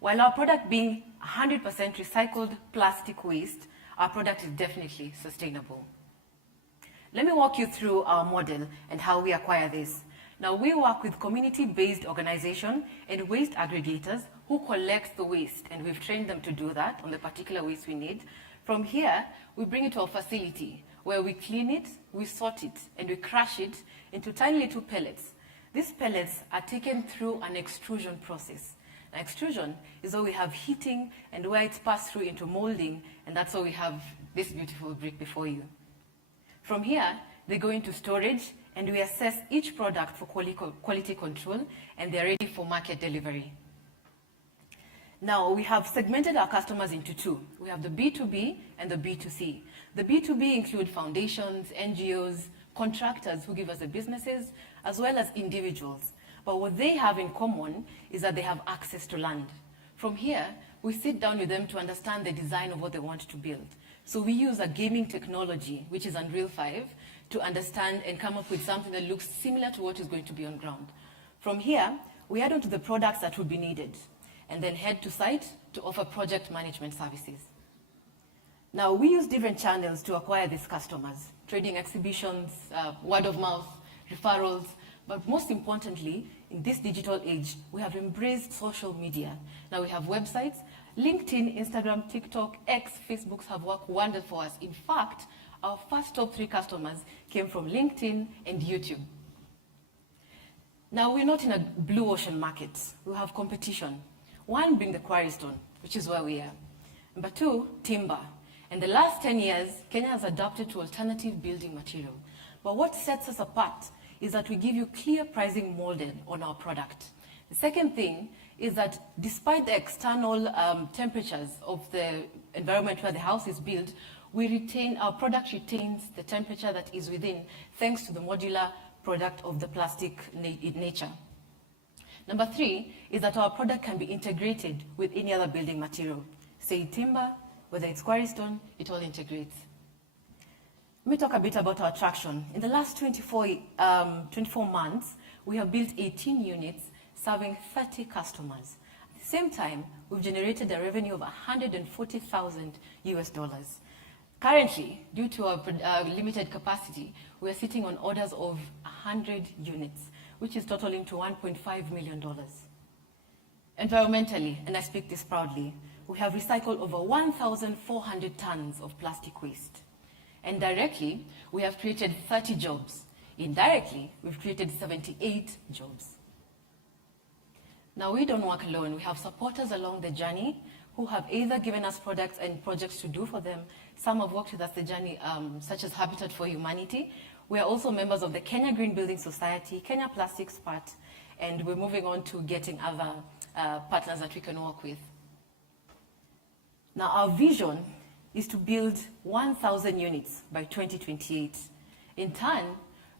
While our product being 100% recycled plastic waste, our product is definitely sustainable. Let me walk you through our model and how we acquire this. Now, we work with community-based organizations and waste aggregators who collect the waste, and we've trained them to do that on the particular waste we need. From here, we bring it to our facility where we clean it, we sort it, and we crush it into tiny little pellets. These pellets are taken through an extrusion process. Now, extrusion is where we have heating and where it's passed through into molding, and that's why we have this beautiful brick before you. From here, they go into storage, and we assess each product for quality control, and they're ready for market delivery. Now, we have segmented our customers into two. We have the B2B and the B2C. The B2B include foundations, NGOs, contractors who give us the businesses, as well as individuals. But what they have in common is that they have access to land. From here, we sit down with them to understand the design of what they want to build. So we use a gaming technology, which is Unreal 5, to understand and come up with something that looks similar to what is going to be on ground. From here, we add on to the products that would be needed, and then head to site to offer project management services. Now, we use different channels to acquire these customers, trading exhibitions, word of mouth, referrals, but most importantly, in this digital age, we have embraced social media. Now we have websites, LinkedIn, Instagram, TikTok, X, Facebook have worked wonders for us. In fact, our first top 3 customers came from LinkedIn and YouTube. Now, we're not in a blue ocean market. We have competition. 1 being the quarry stone, which is where we are. Number 2, timber. In the last 10 years, Kenya has adapted to alternative building material. But what sets us apart is that we give you clear pricing molded on our product. The second thing is that despite the external temperatures of the environment where the house is built, our product retains the temperature that is within, thanks to the modular product of the plastic nature. Number 3 is that our product can be integrated with any other building material. Say timber, whether it's quarry stone, it all integrates. Let me talk a bit about our traction. In the last 24 months, we have built 18 units serving 30 customers. At the same time, we've generated a revenue of $140,000 US. Currently, due to our limited capacity, we are sitting on orders of 100 units, which is totaling to $1.5 million. Environmentally, and I speak this proudly, we have recycled over 1,400 tons of plastic waste. And directly, we have created 30 jobs. Indirectly, we've created 78 jobs. Now, we don't work alone. We have supporters along the journey who have either given us products and projects to do for them. Some have worked with us the journey, such as Habitat for Humanity. We are also members of the Kenya Green Building Society, Kenya Plastics Part, and we're moving on to getting other partners that we can work with. Now, our vision is to build 1,000 units by 2028. In turn,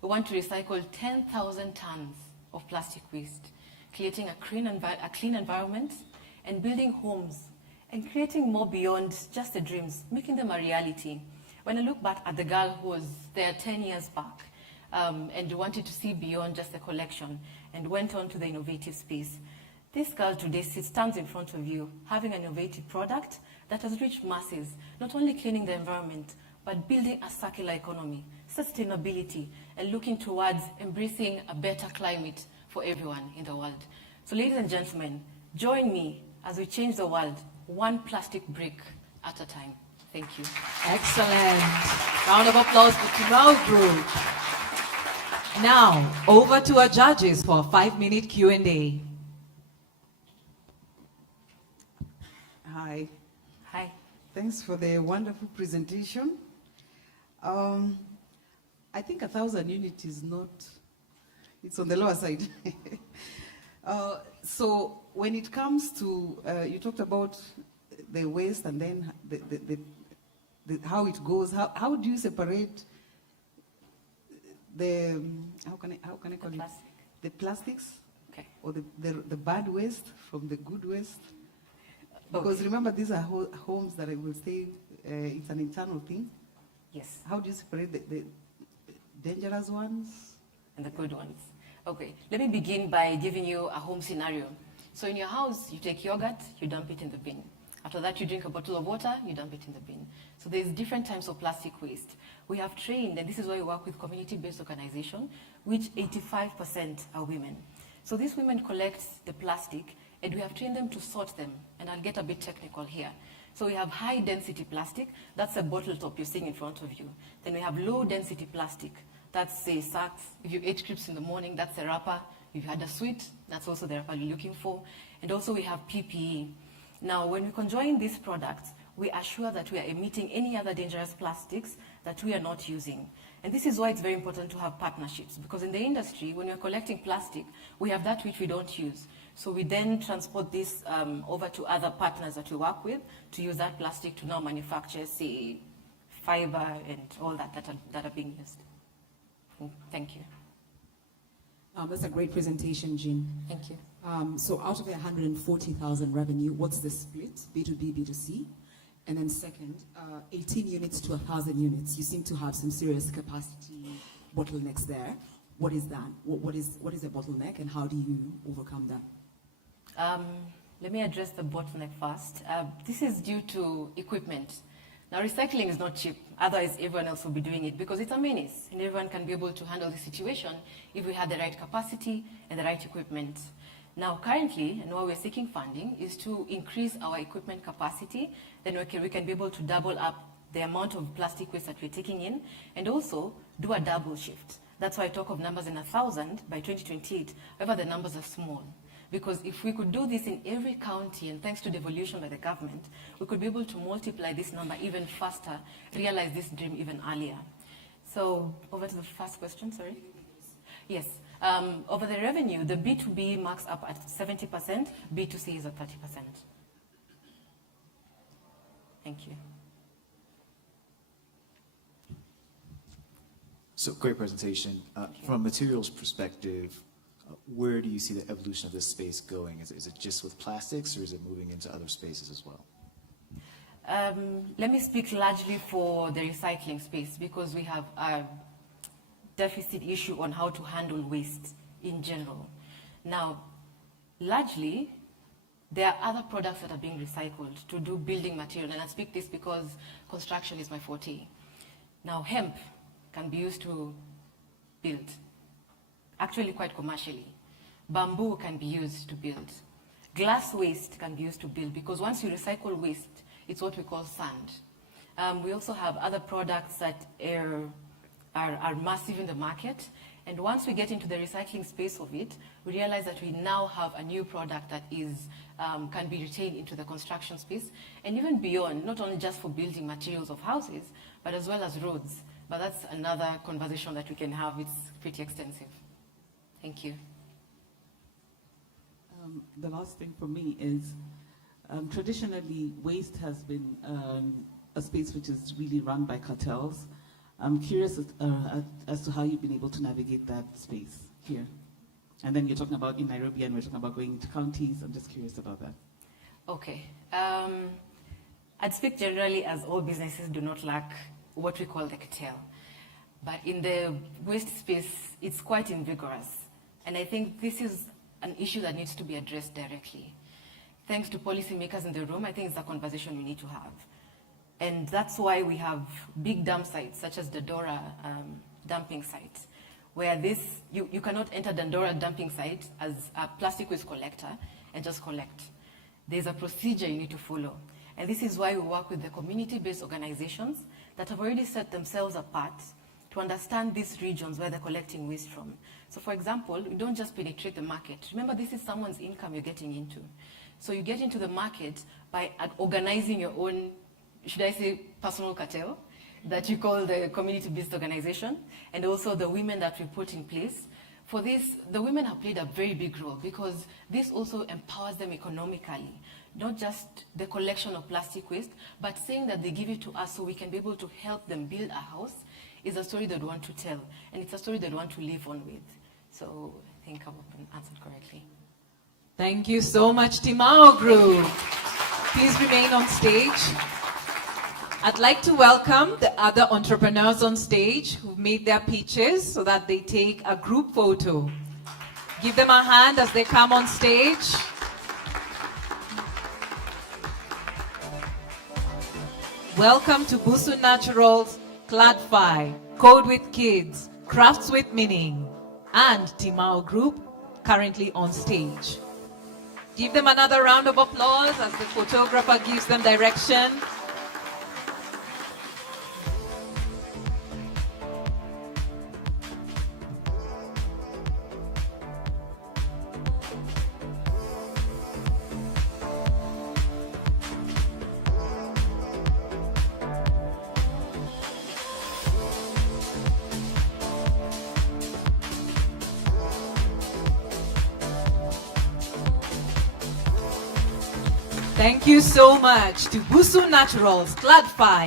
we want to recycle 10,000 tons of plastic waste, creating a clean environment and building homes and creating more beyond just the dreams, making them a reality. When I look back at the girl who was there 10 years back and wanted to see beyond just the collection and went on to the innovative space, this girl today stands in front of you having an innovative product that has reached masses, not only cleaning the environment, but building a circular economy, sustainability, and looking towards embracing a better climate for everyone in the world. So ladies and gentlemen, join me as we change the world one plastic brick at a time. Thank you. Excellent. Round of applause for Timal Group. Now, over to our judges for a 5-minute Q&A. Hi. Hi. Thanks for the wonderful presentation. I think 1,000 units is not, it's on the lower side. So when it comes to, you talked about the waste and then how it goes. How do you separate the, how can I call it? The plastics, okay, or the bad waste from the good waste? Because remember, these are homes that I will say it's an internal thing. Yes. How do you separate the dangerous ones and the good ones? Okay, let me begin by giving you a home scenario. So in your house, you take yogurt, you dump it in the bin. After that, you drink a bottle of water, you dump it in the bin. So there's different types of plastic waste. We have trained, and this is why we work with community-based organizations, which 85% are women. So these women collect the plastic, and we have trained them to sort them. And I'll get a bit technical here. So we have high-density plastic. That's a bottle top you're seeing in front of you. Then we have low-density plastic. That's, say, sacks. If you ate crisps in the morning, that's a wrapper. If you had a sweet, that's also the wrapper you're looking for. And also we have PPE. Now, when we conjoin these products, we assure that we are emitting any other dangerous plastics that we are not using. And this is why it's very important to have partnerships, because in the industry, when we're collecting plastic, we have that which we don't use. So we then transport this over to other partners that we work with to use that plastic to now manufacture, say, fiber and all that are being used. Thank you. That's a great presentation, Jean. Thank you. So out of the 140,000 revenue, what's the split, B2B, B2C? And then second, 18 units to 1,000 units. You seem to have some serious capacity bottlenecks there. What is that? What is a bottleneck, and how do you overcome that? Let me address the bottleneck first. This is due to equipment. Now, recycling is not cheap. Otherwise, everyone else will be doing it because it's a menace, and everyone can be able to handle the situation if we have the right capacity and the right equipment. Now, currently, and why we're seeking funding is to increase our equipment capacity. Then we can be able to double up the amount of plastic waste that we're taking in, and also do a double shift. That's why I talk of numbers in 1,000 by 2028. However, the numbers are small. Because if we could do this in every county, and thanks to devolution by the government, we could be able to multiply this number even faster, realize this dream even earlier. So, over to the first question, sorry. Yes. Over the revenue, the B2B marks up at 70%, B2C is at 30%. Thank you. So, great presentation. From a materials perspective, where do you see the evolution of this space going? Is it just with plastics, or is it moving into other spaces as well? Let me speak largely for the recycling space, because we have a deficit issue on how to handle waste in general. Now, largely, there are other products that are being recycled to do building material, and I speak this because construction is my forte. Now, hemp can be used to build, actually quite commercially. Bamboo can be used to build. Glass waste can be used to build, because once you recycle waste, it's what we call sand. We also have other products that are massive in the market, and once we get into the recycling space of it, we realize that we now have a new product that can be retained into the construction space, and even beyond, not only just for building materials of houses, but as well as roads. But that's another conversation that we can have. It's pretty extensive. Thank you. The last thing for me is, traditionally, waste has been a space which is really run by cartels. I'm curious as to how you've been able to navigate that space here. And then you're talking about in Nairobi, and we're talking about going into counties. I'm just curious about that. Okay. I'd speak generally, as all businesses do not lack what we call the cartel. But in the waste space, it's quite invigorous. And I think this is an issue that needs to be addressed directly. Thanks to policymakers in the room, I think it's a conversation we need to have. And that's why we have big dump sites, such as the Dora dumping site, where you cannot enter the Dora dumping site as a plastic waste collector and just collect. There's a procedure you need to follow. And this is why we work with the community-based organizations that have already set themselves apart to understand these regions where they're collecting waste from. So for example, you don't just penetrate the market. Remember, this is someone's income you're getting into. So you get into the market by organizing your own, should I say, personal cartel that you call the community-based organization, and also the women that we put in place. For this, the women have played a very big role, because this also empowers them economically. Not just the collection of plastic waste, but saying that they give it to us so we can be able to help them build a house is a story they want to tell, and it's a story they want to live on with. So I think I've answered correctly. Thank you so much, Timal Group. Please remain on stage. I'd like to welcome the other entrepreneurs on stage who've made their pitches so that they take a group photo. Give them a hand as they come on stage. Welcome to Busu Naturals, Clad, Code with Kids, Crafts with Meaning, and Timal Group, currently on stage. Give them another round of applause as the photographer gives them direction. Thank you so much to Busu Naturals, Clad,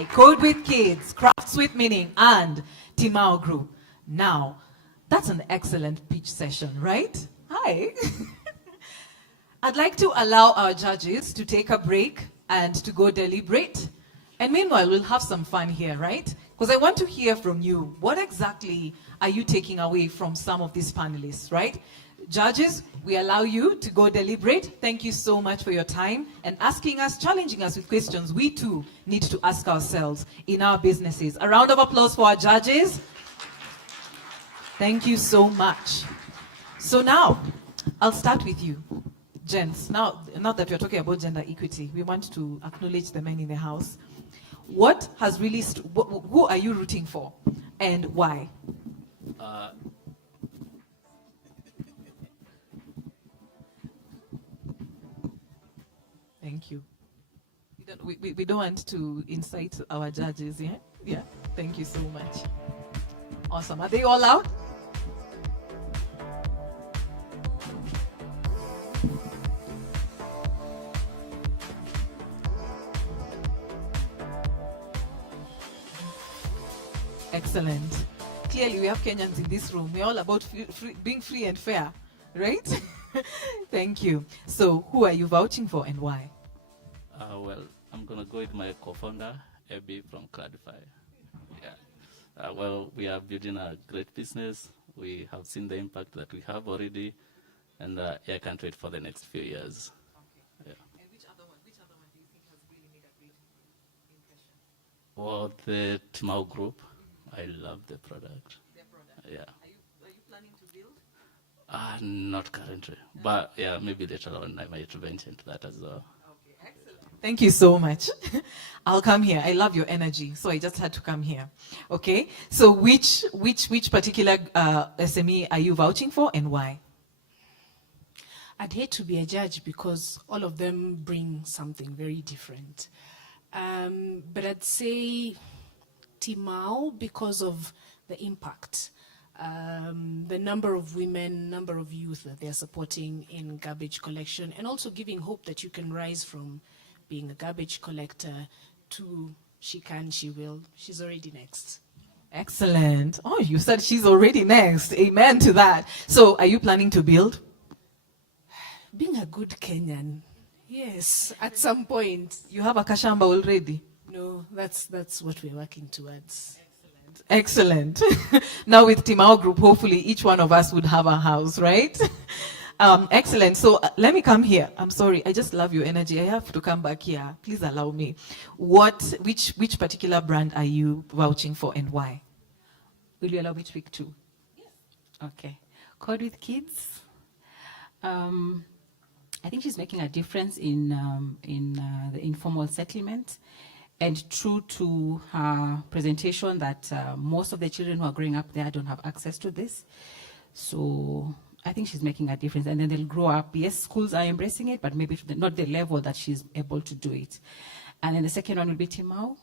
Code with Kids, Crafts with Meaning, and Timal Group. Now, that's an excellent pitch session, right? Hi. I'd like to allow our judges to take a break and to go deliberate. And meanwhile, we'll have some fun here, right? Because I want to hear from you. What exactly are you taking away from some of these panelists, right? Judges, we allow you to go deliberate. Thank you so much for your time and asking us, challenging us with questions we too need to ask ourselves in our businesses. A round of applause for our judges. Thank you so much. So now, I'll start with you, gents. Now that we're talking about gender equity, we want to acknowledge the men in the house. What has really, who are you rooting for and why? Thank you. We don't want to incite our judges, yeah? Yeah, thank you so much. Awesome. Are they all out? Excellent. Clearly, we have Kenyans in this room. We're all about being free and fair, right? Thank you. So, who are you vouching for and why? Well, I'm going to go with my co-founder, Abby from Clad. Yeah. Well, we are building a great business. We have seen the impact that we have already, and I can't wait for the next few years. Okay. Yeah. And which other one do you think has really made a great impression? Well, the Timal Group. I love the product. Their product? Yeah. Are you planning to build? Not currently, but yeah, maybe later on I might venture into that as well. Okay, excellent. Thank you so much. I'll come here. I love your energy, so I just had to come here. Okay, so which particular SME are you vouching for and why? I'd hate to be a judge because all of them bring something very different. But I'd say Timal because of the impact. The number of women, number of youth that they're supporting in garbage collection, and also giving hope that you can rise from being a garbage collector to she can, she will, she's already next. Excellent. Oh, you said she's already next. Amen to that. So are you planning to build? Being a good Kenyan, yes, at some point. You have a kashamba already? No, that's what we're working towards. Excellent. Now with Timal Group, hopefully each one of us would have a house, right? Excellent. So let me come here. I'm sorry. I just love your energy. I have to come back here. Please allow me. Which particular brand are you vouching for and why? Will you allow me to pick two? Yes. Okay. Code with Kids. I think she's making a difference in the informal settlement. And true to her presentation that most of the children who are growing up there don't have access to this. So I think she's making a difference. And then they'll grow up. Yes, schools are embracing it, but maybe not the level that she's able to do it. And then the second one will be Timal.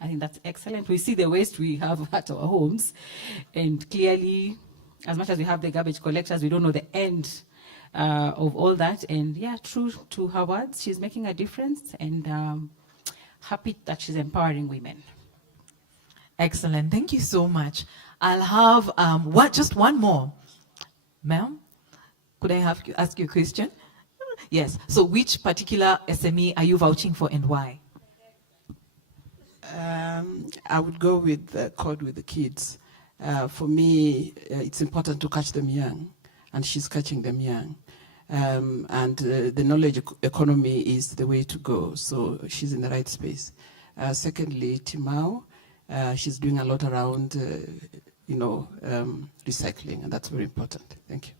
I think that's excellent. We see the waste we have at our homes. And clearly, as much as we have the garbage collectors, we don't know the end of all that. And yeah, true to her words, she's making a difference. And happy that she's empowering women. Excellent. Thank you so much. I'll have just one more. Ma'am, could I ask you a question? Yes. So which particular SME are you vouching for and why? I would go with Code with the Kids. For me, it's important to catch them young, and she's catching them young. And the knowledge economy is the way to go, so she's in the right space. Secondly, Timal, she's doing a lot around, recycling, and that's very important. Thank you.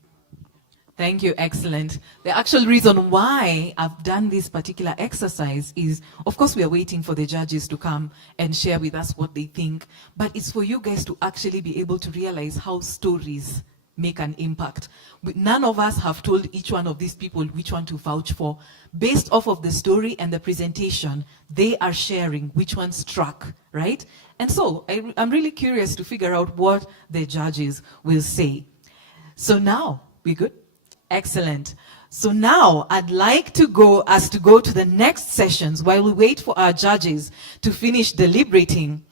Thank you, excellent. The actual reason why I've done this particular exercise is, of course, we are waiting for the judges to come and share with us what they think, but it's for you guys to actually be able to realize how stories make an impact. None of us have told each one of these people which one to vouch for. Based off of the story and the presentation, they are sharing which one struck, right? And so I'm really curious to figure out what the judges will say. So now, we good? Excellent. So now I'd like to go to the next sessions while we wait for our judges to finish deliberating.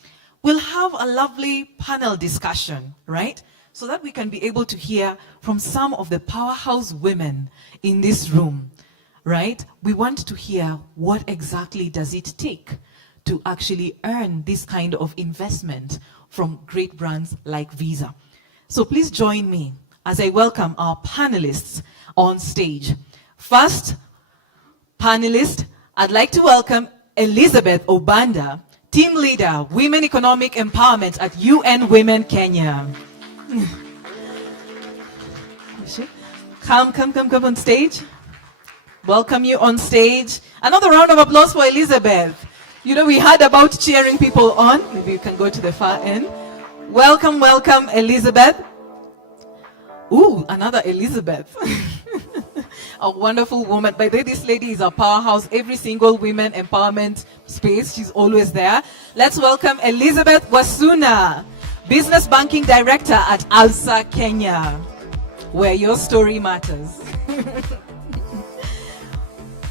We'll have a lovely panel discussion, right? So that we can be able to hear from some of the powerhouse women in this room, right? We want to hear what exactly does it take to actually earn this kind of investment from great brands like Visa. So please join me as I welcome our panelists on stage. First panelist, I'd like to welcome Elizabeth Obanda, Team Leader, Women Economic Empowerment at UN Women Kenya. Come on stage. Welcome you on stage. Another round of applause for Elizabeth. You know, we heard about cheering people on. Maybe you can go to the far end. Welcome, Elizabeth. Ooh, another Elizabeth. A wonderful woman. By the way, this lady is a powerhouse. Every single women empowerment space, she's always there. Let's welcome Elizabeth Wasuna, Business Banking Director at ALSA Kenya, where your story matters.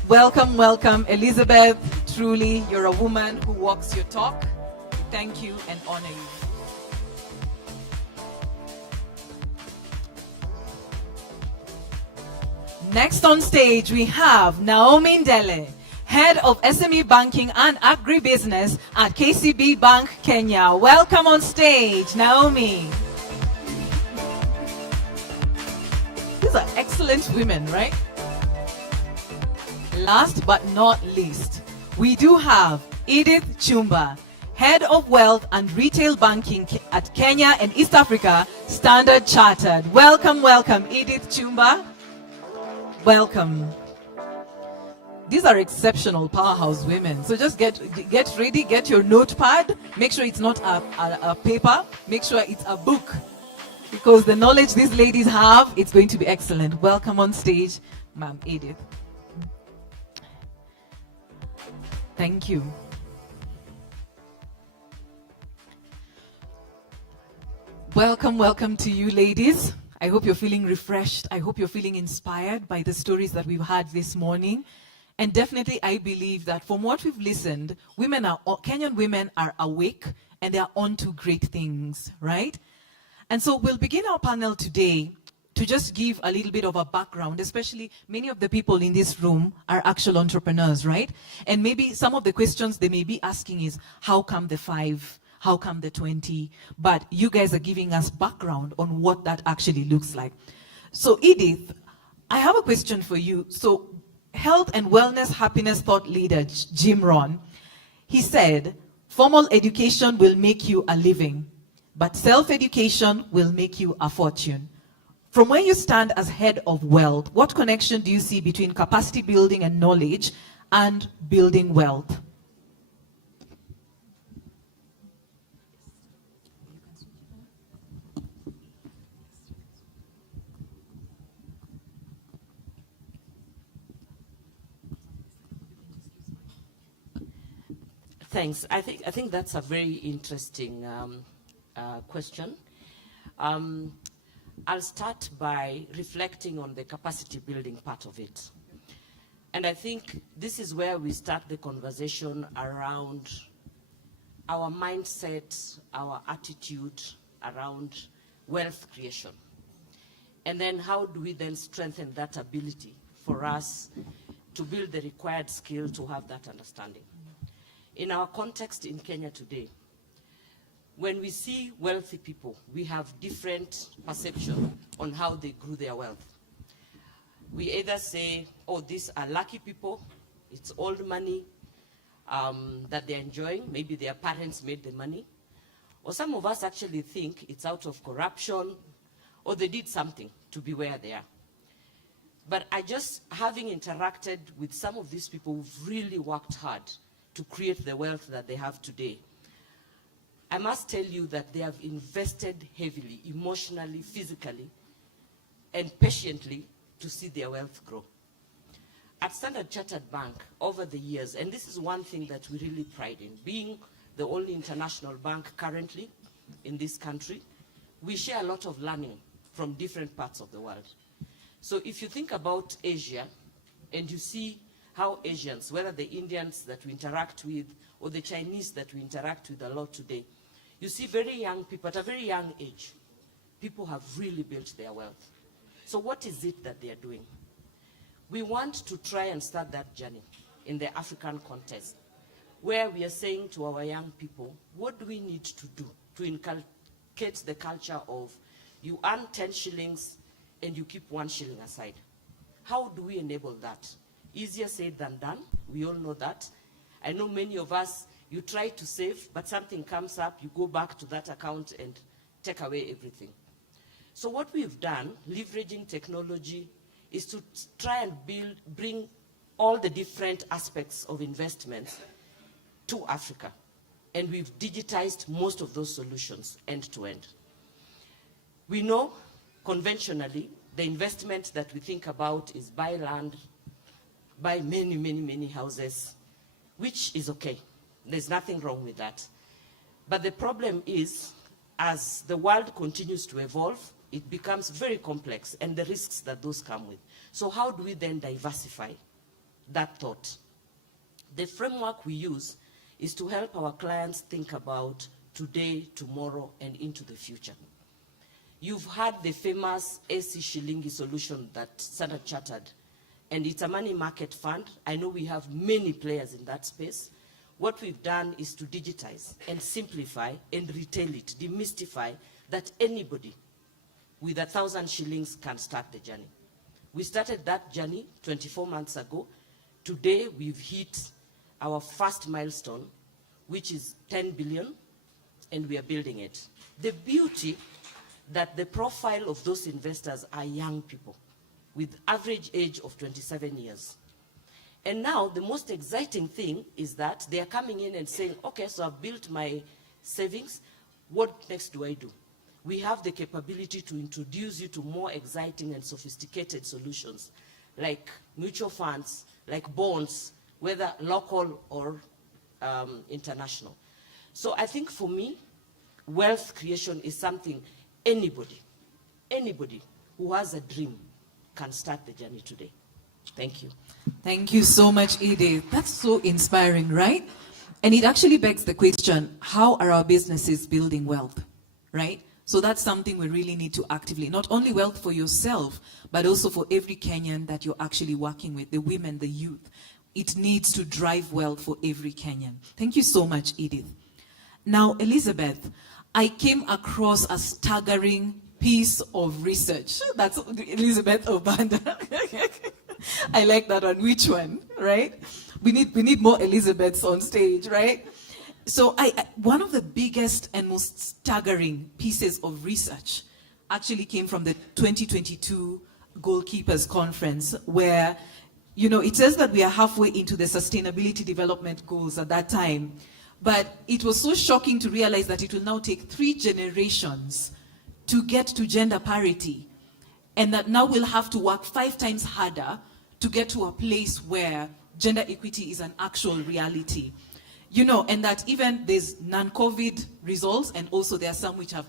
Welcome, Elizabeth. Truly, you're a woman who walks your talk. Thank you and honor you. Next on stage, we have Naomi Ndele, Head of SME Banking and Agribusiness at KCB Bank Kenya. Welcome on stage, Naomi. These are excellent women, right? Last but not least, we do have Edith Chumba, Head of Wealth and Retail Banking at Kenya and East Africa Standard Chartered. Welcome, Edith Chumba. Welcome. These are exceptional powerhouse women. So just get ready, get your notepad. Make sure it's not a paper. Make sure it's a book. Because the knowledge these ladies have, it's going to be excellent. Welcome on stage, Ma'am Edith. Thank you. Welcome to you ladies. I hope you're feeling refreshed. I hope you're feeling inspired by the stories that we've had this morning. And definitely I believe that from what we've listened, Kenyan women are awake and they are on to great things, right? And so we'll begin our panel today to just give a little bit of a background, especially many of the people in this room are actual entrepreneurs, right? And maybe some of the questions they may be asking is, how come the 5? How come the 20? But you guys are giving us background on what that actually looks like. So Edith, I have a question for you. So health and wellness happiness thought leader, Jim Rohn, he said, formal education will make you a living, but self-education will make you a fortune. From where you stand as head of wealth, what connection do you see between capacity building and knowledge and building wealth? Thanks. I think that's a very interesting question. I'll start by reflecting on the capacity building part of it. And I think this is where we start the conversation around our mindset, our attitude around wealth creation. And then how do we then strengthen that ability for us to build the required skill to have that understanding. In our context in Kenya today, when we see wealthy people, we have different perception on how they grew their wealth. We either say, oh, these are lucky people, it's old money, that they're enjoying. Maybe their parents made the money. Or some of us actually think it's out of corruption, or they did something to be where they are. But having interacted with some of these people who've really worked hard to create the wealth that they have today, I must tell you that they have invested heavily, emotionally, physically, and patiently to see their wealth grow. At Standard Chartered Bank, over the years, and this is one thing that we really pride in, being the only international bank currently in this country, we share a lot of learning from different parts of the world. So if you think about Asia, and you see how Asians, whether the Indians that we interact with, or the Chinese that we interact with a lot today, you see very young people, at a very young age, people have really built their wealth. So what is it that they are doing? We want to try and start that journey in the African context, where we are saying to our young people, what do we need to do to inculcate the culture of you earn 10 shillings and you keep 1 shilling aside? How do we enable that? Easier said than done. We all know that. I know many of us, you try to save, but something comes up, you go back to that account and take away everything. So what we've done, leveraging technology, is to try and bring all the different aspects of investment to Africa. And we've digitized most of those solutions end to end. We know conventionally the investment that we think about is buy land, buy many, many, many houses, which is okay. There's nothing wrong with that. But the problem is, as the world continues to evolve, it becomes very complex, and the risks that those come with. So how do we then diversify that thought? The framework we use is to help our clients think about today, tomorrow, and into the future. You've heard the famous AC Shilingi solution that Standard Chartered, and it's a money market fund. I know we have many players in that space. What we've done is to digitize and simplify and retail it, demystify that anybody with 1,000 shillings can start the journey. We started that journey 24 months ago. Today, we've hit our first milestone, which is 10 billion, and we are building it. The beauty that the profile of those investors are young people with average age of 27 years. And now the most exciting thing is that they are coming in and saying, okay, so I've built my savings. What next do I do? We have the capability to introduce you to more exciting and sophisticated solutions, like mutual funds, like bonds, whether local or international. So I think for me, wealth creation is something anybody who has a dream can start the journey today. Thank you. Thank you so much, Edith. That's so inspiring, right? And it actually begs the question, how are our businesses building wealth, right? So that's something we really need to actively, not only wealth for yourself, but also for every Kenyan that you're actually working with, the women, the youth. It needs to drive wealth for every Kenyan. Thank you so much, Edith. Now, Elizabeth, I came across a staggering piece of research. That's Elizabeth Obanda. I like that one. Which one, right? We need more Elizabeths on stage, right? So one of the biggest and most staggering pieces of research actually came from the 2022 Goalkeepers Conference, where, you know, it says that we are halfway into the Sustainability Development Goals at that time. But it was so shocking to realize that it will now take 3 generations to get to gender parity, and that now we'll have to work 5 times harder to get to a place where gender equity is an actual reality. You know, and that even there's non-COVID results, and also there are some which are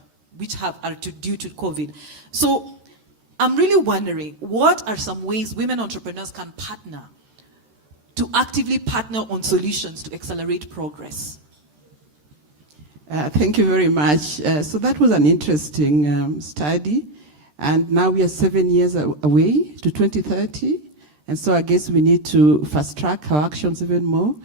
due to COVID. So I'm really wondering, what are some ways women entrepreneurs can partner to actively partner on solutions to accelerate progress? Thank you very much. So that was an interesting study, and now we are 7 years away to 2030, and so I guess we need to fast track our actions even more.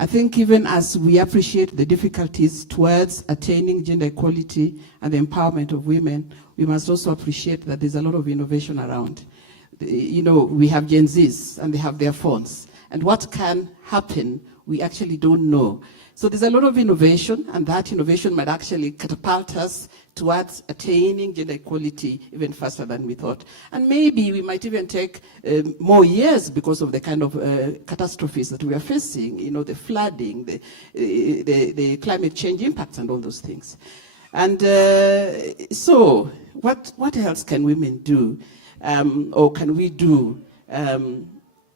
I think even as we appreciate the difficulties towards attaining gender equality and the empowerment of women, we must also appreciate that there's a lot of innovation around. You know, we have Gen Zs and they have their phones, and what can happen We actually don't know. So there's a lot of innovation, and that innovation might actually catapult us towards attaining gender equality even faster than we thought. And maybe we might even take more years because of the kind of catastrophes that we are facing, you know, the flooding, the climate change impacts and all those things. And so what else can women do, or can we do?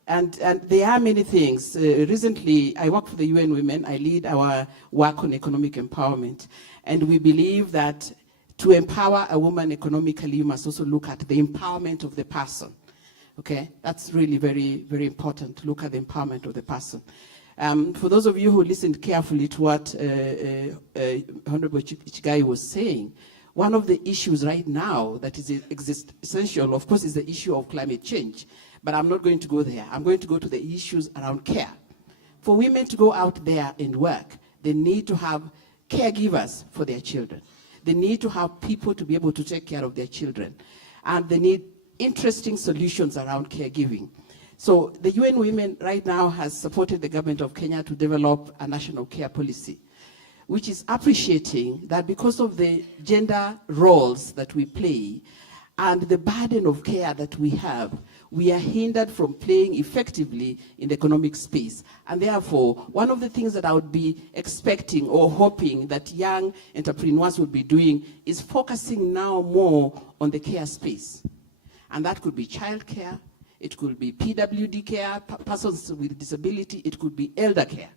And there are many things. Recently, I work for the UN Women. I lead our work on economic empowerment. And we believe that to empower a woman economically, you must also look at the empowerment of the person. Okay? That's really very, very important, to look at the empowerment of the person. For those of you who listened carefully to what Honorable Ichigai was saying, one of the issues right now that is essential, of course, is the issue of climate change. But I'm not going to go there. I'm going to go to the issues around care. For women to go out there and work, they need to have caregivers for their children. They need to have people to be able to take care of their children. And they need interesting solutions around caregiving. So the UN Women right now has supported the government of Kenya to develop a national care policy, which is appreciating that because of the gender roles that we play and the burden of care that we have, we are hindered from playing effectively in the economic space. And therefore, one of the things that I would be expecting or hoping that young entrepreneurs would be doing is focusing now more on the care space. And that could be childcare, it could be PWD care, persons with disability, it could be elder care.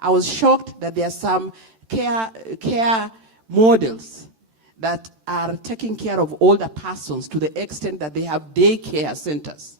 I was shocked that there are some care models that are taking care of older persons to the extent that they have daycare centers.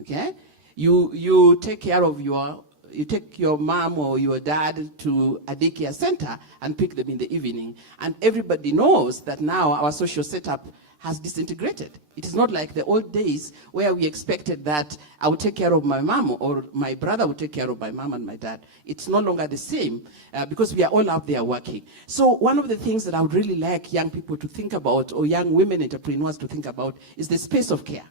Okay? You take care of you take your mom or your dad to a daycare center and pick them in the evening. And everybody knows that now our social setup has disintegrated. It is not like the old days where we expected that I would take care of my mom or my brother would take care of my mom and my dad. It's no longer the same because we are all out there working. So one of the things that I would really like young people to think about, or young women entrepreneurs to think about, is the space of care.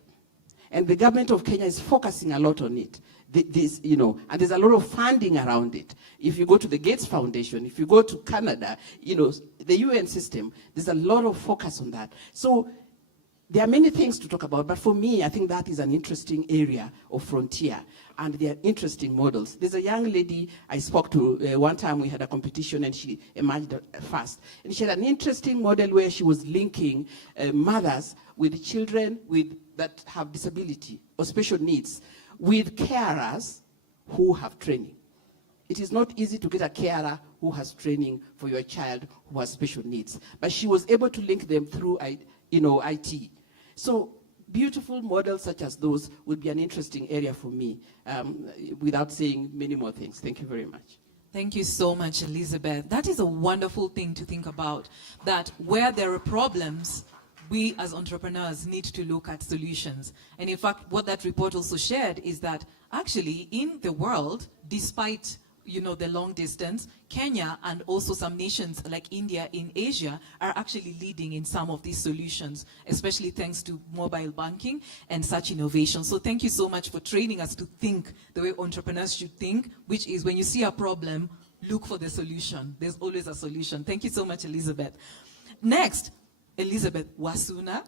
And the government of Kenya is focusing a lot on it. And there's a lot of funding around it. If you go to the Gates Foundation, if you go to Canada, the UN system, there's a lot of focus on that. So there are many things to talk about, but for me, I think that is an interesting area of frontier, and there are interesting models. There's a young lady I spoke to one time. We had a competition, and she emerged first. And she had an interesting model where she was linking mothers with children that have disability or special needs with carers who have training. It is not easy to get a carer who has training for your child who has special needs, but she was able to link them through IT. So beautiful models such as those would be an interesting area for me, without saying many more things. Thank you very much. Thank you so much, Elizabeth. That is a wonderful thing to think about, that where there are problems, we as entrepreneurs need to look at solutions. And in fact, what that report also shared is that actually in the world, despite the long distance, Kenya and also some nations like India in Asia are actually leading in some of these solutions, especially thanks to mobile banking and such innovation. So thank you so much for training us to think the way entrepreneurs should think, which is when you see a problem, look for the solution. There's always a solution. Thank you so much, Elizabeth. Next, Elizabeth Wasuna.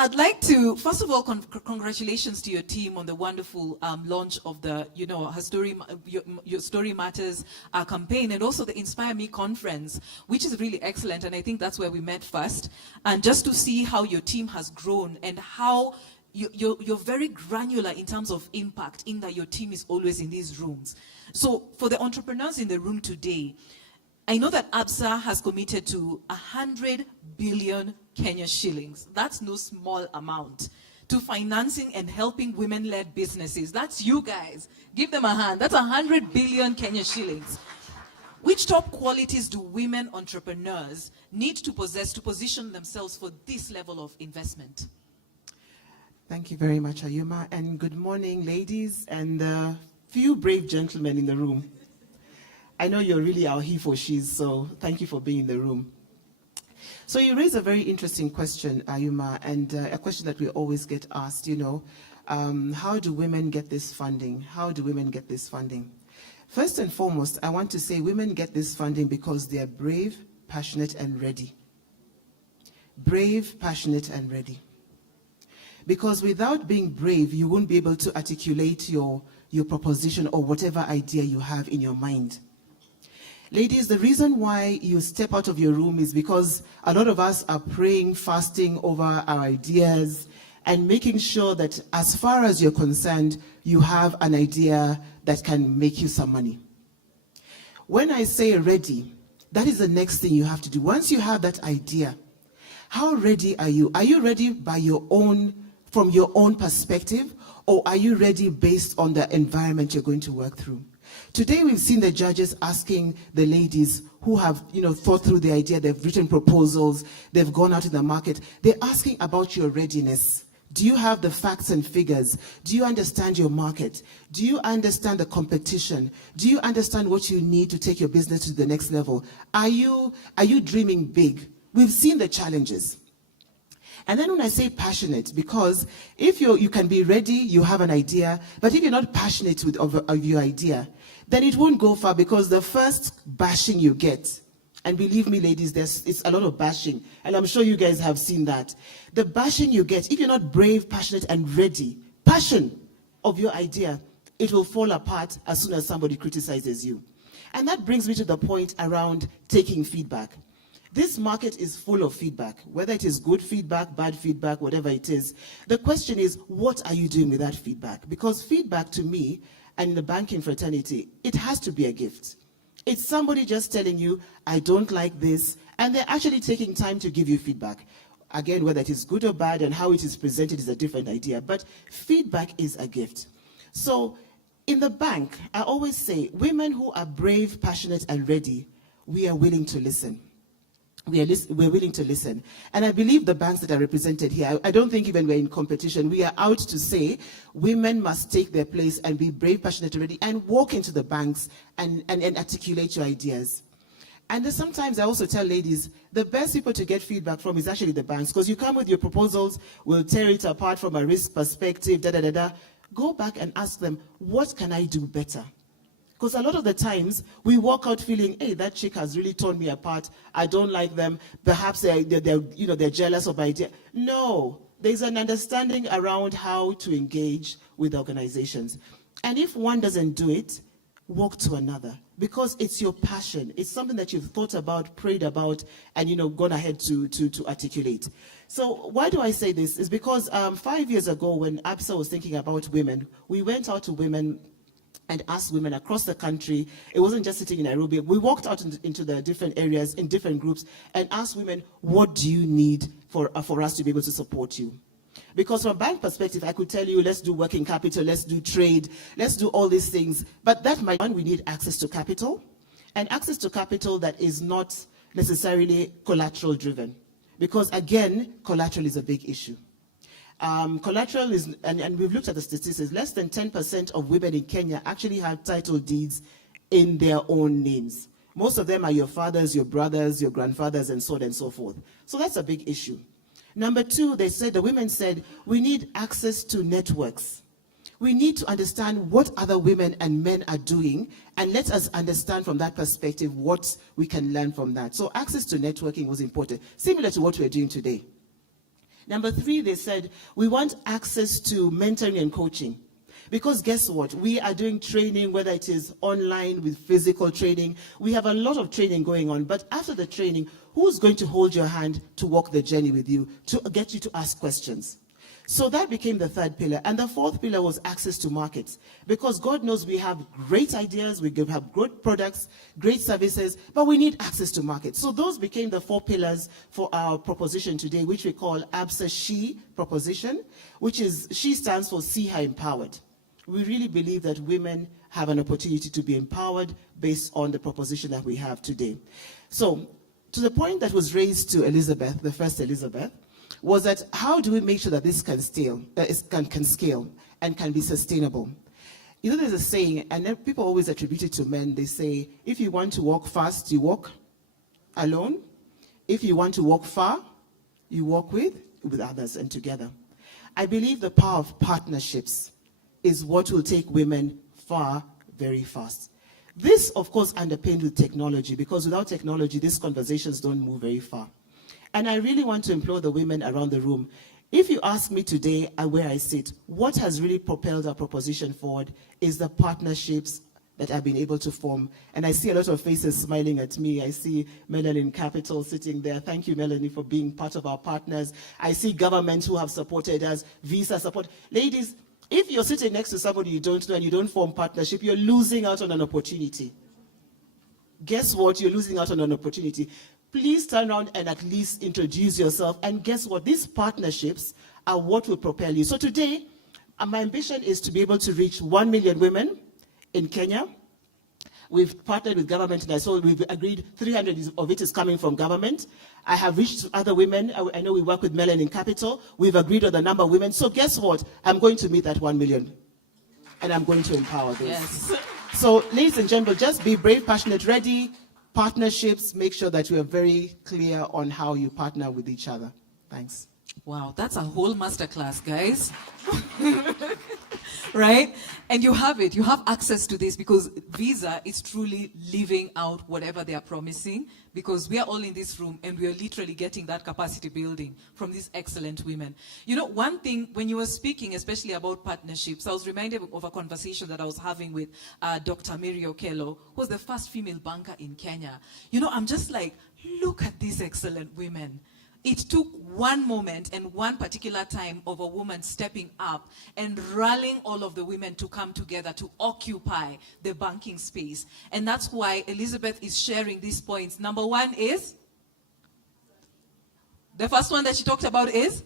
I'd like to, first of all, congratulations to your team on the wonderful launch of the, Your Story Matters campaign, and also the Inspire Me conference, which is really excellent, and I think that's where we met first. And just to see how your team has grown and how you're very granular in terms of impact, in that your team is always in these rooms. So for the entrepreneurs in the room today, I know that ABSA has committed to 100 billion Kenya shillings. That's no small amount. To financing and helping women-led businesses. That's you guys. Give them a hand. That's 100 billion Kenya shillings. Which top qualities do women entrepreneurs need to possess to position themselves for this level of investment? Thank you very much, Ayuma, and good morning, ladies, and few brave gentlemen in the room. I know you're really our he for she's, so thank you for being in the room. So you raise a very interesting question, Ayuma, and a question that we always get asked, How do women get this funding? How do women get this funding? First and foremost, I want to say women get this funding because they are brave, passionate, and ready. Brave, passionate, and ready. Because without being brave, you won't be able to articulate your proposition or whatever idea you have in your mind. Ladies, the reason why you step out of your room is because a lot of us are praying, fasting over our ideas, and making sure that as far as you're concerned, you have an idea that can make you some money. When I say ready, that is the next thing you have to do. Once you have that idea, how ready are you? Are you ready from your own perspective, or are you ready based on the environment you're going to work through? Today we've seen the judges asking the ladies who have thought through the idea, they've written proposals, they've gone out in the market, they're asking about your readiness. Do you have the facts and figures? Do you understand your market? Do you understand the competition? Do you understand what you need to take your business to the next level? Are you dreaming big? We've seen the challenges. And then when I say passionate, because if you can be ready, you have an idea, but if you're not passionate of your idea, then it won't go far, because the first bashing you get, and believe me, ladies, it's a lot of bashing, and I'm sure you guys have seen that. The bashing you get, if you're not brave, passionate, and ready, passion of your idea, it will fall apart as soon as somebody criticizes you. And that brings me to the point around taking feedback. This market is full of feedback, whether it is good feedback, bad feedback, whatever it is. The question is, what are you doing with that feedback? Because feedback, to me, and in the banking fraternity, it has to be a gift. It's somebody just telling you, I don't like this, and they're actually taking time to give you feedback. Again, whether it is good or bad and how it is presented is a different idea, but feedback is a gift. So in the bank, I always say, women who are brave, passionate, and ready, we are willing to listen. We're willing to listen. And I believe the banks that are represented here, I don't think even we're in competition. We are out to say women must take their place and be brave, passionate, and ready, and walk into the banks and articulate your ideas. And then sometimes I also tell ladies, the best people to get feedback from is actually the banks, because you come with your proposals, we'll tear it apart from a risk perspective, Go back and ask them, what can I do better? Because a lot of the times, we walk out feeling, hey, that chick has really torn me apart. I don't like them. Perhaps they're jealous of my idea. No, there's an understanding around how to engage with organizations. And if one doesn't do it, walk to another. Because it's your passion. It's something that you've thought about, prayed about, and gone ahead to articulate. So why do I say this? It's because 5 years ago, when ABSA was thinking about women, we went out to women and asked women across the country. It wasn't just sitting in Nairobi. We walked out into the different areas in different groups and asked women, what do you need for us to be able to support you? Because from a bank perspective, I could tell you, let's do working capital, let's do trade, let's do all these things. But we need access to capital, and access to capital that is not necessarily collateral driven. Because again, collateral is a big issue. Collateral is, and we've looked at the statistics, less than 10% of women in Kenya actually have title deeds in their own names. Most of them are your fathers, your brothers, your grandfathers, and so on and so forth. So that's a big issue. Number two, the women said, we need access to networks. We need to understand what other women and men are doing, and let us understand from that perspective what we can learn from that. So access to networking was important, similar to what we're doing today. Number three, they said, we want access to mentoring and coaching. Because guess what? We are doing training, whether it is online with physical training. We have a lot of training going on. But after the training, who's going to hold your hand to walk the journey with you, to get you to ask questions? So that became the third pillar. And the fourth pillar was access to markets. Because God knows we have great ideas, we have great products, great services, but we need access to markets. So those became the 4 pillars for our proposition today, which we call ABSA SHE proposition, which is, SHE stands for See Her Empowered. We really believe that women have an opportunity to be empowered based on the proposition that we have today. So to the point that was raised to Elizabeth, the first Elizabeth, was that how do we make sure that this can scale and can be sustainable? There's a saying, and then people always attribute it to men. They say, if you want to walk fast, you walk alone. If you want to walk far, you walk with others and together. I believe the power of partnerships is what will take women far very fast. This, of course, underpinned with technology, because without technology, these conversations don't move very far. And I really want to implore the women around the room, if you ask me today where I sit, what has really propelled our proposition forward is the partnerships that I've been able to form. And I see a lot of faces smiling at me. I see Melanin Capital sitting there. Thank you, Melanie, for being part of our partners. I see governments who have supported us, Visa support. Ladies, if you're sitting next to somebody you don't know and you don't form partnership, you're losing out on an opportunity. Guess what? You're losing out on an opportunity. Please turn around and at least introduce yourself. And guess what? These partnerships are what will propel you. So today, my ambition is to be able to reach 1 million women in Kenya. We've partnered with government, and so we've agreed 300 of it is coming from government. I have reached other women. I know we work with Melanin Capital. We've agreed on the number of women. So guess what? I'm going to meet that 1 million. And I'm going to empower those. Yes. So ladies and gentlemen, just be brave, passionate, ready. Partnerships, make sure that you are very clear on how you partner with each other. Thanks. Wow, that's a whole masterclass, guys. Right? And you have it. You have access to this because Visa is truly living out whatever they are promising, because we are all in this room and we are literally getting that capacity building from these excellent women. You know, one thing, when you were speaking, especially about partnerships, I was reminded of a conversation that I was having with Dr. Mary Okello, who was the first female banker in Kenya. You know, I'm just like, look at these excellent women. It took one moment and one particular time of a woman stepping up and rallying all of the women to come together to occupy the banking space. And that's why Elizabeth is sharing these points. Number one is, the first one that she talked about is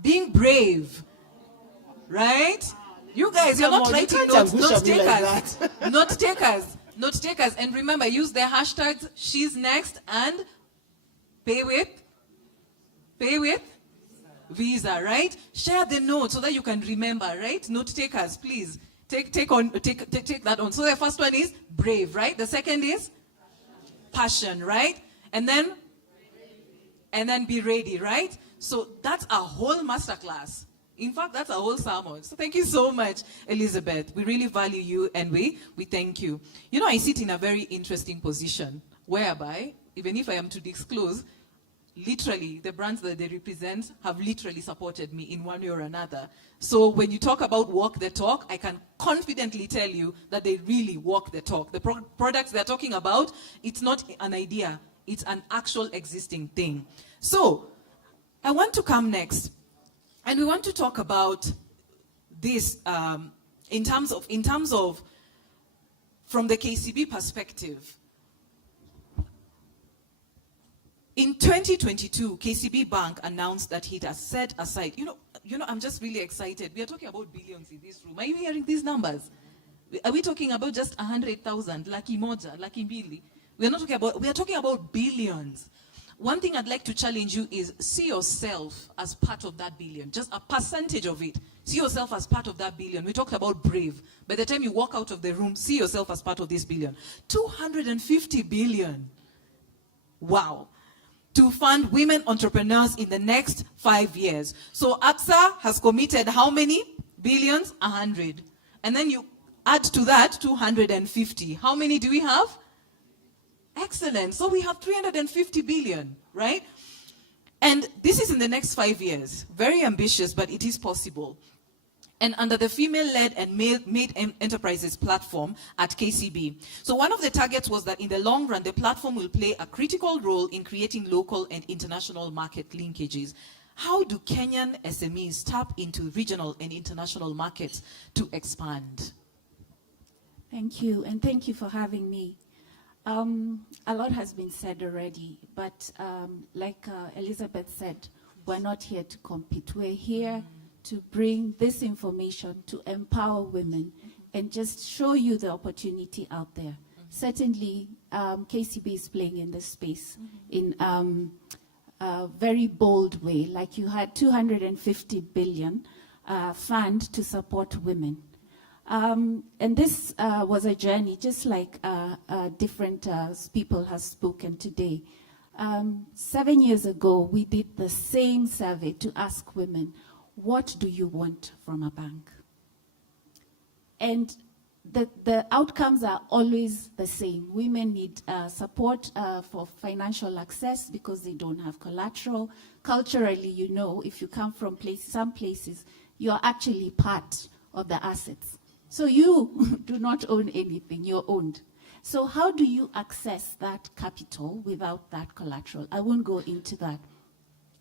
being brave, right? You guys, you're not writing notes, note takers, note takers, note takers. And remember, use the hashtags She's Next and Pay with Visa, right? Share the note so that you can remember, right? Note takers, please take that on. So the first one is brave, right? The second is passion, right? And then be ready, right? So that's a whole masterclass. In fact, that's a whole sermon. So thank you so much, Elizabeth. We really value you and we thank you. You know, I sit in a very interesting position whereby, even if I am to disclose, literally, the brands that they represent have literally supported me in one way or another. So when you talk about walk the talk, I can confidently tell you that they really walk the talk. The products they're talking about, it's not an idea. It's an actual existing thing. So I want to come next, and we want to talk about this in terms of from the KCB perspective. In 2022, KCB Bank announced that it has set aside, you know, I'm just really excited. We are talking about billions in this room. Are you hearing these numbers? Are we talking about just 100,000, Lucky Moja, Lucky Billy? We are talking about billions. One thing I'd like to challenge you is see yourself as part of that billion, just a percentage of it. See yourself as part of that billion. We talked about brave. By the time you walk out of the room, see yourself as part of this billion. 250 billion. Wow. To fund women entrepreneurs in the next 5 years. So APSA has committed how many billions? 100. And then you add to that 250. How many do we have? Excellent. So we have 350 billion, right? And this is in the next 5 years. Very ambitious, but it is possible. And under the female-led and made enterprises platform at KCB. So one of the targets was that in the long run, the platform will play a critical role in creating local and international market linkages. How do Kenyan SMEs tap into regional and international markets to expand? Thank you, and thank you for having me. A lot has been said already, but like Elizabeth said, we're not here to compete. We're here to bring this information to empower women and just show you the opportunity out there. Certainly, KCB is playing in this space in a very bold way, like you had 250 billion fund to support women. And this was a journey, just like different people have spoken today. 7 years ago, we did the same survey to ask women, what do you want from a bank? And the outcomes are always the same. Women need support for financial access because they don't have collateral. Culturally, you know, if you come from some places, you're actually part of the assets. So you do not own anything, you're owned. So how do you access that capital without that collateral? I won't go into that.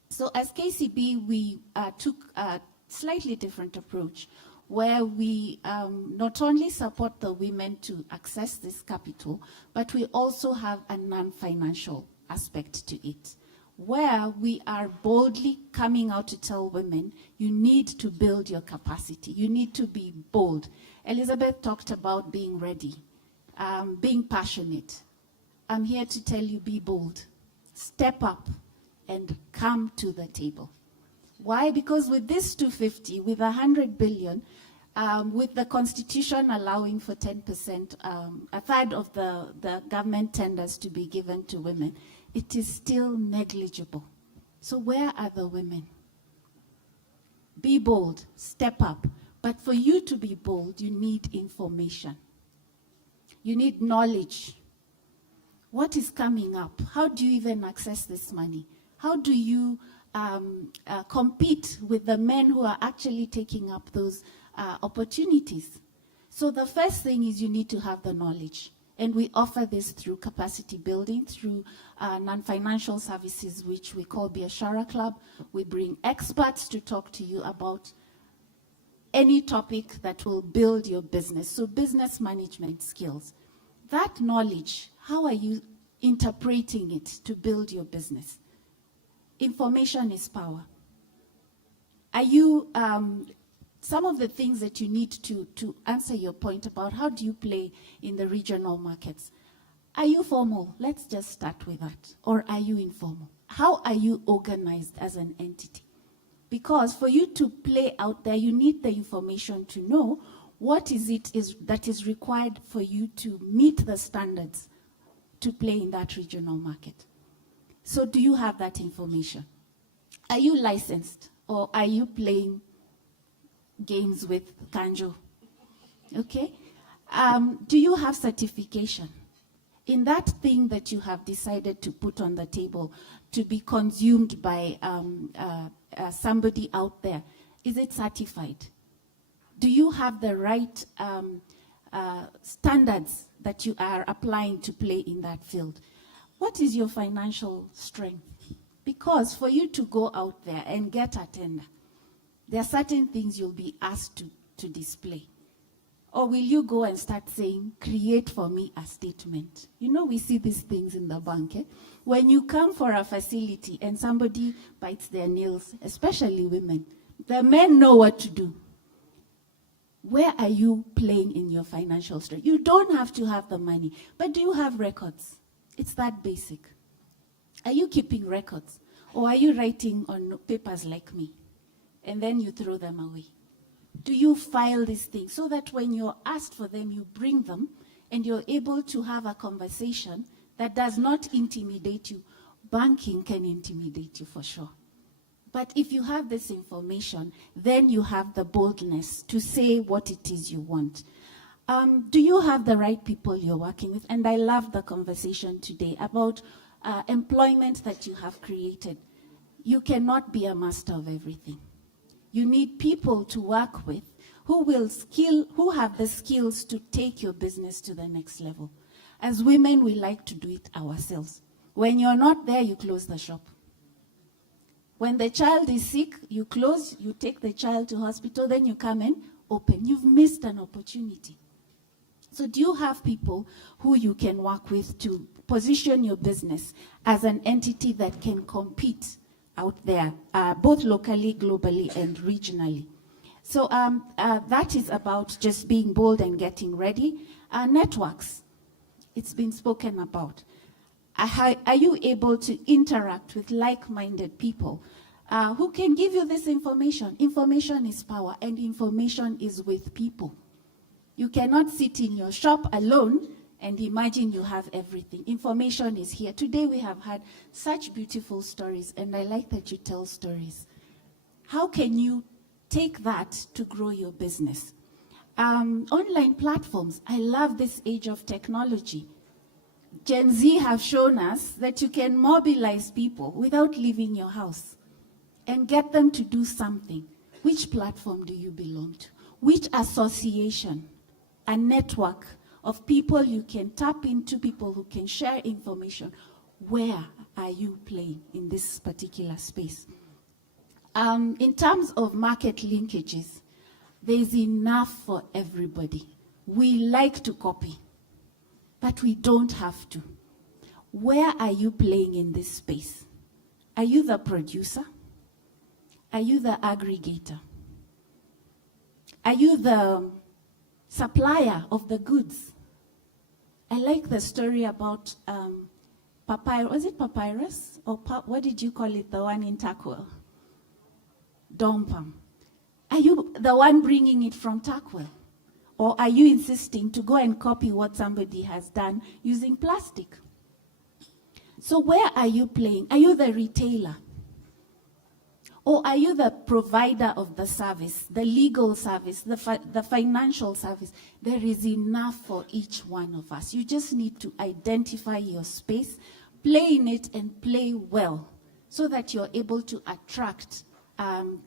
So as KCB, we took a slightly different approach where we not only support the women to access this capital, but we also have a non-financial aspect to it, where we are boldly coming out to tell women, you need to build your capacity. You need to be bold. Elizabeth talked about being ready, being passionate. I'm here to tell you, be bold. Step up and come to the table. Why? Because with this 250, with 100 billion, with the constitution allowing for 10%, a third of the government tenders to be given to women, it is still negligible. So where are the women? Be bold, step up. But for you to be bold, you need information. You need knowledge. What is coming up? How do you even access this money? How do you compete with the men who are actually taking up those opportunities? So the first thing is you need to have the knowledge. And we offer this through capacity building, through non-financial services, which we call Biashara Club. We bring experts to talk to you about any topic that will build your business. So business management skills. That knowledge, how are you interpreting it to build your business? Information is power. Are you, some of the things that you need to answer your point about how do you play in the regional markets? Are you formal? Let's just start with that. Or are you informal? How are you organized as an entity? Because for you to play out there, you need the information to know what is it that is required for you to meet the standards to play in that regional market. So do you have that information? Are you licensed or are you playing games with Kanjo? Okay? Do you have certification? In that thing that you have decided to put on the table to be consumed by somebody out there, is it certified? Do you have the right standards that you are applying to play in that field? What is your financial strength? Because for you to go out there and get a tender, there are certain things you'll be asked to display. Or will you go and start saying, create for me a statement? You know, we see these things in the bank. Eh? When you come for a facility and somebody bites their nails, especially women, the men know what to do. Where are you playing in your financial strength? You don't have to have the money, but do you have records? It's that basic. Are you keeping records? Or are you writing on papers like me? And then you throw them away. Do you file these things so that when you're asked for them, you bring them and you're able to have a conversation that does not intimidate you? Banking can intimidate you for sure. But if you have this information, then you have the boldness to say what it is you want. Do you have the right people you're working with? And I love the conversation today about employment that you have created. You cannot be a master of everything. You need people to work with who have the skills to take your business to the next level. As women, we like to do it ourselves. When you're not there, you close the shop. When the child is sick, you close, you take the child to hospital, then you come and open. You've missed an opportunity. So do you have people who you can work with to position your business as an entity that can compete out there, both locally, globally, and regionally? So that is about just being bold and getting ready. Networks, it's been spoken about. Are you able to interact with like-minded people who can give you this information? Information is power, and information is with people. You cannot sit in your shop alone and imagine you have everything. Information is here. Today we have had such beautiful stories, and I like that you tell stories. How can you take that to grow your business. Online platforms, I love this age of technology. Gen Z have shown us that you can mobilize people without leaving your house and get them to do something. Which platform do you belong to? Which association, a network of people you can tap into, people who can share information? Where are you playing in this particular space? In terms of market linkages, there's enough for everybody. We like to copy, but we don't have to. Where are you playing in this space? Are you the producer? Are you the aggregator? Are you the supplier of the goods? I like the story about papyrus. Was it papyrus? Or what did you call it, the one in Takwel? Dompam. Are you the one bringing it from Takwel? Or are you insisting to go and copy what somebody has done using plastic? So where are you playing? Are you the retailer? Or are you the provider of the service, the legal service, the financial service? There is enough for each one of us. You just need to identify your space, play in it, and play well so that you're able to attract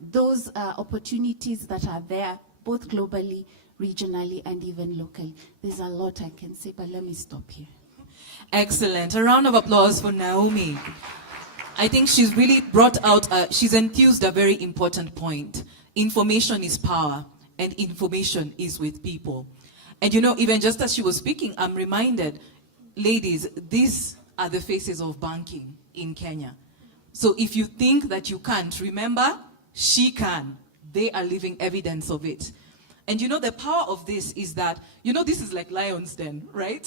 those opportunities that are there, both globally, regionally, and even locally. There's a lot I can say, but let me stop here. Excellent. A round of applause for Naomi. I think she's really brought out, she's enthused a very important point. Information is power, and information is with people. And you know, even just as she was speaking, I'm reminded, ladies, these are the faces of banking in Kenya. So if you think that you can't, remember, she can. They are living evidence of it. And you know, the power of this is that, you know, this is like Lion's Den, right?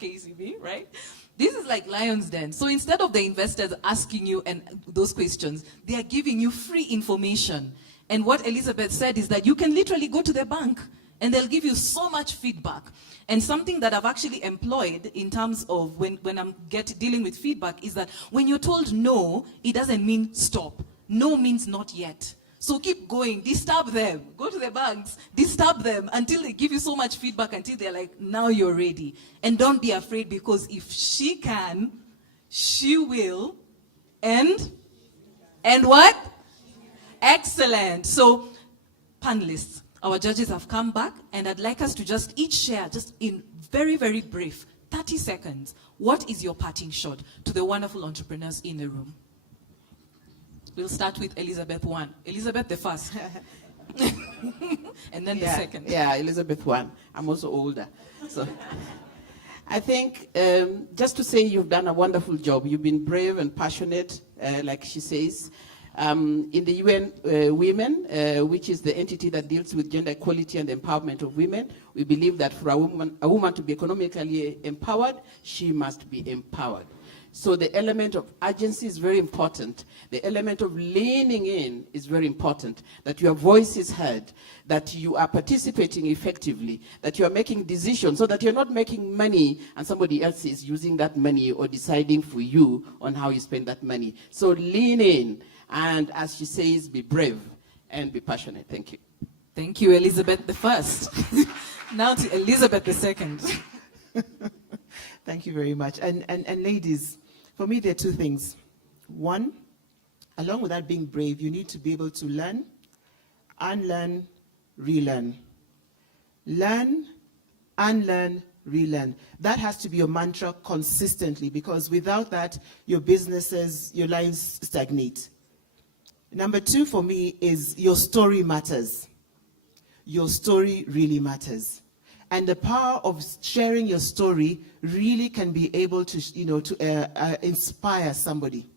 KCB, right? This is like Lion's Den. So instead of the investors asking you and those questions, they are giving you free information. And what Elizabeth said is that you can literally go to the bank and they'll give you so much feedback. And something that I've actually employed in terms of when I'm dealing with feedback is that when you're told no, it doesn't mean stop. No means not yet. So keep going, disturb them, go to the banks, disturb them until they give you so much feedback until they're like, now you're ready. And don't be afraid, because if she can, she will. And what? Excellent. So panelists, our judges have come back, and I'd like us to just each share, just in very, very brief, 30 seconds, what is your parting shot to the wonderful entrepreneurs in the room? We'll start with Elizabeth one. Elizabeth the first. And then the second. Yeah, Elizabeth one. I'm also older. So I think just to say you've done a wonderful job. You've been brave and passionate, like she says. In the UN Women, which is the entity that deals with gender equality and empowerment of women, we believe that for a woman to be economically empowered, she must be empowered. So the element of urgency is very important. The element of leaning in is very important, that your voice is heard, that you are participating effectively, that you are making decisions, so that you're not making money and somebody else is using that money or deciding for you on how you spend that money. So lean in, and as she says, be brave and be passionate. Thank you. Thank you, Elizabeth the first. Now to Elizabeth the second. Thank you very much. And ladies, for me, there are two things. One, along with that being brave, you need to be able to learn, unlearn, relearn. Learn, unlearn, relearn. That has to be your mantra consistently, because without that, your businesses, your lives stagnate. Number two for me is your story matters. Your story really matters. And the power of sharing your story really can be able to, to inspire somebody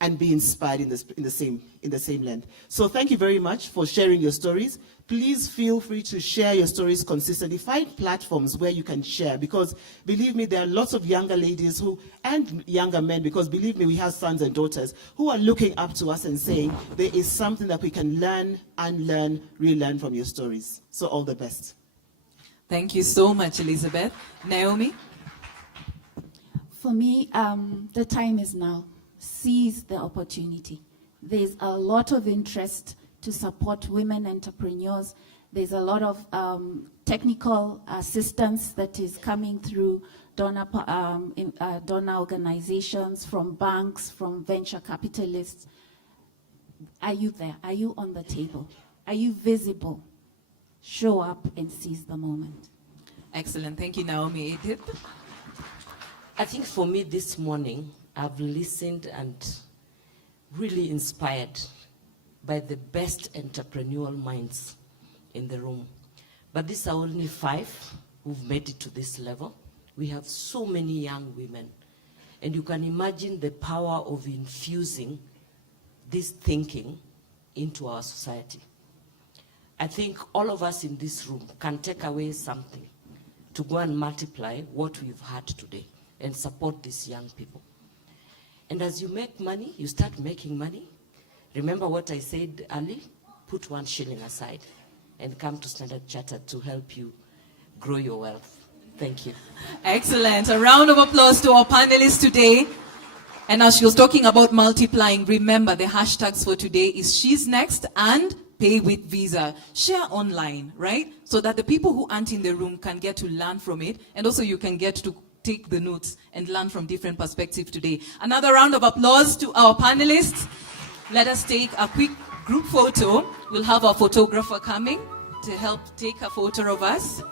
and be inspired in the same land. So thank you very much for sharing your stories. Please feel free to share your stories consistently. Find platforms where you can share, because believe me, there are lots of younger ladies and younger men, because believe me, we have sons and daughters who are looking up to us and saying there is something that we can learn, unlearn, relearn from your stories. So all the best. Thank you so much, Elizabeth. Naomi? For me, the time is now. Seize the opportunity. There's a lot of interest to support women entrepreneurs. There's a lot of technical assistance that is coming through donor organizations, from banks, from venture capitalists. Are you there? Are you on the table? Are you visible? Show up and seize the moment. Excellent. Thank you, Naomi. Edith? I think for me this morning, I've listened and really inspired by the best entrepreneurial minds in the room. But these are only 5 who've made it to this level. We have so many young women. And you can imagine the power of infusing this thinking into our society. I think all of us in this room can take away something to go and multiply what we've had today and support these young people. And as you make money, you start making money. Remember what I said earlier? Put 1 shilling aside and come to Standard Chartered to help you grow your wealth. Thank you. Excellent. A round of applause to our panelists today. And as she was talking about multiplying, remember the hashtags for today is She's Next and Pay with Visa. Share online, right? So that the people who aren't in the room can get to learn from it. And also you can get to take the notes and learn from different perspectives today. Another round of applause to our panelists. Let us take a quick group photo. We'll have our photographer coming to help take a photo of us.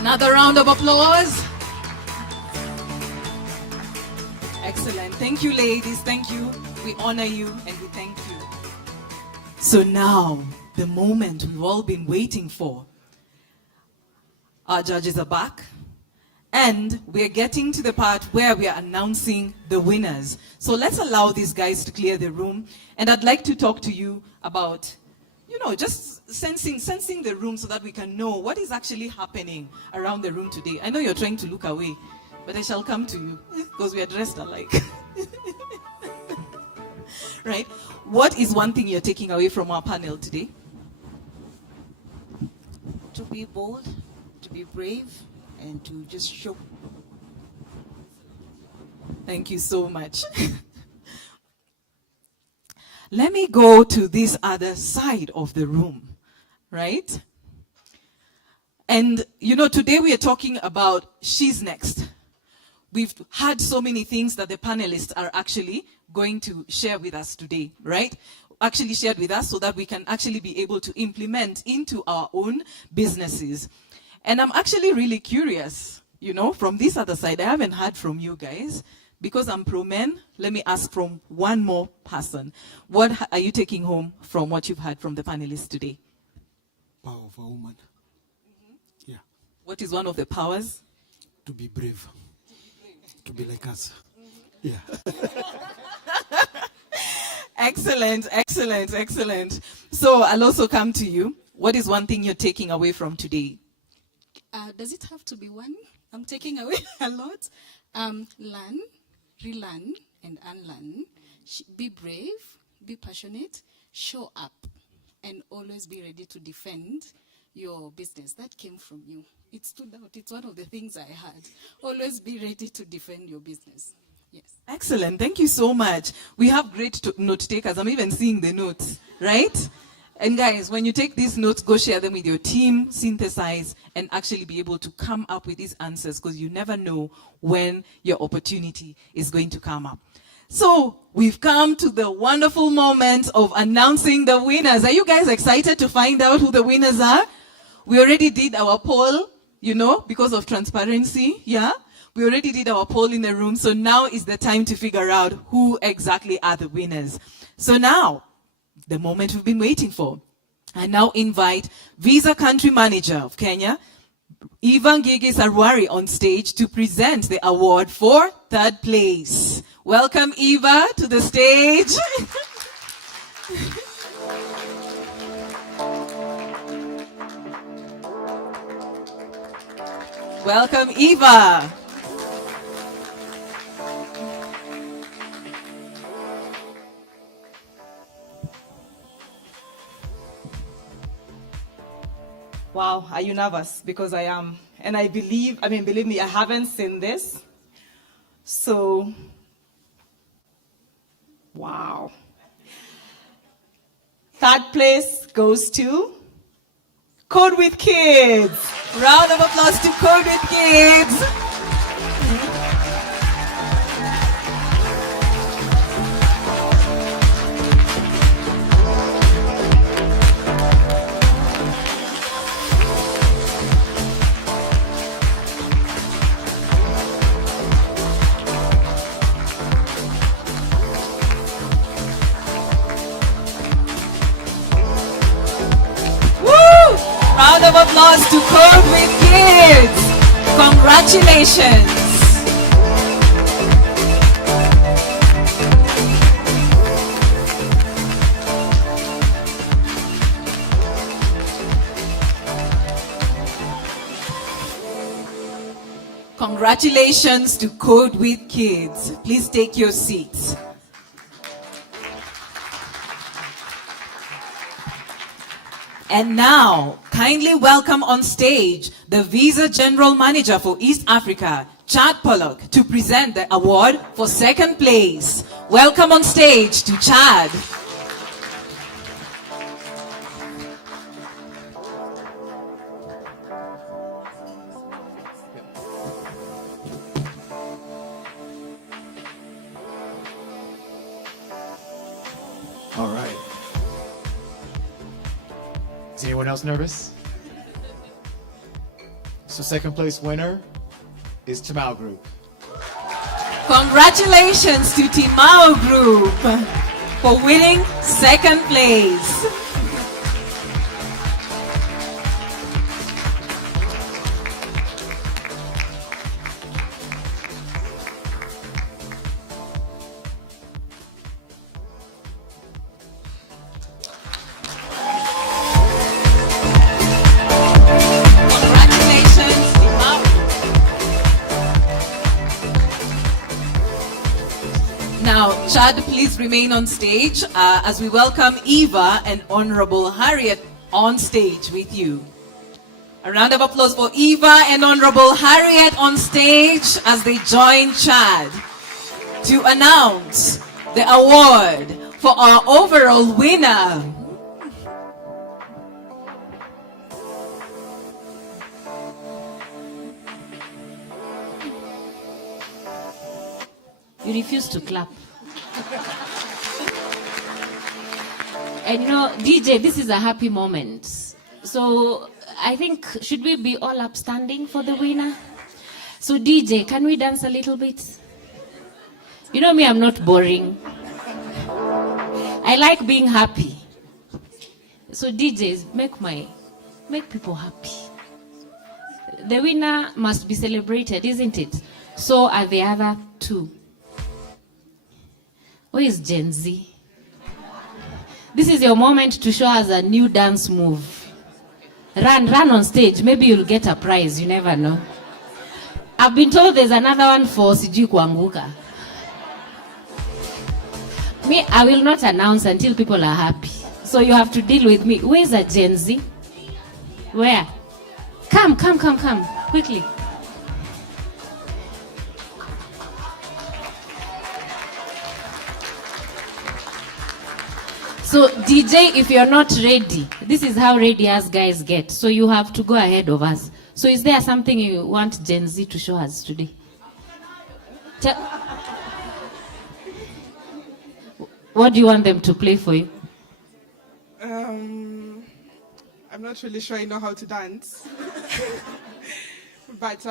Another round of applause. Excellent. Thank you, ladies. Thank you. We honor you and we thank you. So now, the moment we've all been waiting for. Our judges are back. And we're getting to the part where we are announcing the winners. So let's allow these guys to clear the room. And I'd like to talk to you about, just sensing the room so that we can know what is actually happening around the room today. I know you're trying to look away, but I shall come to you because we are dressed alike. Right? What is one thing you're taking away from our panel today? To be bold, to be brave, and to just show. Thank you so much. Let me go to this other side of the room, right? And, today we are talking about She's Next. We've had so many things that the panelists are actually going to share with us today, right? Actually shared with us so that we can actually be able to implement into our own businesses. And I'm actually really curious, from this other side. I haven't heard from you guys. Because I'm pro-men, let me ask from one more person. What are you taking home from what you've heard from the panelists today? Power of a woman. Yeah. What is one of the powers? To be brave. To be like us. Yeah. Excellent, excellent, excellent. So I'll also come to you. What is one thing you're taking away from today? Does it have to be one? I'm taking away a lot. Learn, relearn, and unlearn. Be brave, be passionate, show up, and always be ready to defend your business. That came from you. It stood out. It's one of the things I heard. Always be ready to defend your business. Yes. Excellent. Thank you so much. We have great note takers. I'm even seeing the notes, right? And guys, when you take these notes, go share them with your team, synthesize, and actually be able to come up with these answers, because you never know when your opportunity is going to come up. So we've come to the wonderful moment of announcing the winners. Are you guys excited to find out who the winners are? We already did our poll, because of transparency, yeah? We already did our poll in the room, so now is the time to figure out who exactly are the winners. So now, the moment we've been waiting for. I now invite Visa Country Manager of Kenya, Eva Ngigi Sarwari, on stage to present the award for third place. Welcome, Eva, to the stage. welcome Eva. Wow, are you nervous? Because I am. And believe me, I haven't seen this. So, wow. Third place goes to Code with Kids. Round of applause to Code with Kids. Round of applause to Code with Kids. Congratulations. Congratulations to Code with Kids. Please take your seats. And now, kindly welcome on stage the Visa General Manager for East Africa, Chad Pollock, to present the award for second place. Welcome on stage to Chad. All right. Is anyone else nervous? So second place winner is Timal Group. Congratulations to Timal Group for winning second place. Now, Chad, please remain on stage as we welcome Eva and Honorable Harriet on stage with you. A round of applause for Eva and Honorable Harriet on stage as they join Chad to announce the award for our overall winner. You refuse to clap. And you know, DJ, this is a happy moment. So I think, should we be all upstanding for the winner? So DJ, can we dance a little bit? You know me, I'm not boring. I like being happy. So DJs, make people happy. The winner must be celebrated, isn't it? So are the other two. Where is Gen Z? This is your moment to show us a new dance move. Run on stage. Maybe you'll get a prize. You never know. I've been told there's another one for sijui kuanguka. Me, I will not announce until people are happy. So you have to deal with me. Where's a Gen Z? Where? Come, quickly. So DJ, if you're not ready, this is how ready us guys get. So you have to go ahead of us. So is there something you want Gen Z to show us today? What do you want them to play for you? I'm not really sure I know how to dance. But,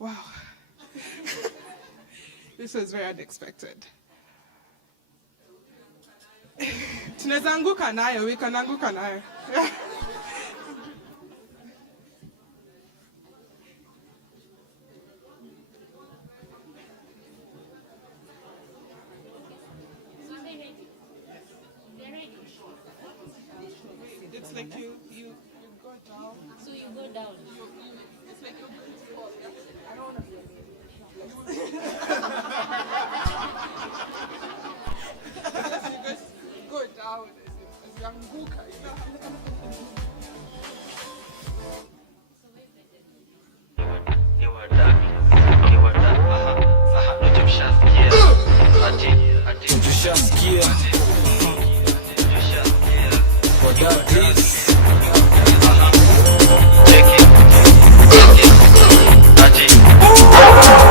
wow. This was very unexpected. Tunaweza anguka nayo, we can anguka nayo. It's like you go down. So you go down.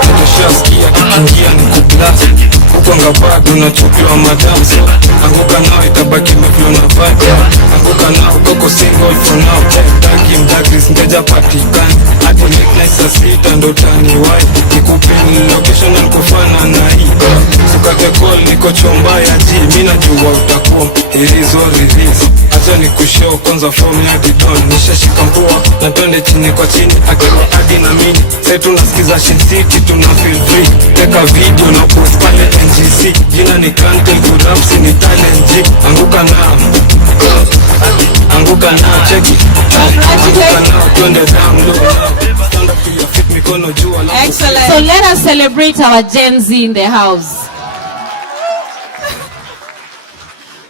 Nilishasikia kikiingia ni kublast ukwanga bado unachukiwa madam, so anguka nao itabaki meflo na vibe. Anguka nao koko single for now, mdaki mdaki singeja patikani hadi make nice saa sita ndo tani wai nikupeni location na nikufana na hii sukate call niko chomba ya ji mi najua utakuwa irizo release acha ni kushow kwanza form ya didon nishashika mpua na twende chini kwa chini akiwa hadi na mini sai tunasikiza Shin City tuna feel free teka video na post pale NGC jina ni Kante kurapsi ni talent G anguka nao anguka nao cheki anguka nao twende down low stand up to your feet mikono juu. Excellent. So let us celebrate our Gen Z in the house.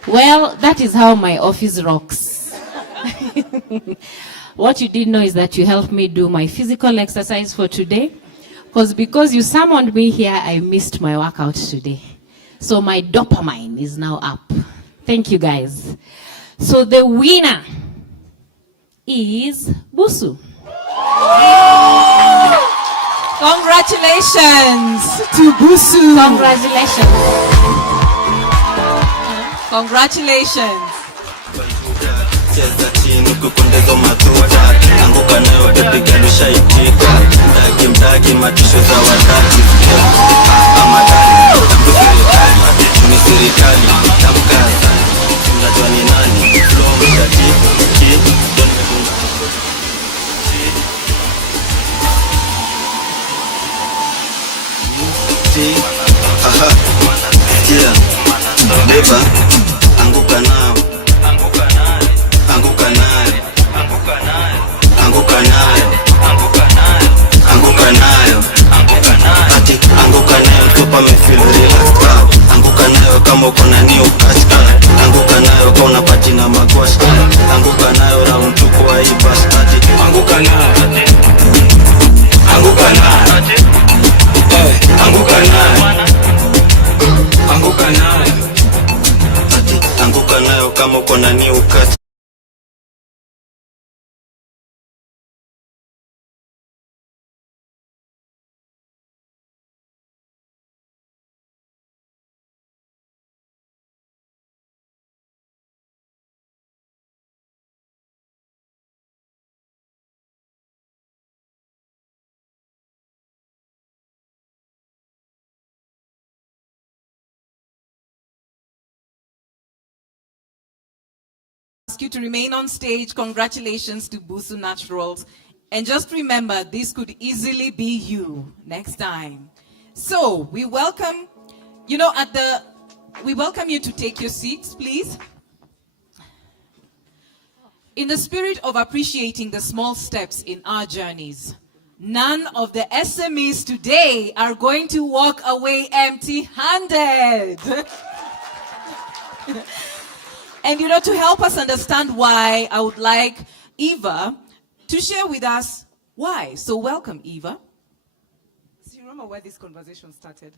Well, that is how my office rocks. What you didn't know is that you helped me do my physical exercise for today. Because you summoned me here, I missed my workout today. So my dopamine is now up. Thank you guys. So the winner is Busu. Congratulations to Busu. Congratulations. Congratulations. Cheza chini kukondezo matuta anguka nayo baby girl ushaitika mdaki mdaki matisho za wadaki ama dali tambu serikali ni serikali tamkaza unajua ni nani flow mshatifu ki aha sikia beba anguka nao anguka nayo anguka nayo anguka nayo ati anguka nayo tupa me feel relaxed anguka nayo kama uko na new catch anguka nayo kama unapati na magwash anguka nayo round tuko wa hii bus ati anguka nayo anguka nayo anguka nayo anguka nayo ati anguka nayo kama uko na new catch. Ask you to remain on stage. Congratulations to Busu Naturals. And just remember, this could easily be you next time. So we welcome, we welcome you to take your seats, please. In the spirit of appreciating the small steps in our journeys, none of the SMEs today are going to walk away empty-handed. And to help us understand why, I would like Eva to share with us why. So welcome, Eva. So you remember where this conversation started?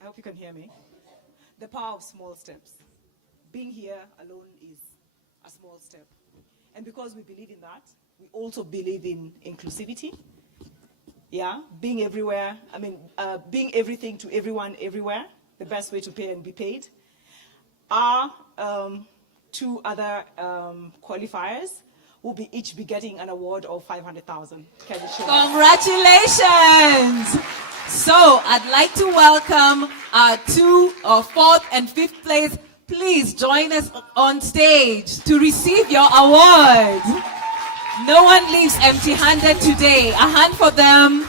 I hope you can hear me. The power of small steps. Being here alone is a small step. And because we believe in that, we also believe in inclusivity. Yeah, being everywhere, being everything to everyone, everywhere, the best way to pay and be paid. Our two other qualifiers will each be getting an award of 500,000. Congratulations! So I'd like to welcome our 4th and 5th place. Please join us on stage to receive your award. No one leaves empty-handed today. A hand for them.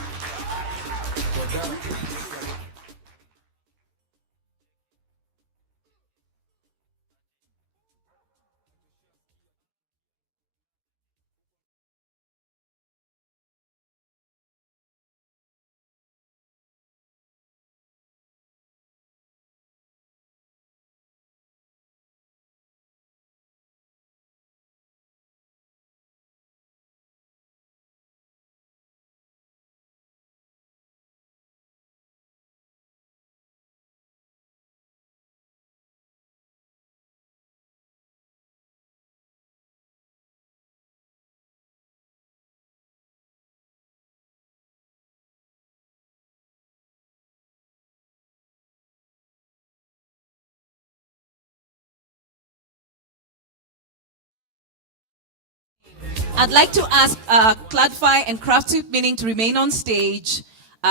I'd like to ask Cladfy and Craftsuit Meaning to remain on stage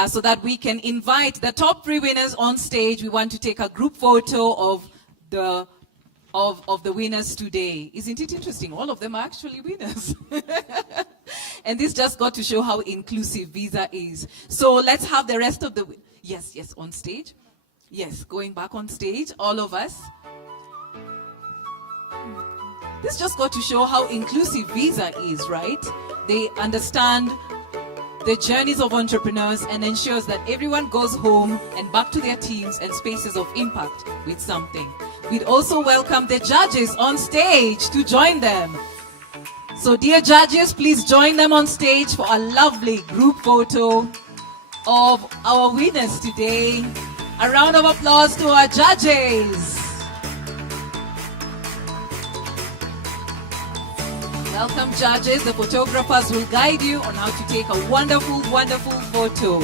so that we can invite the top 3 winners on stage. We want to take a group photo of the winners today. Isn't it interesting? All of them are actually winners. And this just got to show how inclusive Visa is. So let's have the rest of the... Yes, on stage. Yes, going back on stage, all of us. This just got to show how inclusive Visa is, right? They understand the journeys of entrepreneurs and ensures that everyone goes home and back to their teams and spaces of impact with something. We'd also welcome the judges on stage to join them. So dear judges, please join them on stage for a lovely group photo of our winners today. A round of applause to our judges. Welcome, judges. The photographers will guide you on how to take a wonderful, wonderful photo.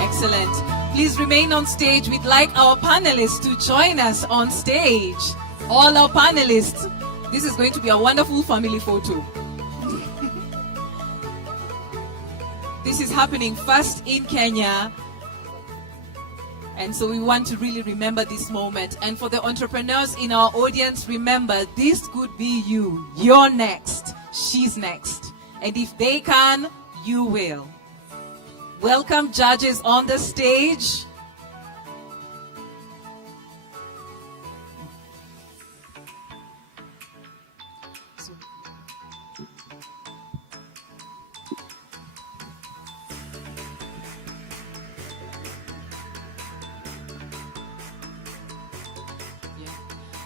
Excellent. Please remain on stage. We'd like our panelists to join us on stage. All our panelists. This is going to be a wonderful family photo. This is happening first in Kenya. And so we want to really remember this moment. And for the entrepreneurs in our audience, remember, this could be you. You're next. She's next. And if they can, you will. Welcome, judges on the stage.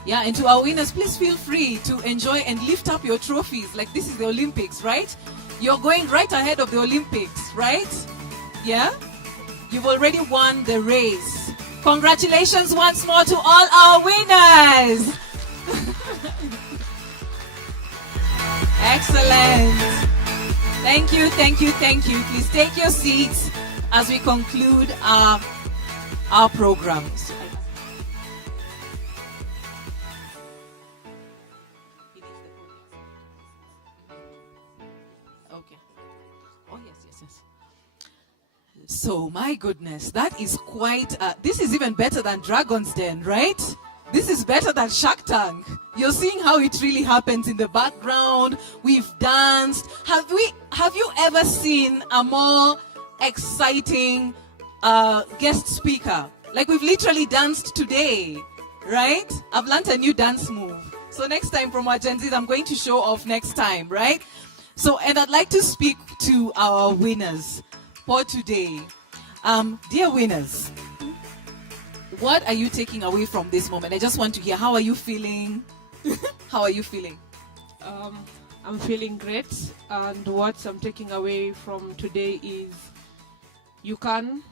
Yeah, and to our winners, please feel free to enjoy and lift up your trophies. Like this is the Olympics, right? You're going right ahead of the Olympics, right? Yeah? You've already won the race. Congratulations once more to all our winners. Excellent. Thank you, thank you, thank you. Please take your seats as we conclude our programs. So, my goodness, that is quite, this is even better than Dragon's Den, right? This is better than Shark Tank. You're seeing how it really happens in the background. We've danced. Have you ever seen a more exciting guest speaker? Like we've literally danced today, right? I've learned a new dance move. So next time from our Gen Zs, I'm going to show off next time, right? So, and I'd like to speak to our winners for today. Dear winners, what are you taking away from this moment? I just want to hear, how are you feeling? How are you feeling? I'm feeling great, and what I'm taking away from today is you can,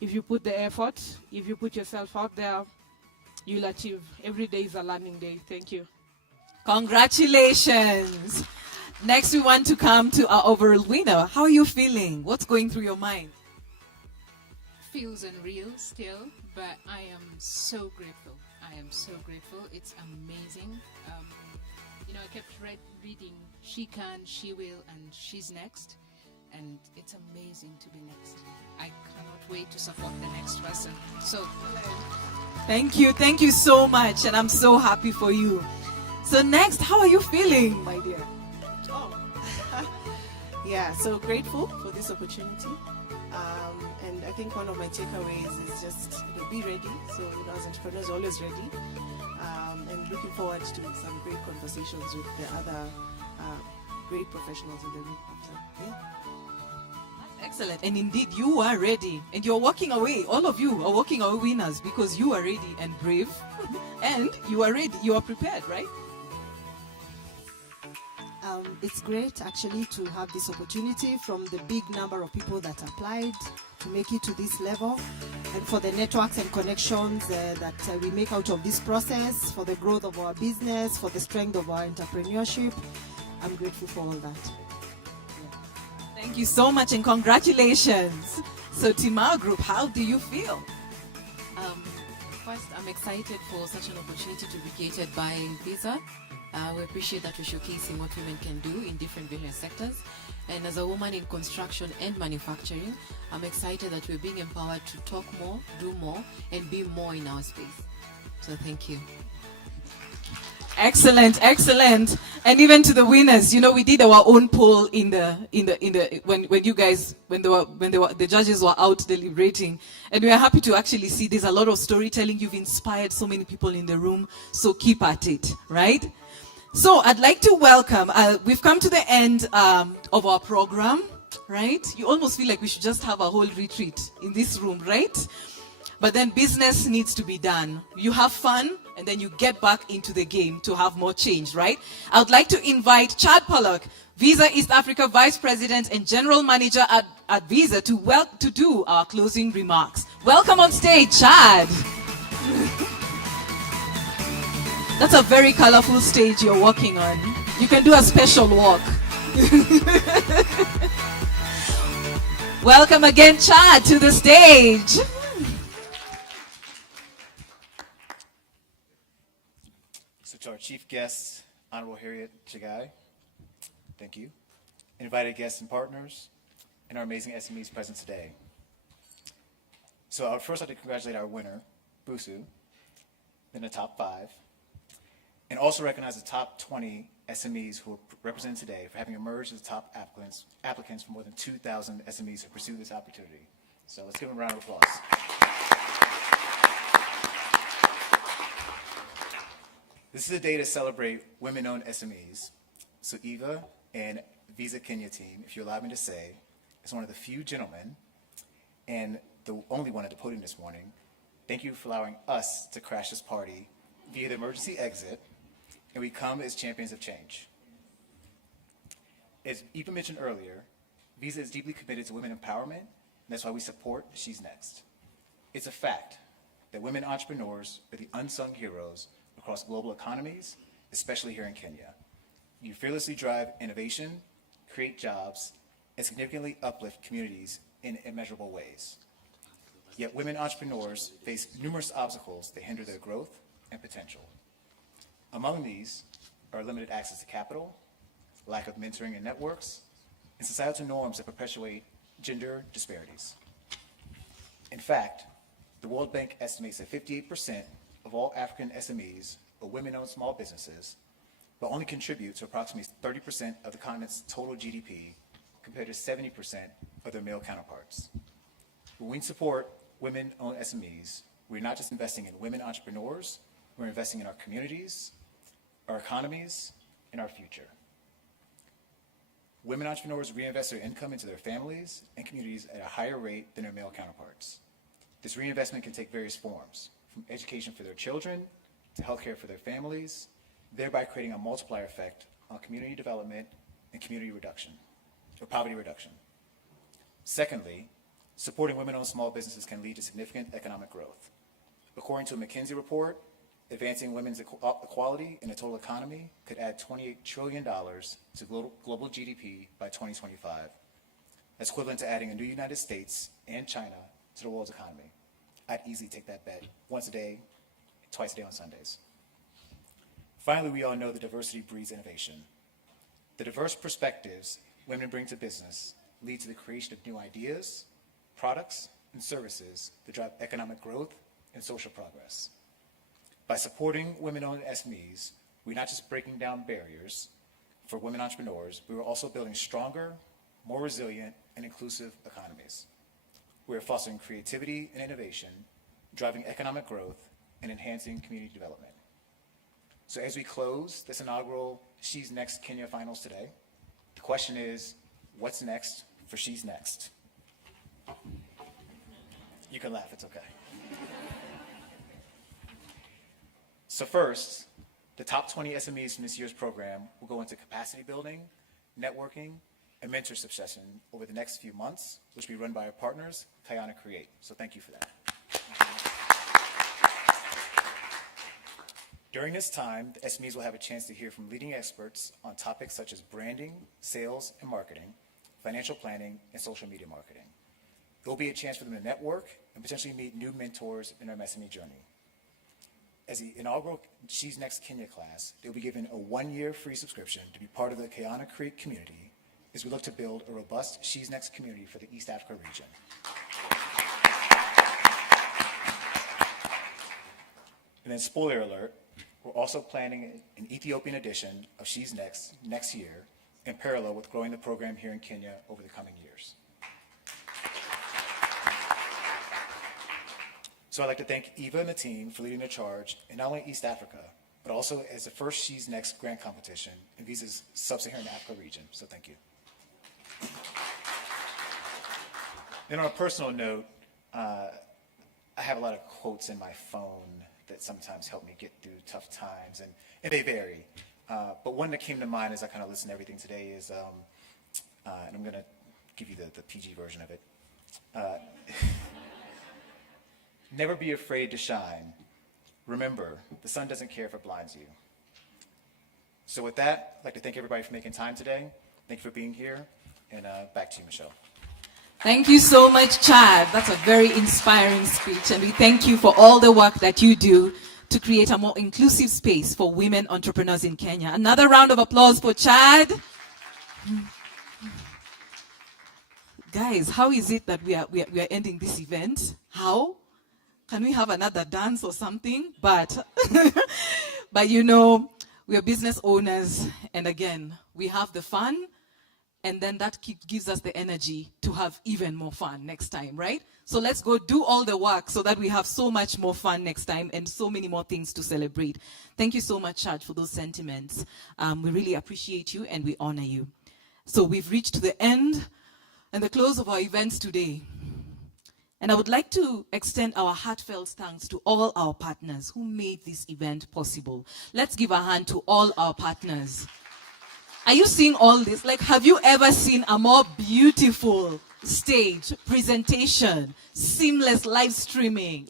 if you put the effort, if you put yourself out there, you'll achieve. Every day is a learning day. Thank you. Congratulations. Next, we want to come to our overall winner. How are you feeling? What's going through your mind? Feels unreal still, but I am so grateful. I am so grateful. It's amazing. I kept reading She Can, She Will, and She's Next. And it's amazing to be next. I cannot wait to support the next person. So, thank you so much. And I'm so happy for you. So next, how are you feeling, my dear? Yeah, so grateful for this opportunity. And I think one of my takeaways is just be ready. So, as entrepreneurs, always ready. And looking forward to some great conversations with the other great professionals in the room. Yeah. Excellent. And indeed, you are ready. And you're walking away. All of you are walking away winners because you are ready and brave. And you are ready. You are prepared, right? It's great actually to have this opportunity from the big number of people that applied to make it to this level, and for the networks and connections that we make out of this process, for the growth of our business, for the strength of our entrepreneurship. I'm grateful for all that. Thank you so much and congratulations. So Timal Group, how do you feel? First, I'm excited for such an opportunity to be created by Visa. We appreciate that we're showcasing what women can do in different various sectors. And as a woman in construction and manufacturing, I'm excited that we're being empowered to talk more, do more, and be more in our space. So thank you. Excellent, excellent. And even to the winners, you know, we did our own poll when the judges were out deliberating, and we are happy to actually see there's a lot of storytelling. You've inspired so many people in the room, so keep at it, right? So I'd like to welcome, we've come to the end of our program, right? You almost feel like we should just have a whole retreat in this room, right? But then business needs to be done. You have fun, and then you get back into the game to have more change, right? I would like to invite Chad Pollock, Visa East Africa Vice President and General Manager at Visa, to do our closing remarks. Welcome on stage, Chad. That's a very colorful stage you're walking on. You can do a special walk. Welcome again, Chad, to the stage. So to our chief guest, Honorable Harriet Chigai, thank you. Invited guests and partners, and our amazing SMEs present today. So I would first like to congratulate our winner, Busu, in the top 5, and also recognize the top 20 SMEs who are represented today for having emerged as the top applicants for more than 2,000 SMEs who pursue this opportunity. So let's give them a round of applause. This is a day to celebrate women-owned SMEs. So Eva and Visa Kenya team, if you allow me to say, is one of the few gentlemen and the only one at the podium this morning. Thank you for allowing us to crash this party via the emergency exit, and we come as champions of change. As Eva mentioned earlier, Visa is deeply committed to women empowerment, and that's why we support She's Next. It's a fact that women entrepreneurs are the unsung heroes across global economies, especially here in Kenya. You fearlessly drive innovation, create jobs, and significantly uplift communities in immeasurable ways. Yet women entrepreneurs face numerous obstacles that hinder their growth and potential. Among these are limited access to capital, lack of mentoring and networks, and societal norms that perpetuate gender disparities. In fact, the World Bank estimates that 58% of all African SMEs are women-owned small businesses, but only contribute to approximately 30% of the continent's total GDP, compared to 70% of their male counterparts. When we support women-owned SMEs, we're not just investing in women entrepreneurs, we're investing in our communities, our economies, and our future. Women entrepreneurs reinvest their income into their families and communities at a higher rate than their male counterparts. This reinvestment can take various forms, from education for their children to healthcare for their families, thereby creating a multiplier effect on community development and community reduction, or poverty reduction. Secondly, supporting women-owned small businesses can lead to significant economic growth. According to a McKinsey report, advancing women's equality in the total economy could add $28 trillion to global GDP by 2025. That's equivalent to adding a new United States and China to the world's economy. I'd easily take that bet once a day, twice a day on Sundays. Finally, we all know that diversity breeds innovation. The diverse perspectives women bring to business lead to the creation of new ideas, products, and services that drive economic growth and social progress. By supporting women-owned SMEs, we're not just breaking down barriers for women entrepreneurs, but we're also building stronger, more resilient, and inclusive economies. We're fostering creativity and innovation, driving economic growth, and enhancing community development. So as we close this inaugural She's Next Kenya Finals today, the question is, what's next for She's Next? You can laugh, it's okay. So first, The top 20 SMEs from this year's program will go into capacity building, networking, and mentorship session over the next few months, which will be run by our partners, Kayana Create. So thank you for that. During this time, the SMEs will have a chance to hear from leading experts on topics such as branding, sales and marketing, financial planning, and social media marketing. It will be a chance for them to network and potentially meet new mentors in their SME journey. As the inaugural She's Next Kenya class, they'll be given a 1-year free subscription to be part of the Kayana Creek community as we look to build a robust She's Next community for the East Africa region. And then spoiler alert, we're also planning an Ethiopian edition of She's next year in parallel with growing the program here in Kenya over the coming years. So I'd like to thank Eva and the team for leading the charge in not only East Africa, but also as the first She's Next grant competition in Visa's Sub-Saharan Africa region. So thank you. And on a personal note, I have a lot of quotes in my phone that sometimes help me get through tough times, and they vary. But one that came to mind as I kind of listened to everything today is, and I'm going to give you the PG version of it. Never be afraid to shine. Remember, the sun doesn't care if it blinds you. So with that, I'd like to thank everybody for making time today. Thank you for being here, and back to you, Michelle. Thank you so much, Chad. That's a very inspiring speech, and we thank you for all the work that you do to create a more inclusive space for women entrepreneurs in Kenya. Another round of applause for Chad. Guys, how is it that we are ending this event? How? Can we have another dance or something? But you know, we are business owners, and again, we have the fun, and then that gives us the energy to have even more fun next time, right? So let's go do all the work so that we have so much more fun next time and so many more things to celebrate. Thank you so much, Chad, for those sentiments. We really appreciate you and we honor you. So we've reached the end and the close of our events today. And I would like to extend our heartfelt thanks to all our partners who made this event possible. Let's give a hand to all our partners. Are you seeing all this? Like, have you ever seen a more beautiful stage, presentation, seamless live streaming,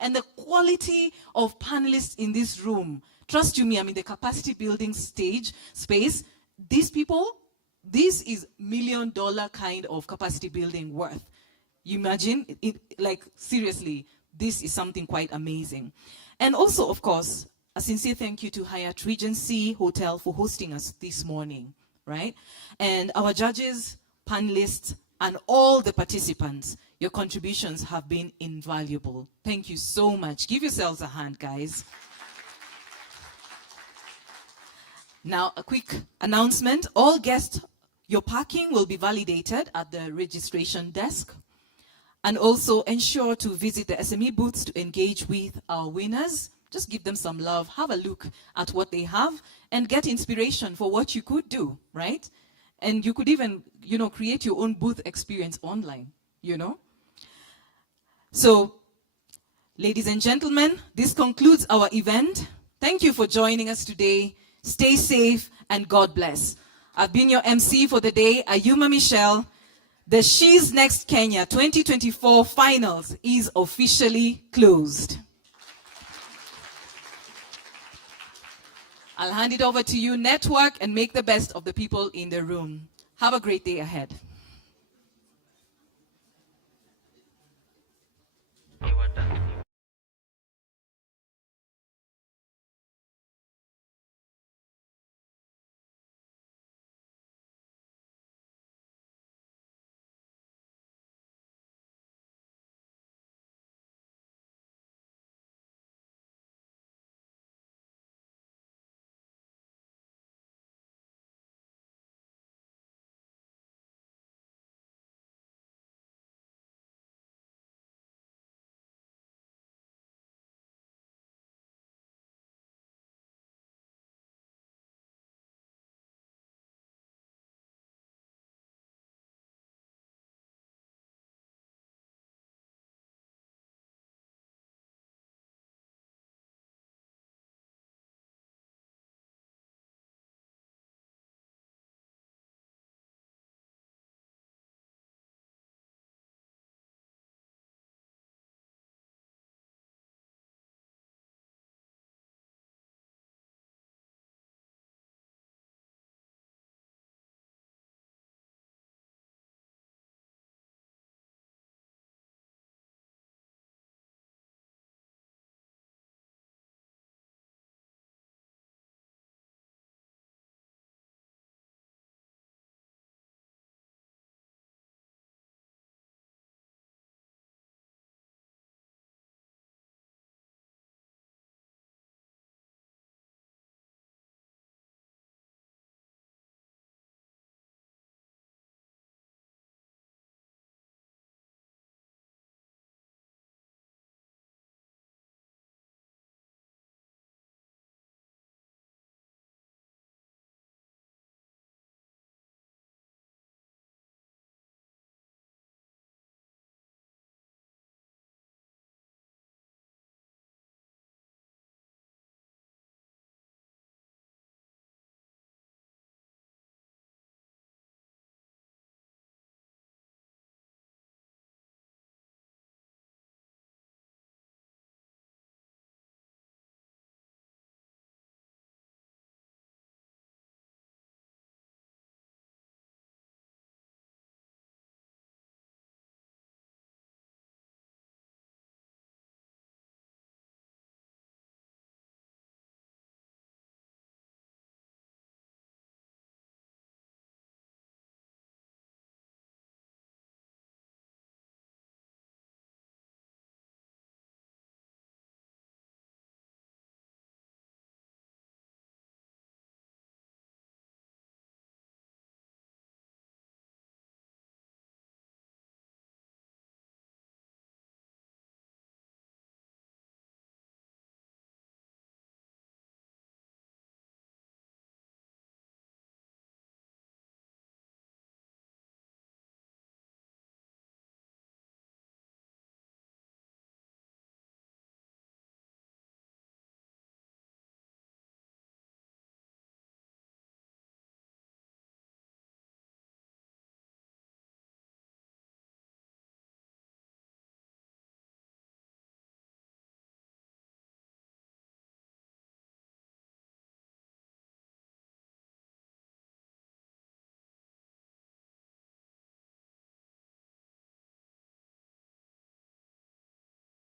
and the quality of panelists in this room? Trust you me, I'm in the capacity building space. These people, this is $1 million kind of capacity building worth. You imagine, seriously, this is something quite amazing. And also, of course, a sincere thank you to Hyatt Regency Hotel for hosting us this morning, right? And our judges, panelists, and all the participants, your contributions have been invaluable. Thank you so much. Give yourselves a hand, guys. Now, a quick announcement. All guests, your parking will be validated at the registration desk. And also ensure to visit the SME booths to engage with our winners. Just give them some love, have a look at what they have, and get inspiration for what you could do, right? And you could even, create your own booth experience online, So, ladies and gentlemen, this concludes our event. Thank you for joining us today. Stay safe and God bless. I've been your MC for the day, Ayuma Michelle. The She's Next Kenya 2024 finals is officially closed. I'll hand it over to you, network, and make the best of the people in the room. Have a great day ahead.